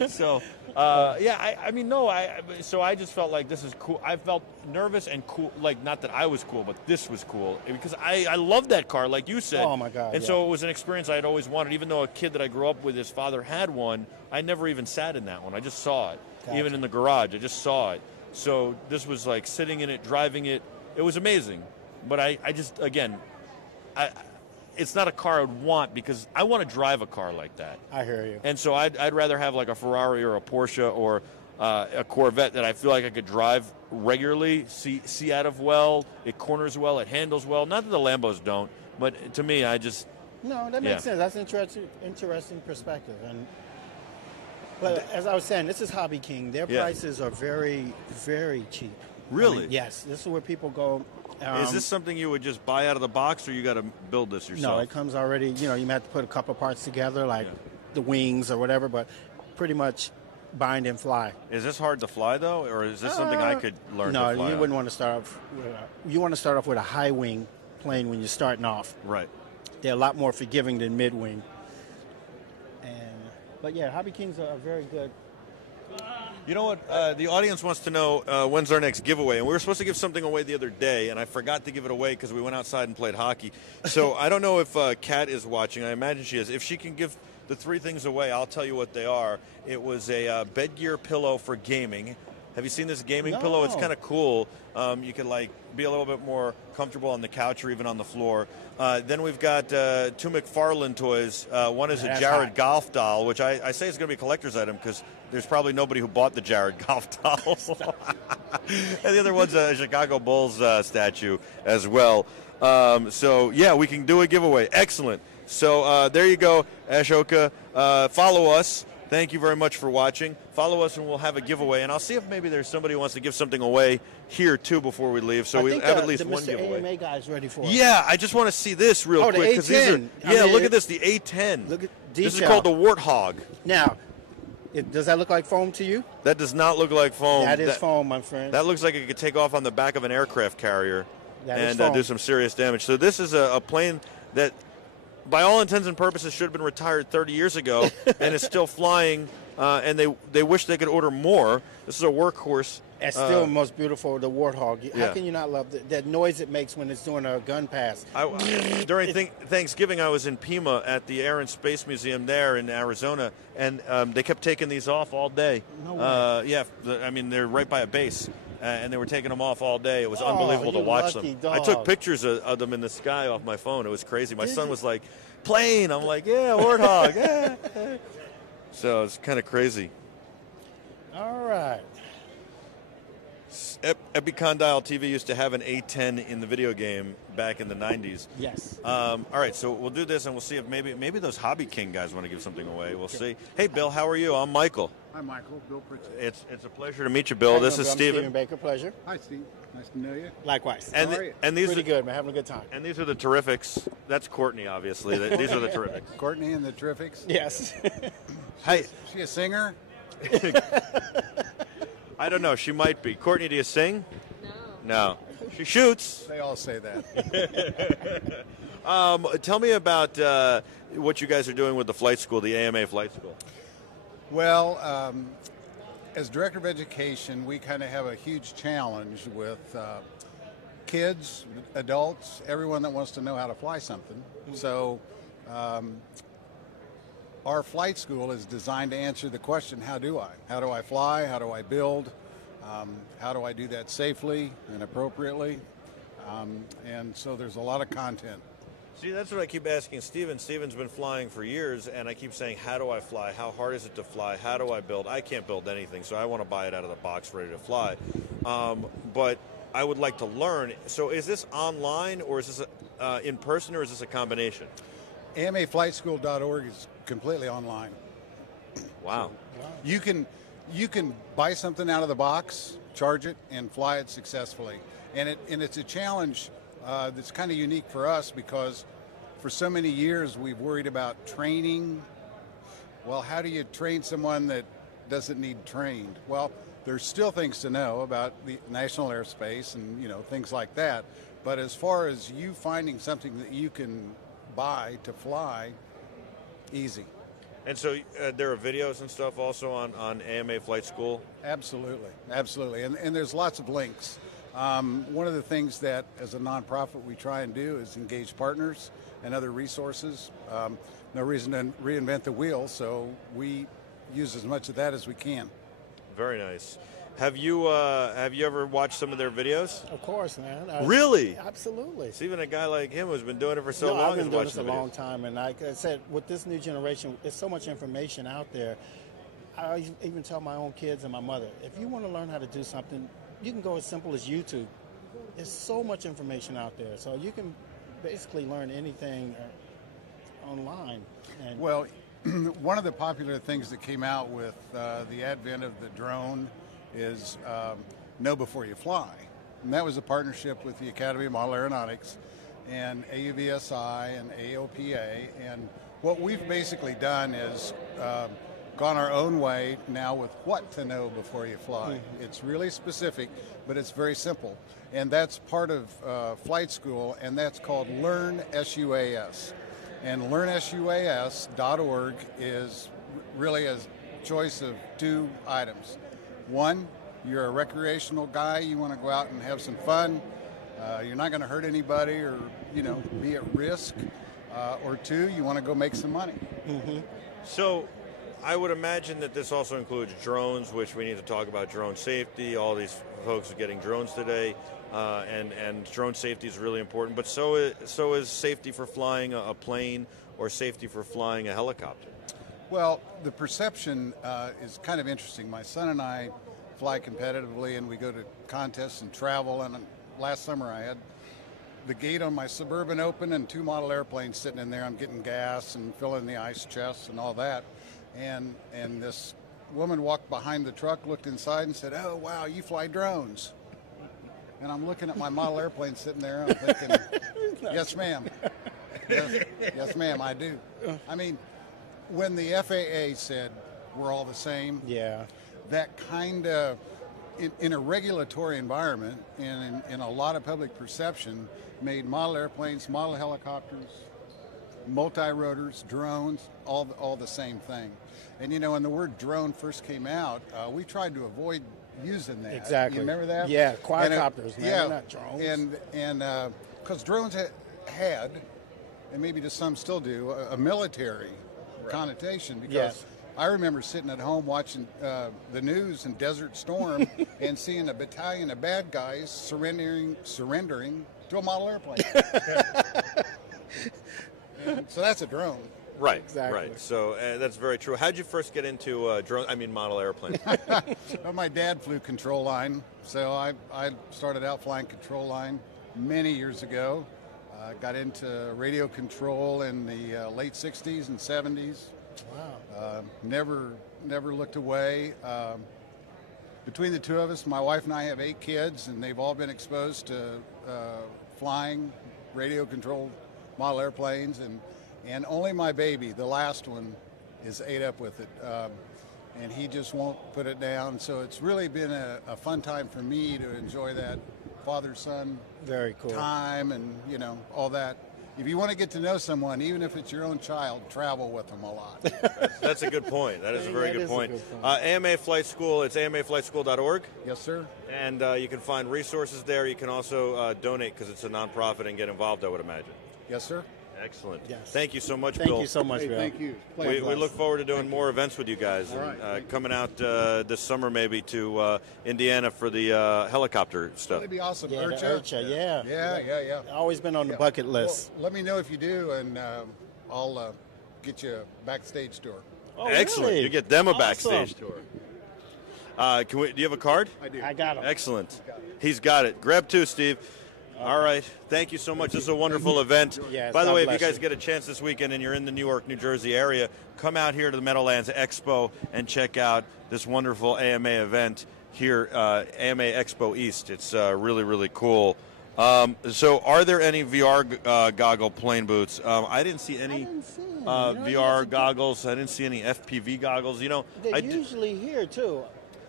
So, I mean, no, so I just felt like this is cool. I felt nervous and cool, like not that I was cool, but this was cool because I love that car, like you said. Oh my God! And so it was an experience I had always wanted. Even though a kid that I grew up with, his father had one, I never even sat in that one. I just saw it, even in the garage. I just saw it. So this was like sitting in it, driving it. It was amazing. But I just, again, it's not a car I would want because I want to drive a car like that. I hear you. And so I'd rather have like a Ferrari or a Porsche or a Corvette that I feel like I could drive regularly, see out of well, it corners well, it handles well. Not that the Lambos don't, but to me, I just... No, that makes sense. That's interesting perspective. But as I was saying, this is Hobby King. Their prices are very, very cheap. Really? I mean, yes. This is where people go. Is this something you would just buy out of the box, or you got to build this yourself? No, it comes already. You know, you might have to put a couple parts together, like the wings or whatever, but pretty much bind and fly. Is this hard to fly, though, or is this something I could learn to fly? No, you wouldn't want to start off. You want to start off with a high wing plane when you're starting off. Right. They're a lot more forgiving than mid wing. But yeah, Hobby Kings are very good. You know what? The audience wants to know when's our next giveaway. And we were supposed to give something away the other day, and I forgot to give it away because we went outside and played hockey. So I don't know if Kat is watching. I imagine she is. If she can give the three things away, I'll tell you what they are. It was a bed gear pillow for gaming. Have you seen this gaming pillow? It's kind of cool. You can like be a little bit more comfortable on the couch or even on the floor. Then we've got two McFarlane toys. One is a Jared Goff doll, which I say is going to be a collector's item because there's probably nobody who bought the Jared Goff doll. And the other one's a Chicago Bulls statue as well. So, yeah, we can do a giveaway. Excellent. So there you go, Ashoka. Follow us. Thank you very much for watching. Follow us and we'll have a giveaway. And I'll see if maybe there's somebody who wants to give something away here, too, before we leave. So we have at least one giveaway. The AMA guy's ready for it. Yeah, I just want to see this real quick. The A10. Look at this, the A10. Look at this is called the Warthog. Now, does that look like foam to you? That does not look like foam. That is foam, my friend. That looks like it could take off on the back of an aircraft carrier and do some serious damage. So this is a plane that, by all intents and purposes, should have been retired 30 years ago and is still flying, and they wish they could order more. This is a workhorse. It's still most beautiful, the Warthog. How can you not love that noise it makes when it's doing a gun pass? During Thanksgiving, I was in Pima at the Air and Space Museum there in Arizona, and they kept taking these off all day. No way. I mean, they're right by a base. And they were taking them off all day. It was unbelievable to watch them. Dog. I took pictures of them in the sky off my phone. It was crazy. My son was like, plane. I'm like, yeah, Warthog. Yeah. So it's kind of crazy. All right. Epicondyle TV used to have an A10 in the video game back in the 90s. Yes. All right, so we'll do this, and we'll see if maybe those Hobby King guys want to give something away. We'll see. Hey, Bill, how are you? I'm Michael. Hi, Michael. Bill Pritchett. It's a pleasure to meet you, Bill. This is Stephen Baker. Pleasure. Hi, Steve. Nice to know you. Likewise. And these pretty good, man. Having a good time. And these are the Terrifics. That's Cortney, obviously. These are the Terrifics. Courtney and the Terrifics. Yes. Hey, she a singer? I don't know. She might be. Courtney, do you sing? No. She shoots. They all say that. Tell me about what you guys are doing with the flight school, the AMA flight school. Well, as Director of Education, we kind of have a huge challenge with kids, adults, everyone that wants to know how to fly something. So our flight school is designed to answer the question, how do I? How do I fly? How do I build? How do I do that safely and appropriately? And so there's a lot of content. See, that's what I keep asking Steven. Steven's been flying for years, and I keep saying, how do I fly? How hard is it to fly? How do I build? I can't build anything, so I want to buy it out of the box ready to fly. But I would like to learn. So is this online, or is this in person, or is this a combination? AMAflightschool.org is completely online. Wow. You can buy something out of the box, charge it, and fly it successfully. And it's a challenge that's kind of unique for us because for so many years we've worried about training. Well, how do you train someone that doesn't need trained? Well, there's still things to know about the national airspace and things like that. But as far as you finding something that you can buy to fly, easy. And so there are videos and stuff also on AMA Flight School? Absolutely. And there's lots of links. One of the things that as a nonprofit we try and do is engage partners and other resources. No reason to reinvent the wheel, so we use as much of that as we can. Very nice. Have you ever watched some of their videos? Of course, man. Really? Absolutely. So even a guy like him who's been doing it for so long I've been is doing watching this a the long videos. time, and like I said, with this new generation, there's so much information out there. I even tell my own kids and my mother, if you want to learn how to do something, you can go as simple as YouTube. There's so much information out there, so you can basically learn anything online. And well, one of the popular things that came out with the advent of the drone is Know Before You Fly. And that was a partnership with the Academy of Model Aeronautics and AUVSI and AOPA. And what we've basically done is gone our own way now with what to know before you fly. Mm-hmm. It's really specific, but it's very simple. And that's part of flight school, and that's called Learn SUAS. And LearnSUAS.org is really a choice of two items. One, you're a recreational guy, you want to go out and have some fun, you're not going to hurt anybody or be at risk, or two, you want to go make some money. Mm-hmm. So I would imagine that this also includes drones, which we need to talk about drone safety. All these folks are getting drones today, and drone safety is really important, but so is safety for flying a plane or safety for flying a helicopter. Well, the perception is kind of interesting. My son and I fly competitively, and we go to contests and travel. And last summer I had the gate on my Suburban open and 2 model airplanes sitting in there. I'm getting gas and filling the ice chests and all that. And this woman walked behind the truck, looked inside, and said, "Oh, wow, you fly drones." And I'm looking at my model airplane sitting there, and I'm thinking, yes, ma'am. Yes, ma'am, I do. I mean, when the FAA said we're all the same, yeah, that kind of, in a regulatory environment and in a lot of public perception, made model airplanes, model helicopters, multi-rotors, drones, all the same thing. And when the word drone first came out, we tried to avoid using that. Exactly. You remember that? Yeah, quadcopters, man. Yeah, They're not drones. And because drones had, and maybe to some still do, a military connotation. Because yes. I remember sitting at home watching the news in Desert Storm and seeing a battalion of bad guys surrendering to a model airplane. So that's a drone. Right, exactly. Right. So that's very true. How did you first get into model airplanes? Well, my dad flew control line, so I started out flying control line many years ago. Got into radio control in the late 60s and 70s. Wow. Never looked away. Between the two of us, my wife and I have 8 kids, and they've all been exposed to flying radio-controlled model airplanes, and only my baby, the last one, is ate up with it, and he just won't put it down. So it's really been a fun time for me to enjoy that father-son very cool time, and all that. If you want to get to know someone, even if it's your own child, travel with them a lot. That's a good point. That is a very good point. A good point. AMA Flight School, it's amaflightschool.org. Yes, sir. And you can find resources there. You can also donate because it's a nonprofit and get involved, I would imagine. Yes, sir. Excellent. Yes. Thank you so much, Thank Bill. you so much, Bill. Thank you. We look forward to doing more events with you guys. All right. And, coming out this summer maybe to Indiana for the helicopter stuff. That'd be awesome. Yeah, the Urcha. Urcha, yeah. Yeah. Always been on the bucket list. Well, let me know if you do, and I'll get you a backstage tour. Oh, Excellent. really? You get them a Awesome. backstage tour. Do you have a card? I do. I got him. Excellent. He's got it. Grab two, Steve. All right. Thank you so much. This is a wonderful event. Yes, By the God way, if you bless guys get a chance this weekend and you're in the New York, New Jersey area, come out here to the Meadowlands Expo and check out this wonderful AMA event here, AMA Expo East. It's really, really cool. So are there any VR goggle plane booths? I didn't see any VR goggles. I didn't see any FPV goggles. You know, They're usually here, too.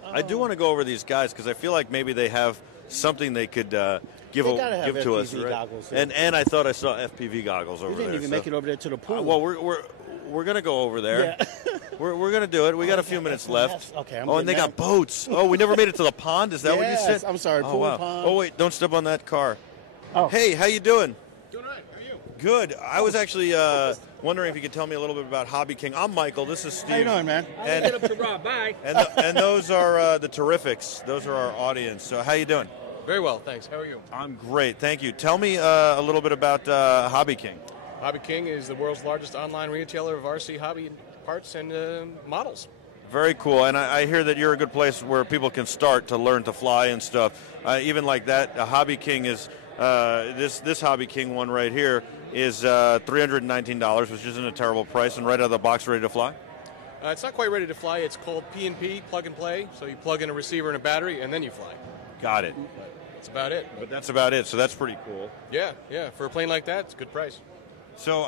I do want to go over these guys because I feel like maybe they have something they could give gotta have to us. FPV Right? goggles, yeah. And I thought I saw FPV goggles over You there. didn't even make it over there to the pool. Well, we're going to go over there. Yeah. we're going to do it. We got a few minutes left. Okay, I'm and they getting got boats. Oh, we never made it to the pond. Is that what you Yes, said? I'm sorry, Oh, pool, wow. pond. Oh, wait, don't step on that car. Oh. Hey, how you doing? Doing all right. How are you? Good. I was actually wondering if you could tell me a little bit about Hobby King. I'm Michael. This is Steve. How you doing, man? And, Get up to Rob. Bye. and those are the Terrifics. Those are our audience. So how you doing? Very well, thanks. How are you? I'm great. Thank you. Tell me a little bit about Hobby King. Hobby King is the world's largest online retailer of RC hobby parts and models. Very cool. And I hear that you're a good place where people can start to learn to fly and stuff. Even like that, Hobby King is this Hobby King one right here is $319, which isn't a terrible price, and right out of the box, ready to fly. It's not quite ready to fly. It's called P&P, plug and play. So you plug in a receiver and a battery, and then you fly. Got it. That's about it. But that's about it. So that's pretty cool. Yeah. For a plane like that, it's a good price. So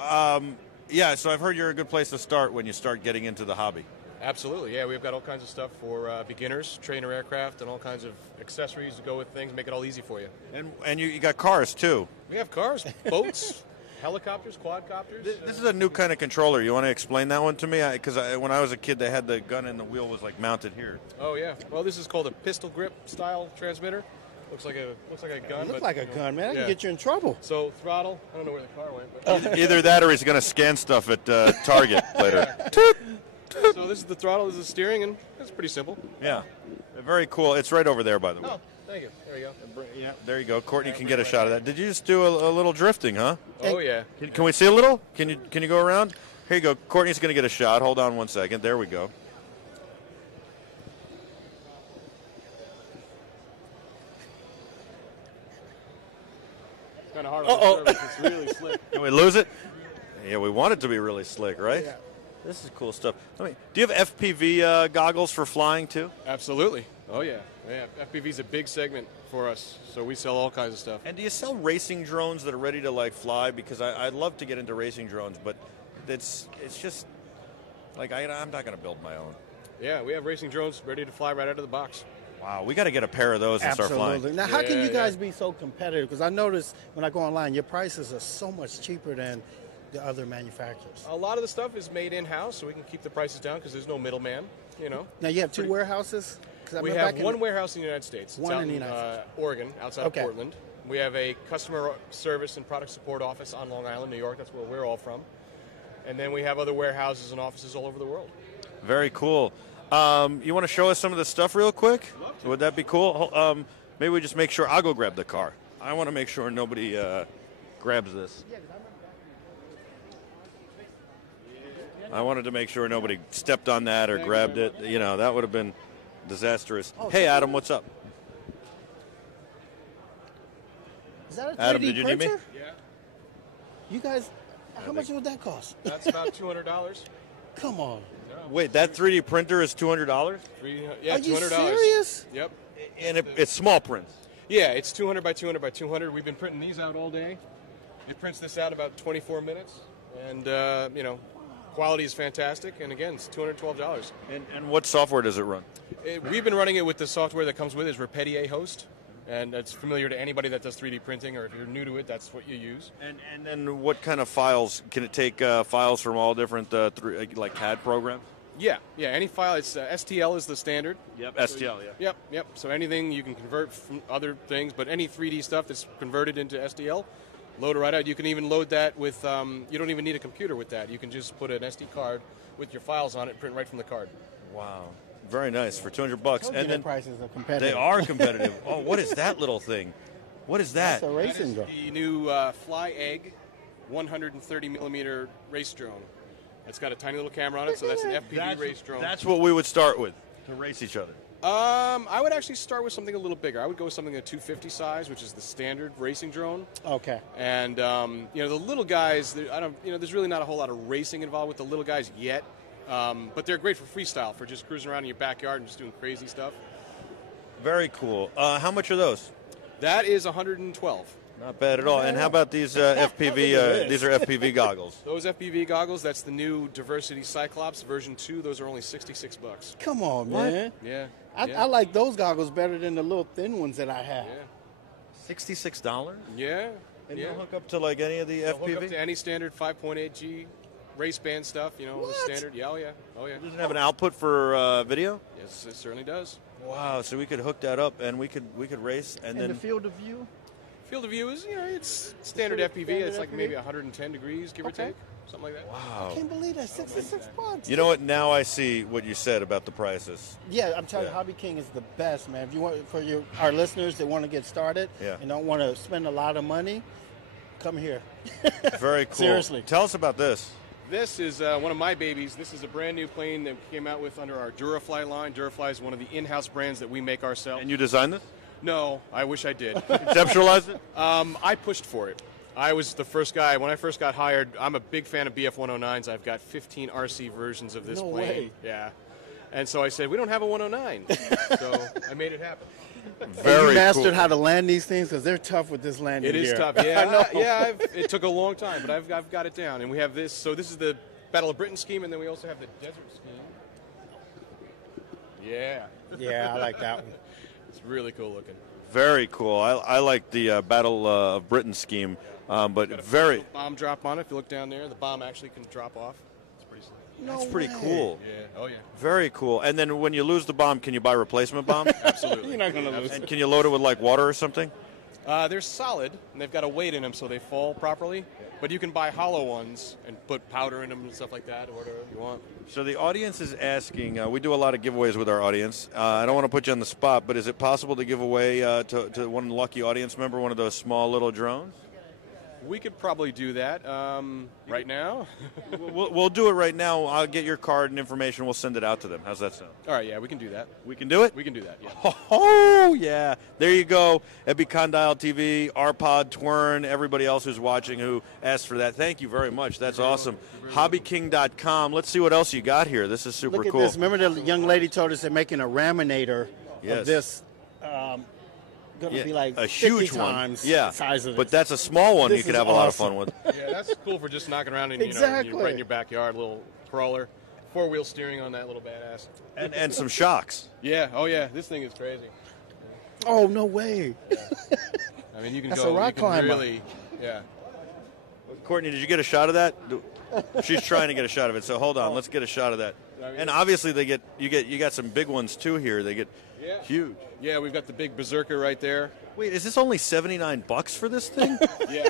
so I've heard you're a good place to start when you start getting into the hobby. Absolutely, yeah. We've got all kinds of stuff for beginners, trainer aircraft, and all kinds of accessories to go with things, make it all easy for you. And you got cars too. We have cars, boats, helicopters, quadcopters. This is a new kind of controller. You want to explain that one to me? Because when I was a kid, they had the gun and the wheel was like mounted here. Oh yeah. Well, this is called a pistol grip style transmitter. Looks like a gun. It looks but, like a gun, man. That can get you in trouble. So throttle. I don't know where the car went. But Either that or he's going to scan stuff at Target later. So this is the throttle. This is the steering, and it's pretty simple. Yeah. Very cool. It's right over there, by the way. Oh, thank you. There you go. Yeah, there you go. Courtney can get a shot of that. Did you just do a little drifting, huh? Oh yeah. Can we see a little? Can you go around? Here you go. Courtney's going to get a shot. Hold on 1 second. There we go. It's kind of hard on the surface. It's really slick. Can we lose it? Yeah, we want it to be really slick, right? Yeah. This is cool stuff. Do you have FPV goggles for flying too? Absolutely. Oh yeah. FPV is a big segment for us, so we sell all kinds of stuff. And do you sell racing drones that are ready to like fly? Because I'd love to get into racing drones, but it's just like I'm not going to build my own. Yeah, we have racing drones ready to fly right out of the box. Wow, we got to get a pair of those and start flying. Absolutely. Now, how can you guys be so competitive? Because I notice when I go online, your prices are so much cheaper than the other manufacturers. A lot of the stuff is made in-house, so we can keep the prices down because there's no middleman, you know. Now, you have two warehouses? We have one warehouse in the United States. One it's out in the United States. Oregon, outside Okay. of Portland. We have a customer service and product support office on Long Island, New York. That's where we're all from. And then we have other warehouses and offices all over the world. Very cool. You want to show us some of the stuff real quick? Would that be cool? Maybe we just make sure. I'll go grab the car. I want to make sure nobody grabs this. I wanted to make sure nobody stepped on that or grabbed it. You know, that would have been disastrous. Hey, Adam, what's up? Is that a 3D Adam, did you need me? printer? Yeah. You guys, how much would that cost? That's about $200. Come on. Wait, that 3D printer is $200? Yeah, Are you $200. serious? Yep. And it's small prints. Yeah, it's 200 by 200 by 200. We've been printing these out all day. It prints this out about 24 minutes, and you know, quality is fantastic. And again, it's $212. And what software does it run? We've been running it with the software that comes with it, is Repetier Host, and it's familiar to anybody that does 3D printing, or if you're new to it, that's what you use. And then what kind of files? Can it take files from all different like CAD programs? Yeah, any file. It's STL is the standard. Yep, STL, yeah. Yep. So anything you can convert from other things, but any 3D stuff that's converted into STL, Load it right out. You can even load that with, you don't even need a computer with that. You can just put an SD card with your files on it and print right from the card. Wow. Very nice for $200. And the prices are competitive. They are competitive. Oh, what is that little thing? What is that? That's a racing drone. The new Fly Egg 130 millimeter race drone. It's got a tiny little camera on it, so that's an FPV race drone. That's what we would start with to race each other. I would actually start with something a little bigger. I would go with something a 250 size, which is the standard racing drone. Okay. And the little guys, there's really not a whole lot of racing involved with the little guys yet, but they're great for freestyle, for just cruising around in your backyard and just doing crazy stuff. Very cool. How much are those? That is 112. Not bad at all. And how about these FPV? These are FPV goggles. Those FPV goggles, that's the new Diversity Cyclops version 2. Those are only $66. Come on, man. Yeah. I like those goggles better than the little thin ones that I have. $66? Yeah. And you'll hook up to like any of the They'll FPV? hook up to any standard 5.8G race band stuff, standard. Yeah, oh yeah. Does it have an output for video? Yes, it certainly does. Wow, so we could hook that up and we could race and then the field of view? Field of view is, it's standard FPV. It's like maybe 110 degrees, give or take. Something like that. Wow. I can't believe that. $66. You know what? Now I see what you said about the prices. Yeah, I'm telling you, Hobby King is the best, man. If you want, for our listeners that want to get started and don't want to spend a lot of money, come here. Very cool. Seriously. Tell us about this. This is one of my babies. This is a brand new plane that we came out with under our Durafly line. Durafly is one of the in-house brands that we make ourselves. And you designed this? No, I wish I did. Conceptualized it? I pushed for it. I was the first guy. When I first got hired, I'm a big fan of BF-109s. I've got 15 RC versions of this No plane. way. Yeah. And so I said, we don't have a 109. So I made it happen. You mastered how to land these things because they're tough with this landing It is gear. tough. Yeah, I know. it took a long time, but I've got it down. And we have this. So this is the Battle of Britain scheme, and then we also have the Desert scheme. Yeah. Yeah, I like that one. It's really cool looking. Very cool. I like the Battle of Britain scheme, but very... Bomb drop on it. If you look down there, the bomb actually can drop off. It's pretty slick. That's pretty cool. Yeah. Oh, yeah. Very cool. And then when you lose the bomb, can you buy a replacement bomb? Absolutely. You're not going to lose And it. can you load it with like water or something? They're solid, and they've got a weight in them so they fall properly. But you can buy hollow ones and put powder in them and stuff like that, or whatever you want. So the audience is asking, we do a lot of giveaways with our audience. I don't want to put you on the spot, but is it possible to give away to one lucky audience member one of those small little drones? We could probably do that right now. We'll do it right now. I'll get your card and information. We'll send it out to them. How's that sound? All right, yeah, we can do that. We can do it? We can do that, yeah. Oh, yeah. There you go. Epicondyle TV, Arpod, Twern, everybody else who's watching who asked for that. Thank you very much. That's awesome. HobbyKing.com. Let's see what else you got here. This is super Look at cool. this. Remember the young lady told us they're making a raminator Yes. of this. Going to be like a 50 huge times one. Yeah. the size of this. But that's a small one This you could is have a lot of awesome. fun with. Yeah, that's cool for just knocking around in, Exactly. right in your backyard, little crawler. Four-wheel steering on that little badass. And some shocks. Yeah, oh yeah, this thing is crazy. Oh, no way. I mean, you can That's go, a rock you can climber. really, yeah. Courtney, did you get a shot of that? She's trying to get a shot of it, so hold on. Let's get a shot of that. And obviously you got some big ones too here. They get huge. Yeah, we've got the big Berserker right there. Wait, is this only $79 for this thing? Yeah.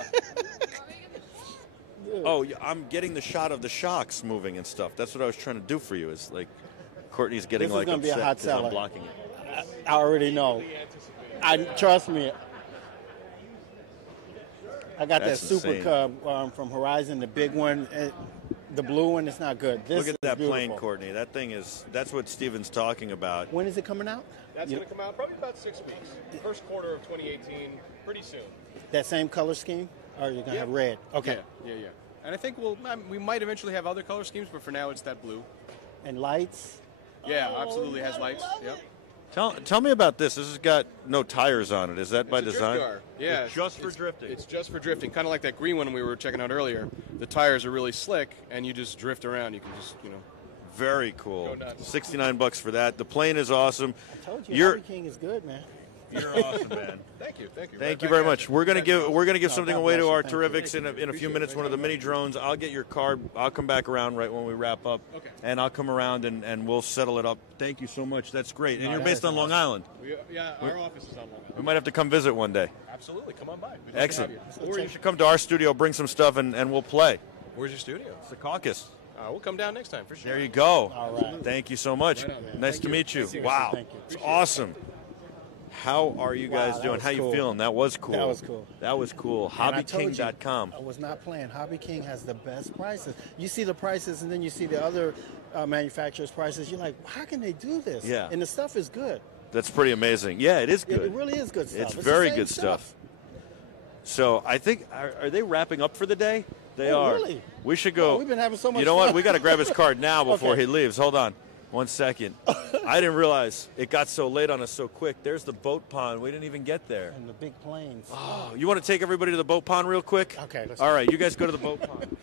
Oh, yeah, I'm getting the shot of the shocks moving and stuff. That's what I was trying to do for you. Is like Courtney's getting This is like gonna be a upset hot 'cause I'm seller. blocking it. I already know. Trust me. I got That's that Super insane. Cub from Horizon, the big one. The blue one is not good. This Look at is that beautiful. plane, Courtney. That thing that's what Steven's talking about. When is it coming out? That's going to come out probably about 6 weeks. First quarter of 2018, pretty soon. That same color scheme? Or you're going to have red? Okay. Yeah. And I think we might eventually have other color schemes, but for now it's that blue. And lights? Yeah, absolutely has lights. Yep. Tell me about this. This has got no tires on it. Is that by It's a design? drift car. Yeah, It's just for drifting. It's just for drifting, kind of like that green one we were checking out earlier. The tires are really slick, and you just drift around. You can just, Very cool. Go nuts. $69 for that. The plane is awesome. I told you, You're Hobby King is good, man. You're awesome, man. Thank you. Thank you very much. We're gonna give something away to our Terrifics in a few minutes. One of the mini drones. I'll get your card. I'll come back around right when we wrap up. Okay. And I'll come around and we'll settle it up. Thank you so much. That's great. And you're based on Long Island. Yeah, our office is on Long Island. We might have to come visit one day. Absolutely, come on by. Excellent. Or you should come to our studio, bring some stuff, and we'll play. Where's your studio? It's the Caucus. We'll come down next time for sure. There you go. All right. Thank you so much. Right on, Nice to meet you. Seriously, Wow. thank you. It's awesome. How are you guys Wow, that doing? was How you cool. feeling? That was cool. That was cool. That was cool. And I told you, HobbyKing.com. I was not playing. Hobby King has the best prices. You see the prices, and then you see the other manufacturers' prices. You're like, how can they do this? Yeah. And the stuff is good. That's pretty amazing. Yeah, it is good. It really is good stuff. It's the very same good stuff. So I think, are they wrapping up for the day? They Oh, are. really? We should go. Oh, we've been having so much You know what? fun. We got to grab his card now before Okay. he leaves. Hold on. 1 second. I didn't realize it got so late on us so quick. There's the boat pond. We didn't even get there. And the big planes. Oh, you want to take everybody to the boat pond real quick? Okay. Let's All right, you guys go to the boat pond.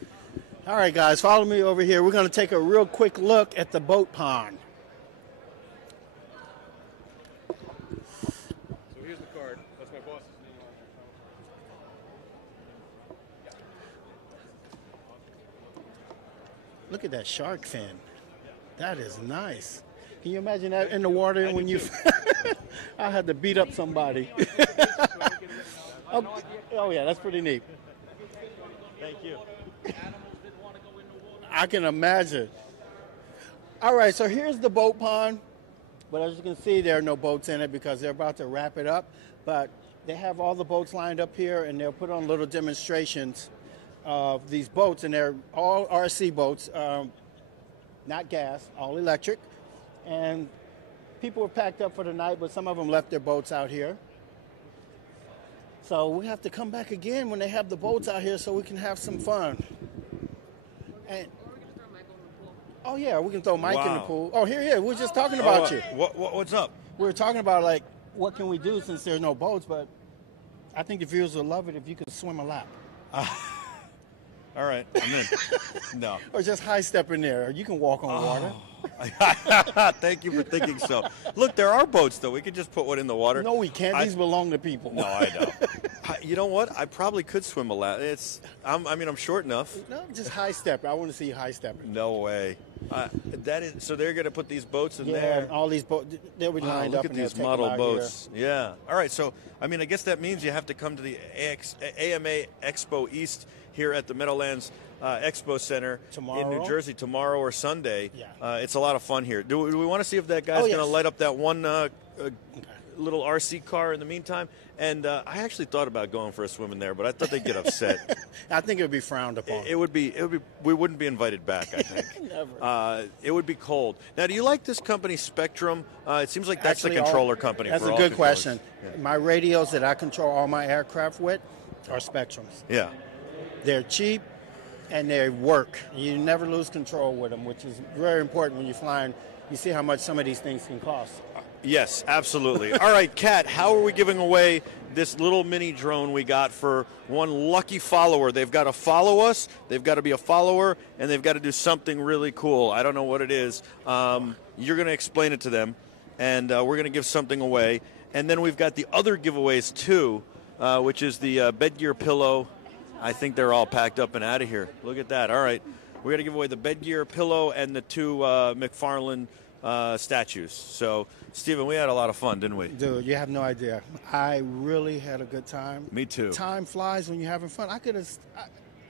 All right, guys, follow me over here. We're going to take a real quick look at the boat pond. So here's the card. That's my boss's name on it. Look at that shark fin. That is nice. Can you imagine that in the water when you... I had to beat up somebody. Oh, yeah, that's pretty neat. Thank you. I can imagine. All right, so here's the boat pond. But as you can see, there are no boats in it because they're about to wrap it up. But they have all the boats lined up here, and they'll put on little demonstrations of these boats. And they're all RC boats, not gas, all electric. And people were packed up for the night, but some of them left their boats out here. So we have to come back again when they have the boats out here so we can have some fun. And oh yeah, we can throw Mike in the Wow. pool. Oh, here, we're just talking about you. What's up? We were talking about like what can we do since there's no boats, but I think the viewers will love it if you could swim a lap. All right, I'm in. No. Or just high step in there. Or you can walk on water. Thank you for thinking so. Look, there are boats, though. We could just put one in the water. No, we can't. These belong to people. No, I know. You know what? I probably could swim a lap. I'm short enough. No, just high step. I want to see you high stepping. No way. That is. So they're going to put these boats in Yeah, there. all these boats. They'll be Wow, lined look up at and they'll these take model them out boats. Yeah. All right. So, I guess that means you have to come to the AMA Expo East here at the Meadowlands Expo Center in New Jersey tomorrow or Sunday. Yeah. It's a lot of fun here. Do we want to see if that guy's going to light up that one little RC car in the meantime? And I actually thought about going for a swim in there, but I thought they'd get upset. I think it would be frowned upon. It would be. We wouldn't be invited back, I think. Never. It would be cold. Now, do you like this company, Spectrum? It seems like that's Actually, the controller company. That's for a all good controllers. question. My radios that I control all my aircraft with are Spectrums. Yeah. They're cheap and they work. You never lose control with them, which is very important when you're flying. You see how much some of these things can cost. Yes, absolutely. All right, Kat, how are we giving away this little mini drone we got for one lucky follower? They've got to follow us, they've got to be a follower, and they've got to do something really cool. I don't know what it is. You're going to explain it to them, and we're going to give something away. And then we've got the other giveaways, too, which is the bed gear pillow. I think they're all packed up and out of here. Look at that. All right. We're going to give away the bed gear pillow and the two McFarlane statues. So, Stephen, we had a lot of fun, didn't we? Dude, you have no idea. I really had a good time. Me too. Time flies when you're having fun.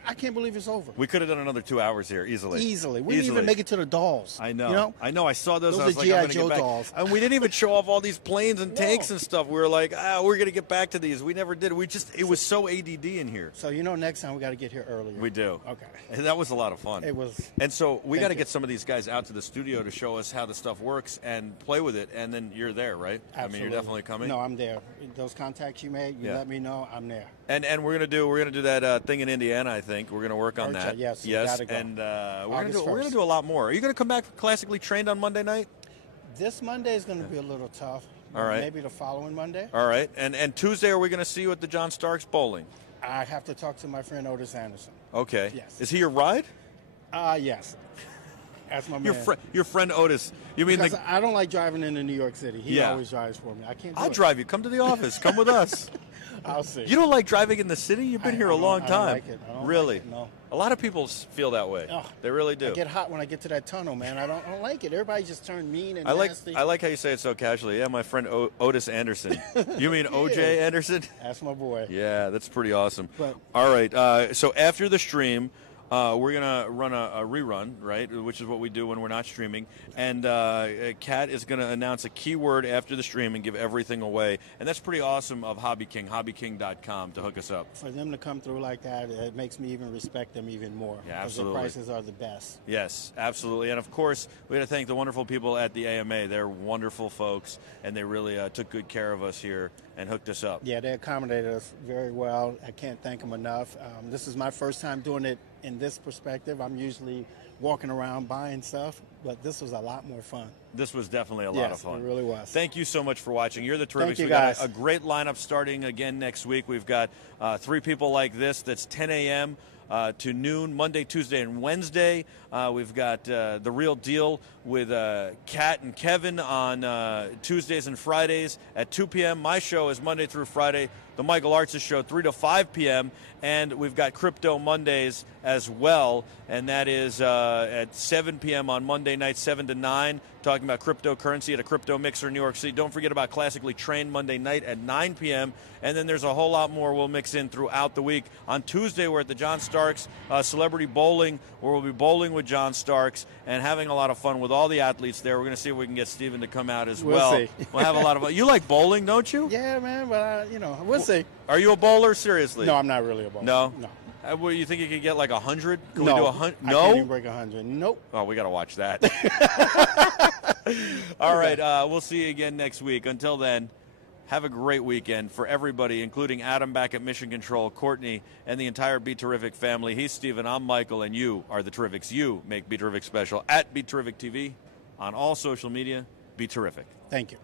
I can't believe it's over. We could have done another 2 hours here easily. Easily. We didn't even make it to the dolls. I know. You know? I know. I saw those. I was are like, I'm G.I. gonna Joe get back. dolls. And we didn't even show off all these planes and tanks and stuff. We were like, we're going to get back to these. We never did. It was so ADD in here. So, next time we got to get here earlier. We do. Okay. And that was a lot of fun. It was. And so we got to you. get some of these guys out to the studio to show us how the stuff works and play with it. And then you're there, right? Absolutely. You're definitely coming. No, I'm there. Those contacts you made, you let me know, I'm there. And we're gonna do that thing in Indiana. I think we're gonna work on that. Yes. Gotta go. And we're gonna do a lot more. Are you gonna come back classically trained on Monday night? This Monday is gonna be a little tough. All right. Maybe the following Monday. All right. And Tuesday, are we gonna see you at the John Starks bowling? I have to talk to my friend Otis Anderson. Okay. Yes. Is he your ride? Yes. That's my your man. Your friend Otis. You mean Because I don't like driving into New York City. He Yeah. always drives for me. I can't. I'll drive you. Come to the office. Come with us. I'll see. You don't like driving in the city? You've been here a long I time. don't like it. I don't really? like it, no. A lot of people feel that way. Oh, they really do. I get hot when I get to that tunnel, man. I don't like it. Everybody just turned mean and I like nasty. how you say it so casually. Yeah, my friend Otis Anderson. You mean OJ Anderson? That's my boy. Yeah, that's pretty awesome. But- All right. So after the stream, we're gonna run a rerun, right? Which is what we do when we're not streaming. And Kat is gonna announce a keyword after the stream and give everything away. And that's pretty awesome of Hobby King, hobbyking.com to hook us up. For them to come through like that, it makes me even respect them even more. Yeah, because their absolutely. prices are the best. Yes, absolutely. And of course, we got to thank the wonderful people at the AMA. They're wonderful folks, and they really took good care of us here and hooked us up. Yeah, they accommodated us very well. I can't thank them enough. This is my first time doing it in this perspective. I'm usually walking around buying stuff, but this was a lot more fun. This was definitely a lot of fun. It really was. Thank you so much for watching. You're the Terrifics. Thank you, We got guys. a great lineup starting again next week. We've got 3 people like this. That's 10 a.m. To noon, Monday, Tuesday, and Wednesday. We've got The Real Deal with Kat and Kevin on Tuesdays and Fridays at 2 p.m. My show is Monday through Friday. The Michael Artsis Show, 3 to 5 p.m. And we've got Crypto Mondays as well, and that is at 7 p.m. on Monday night, 7 to 9, talking about cryptocurrency at a Crypto Mixer in New York City. Don't forget about Classically Trained Monday night at 9 p.m., and then there's a whole lot more we'll mix in throughout the week. On Tuesday, we're at the John Starks Celebrity Bowling, where we'll be bowling with John Starks and having a lot of fun with all the athletes there. We're going to see if we can get Steven to come out as We'll well. see. We'll have a lot of fun. You like bowling, don't you? Yeah, man, but, we'll see. Are you a bowler? Seriously? No, I'm not really a bowler. No? No. What, you think you could get like 100? Can No, we do 100? I No? can't even break 100. Nope. Oh, we got to watch that. All right, we'll see you again next week. Until then, have a great weekend for everybody, including Adam back at Mission Control, Courtney, and the entire BeTerrific family. He's Steven, I'm Michael, and you are the Terrifics. You make BeTerrific special at BeTerrific TV on all social media. BeTerrific. Thank you.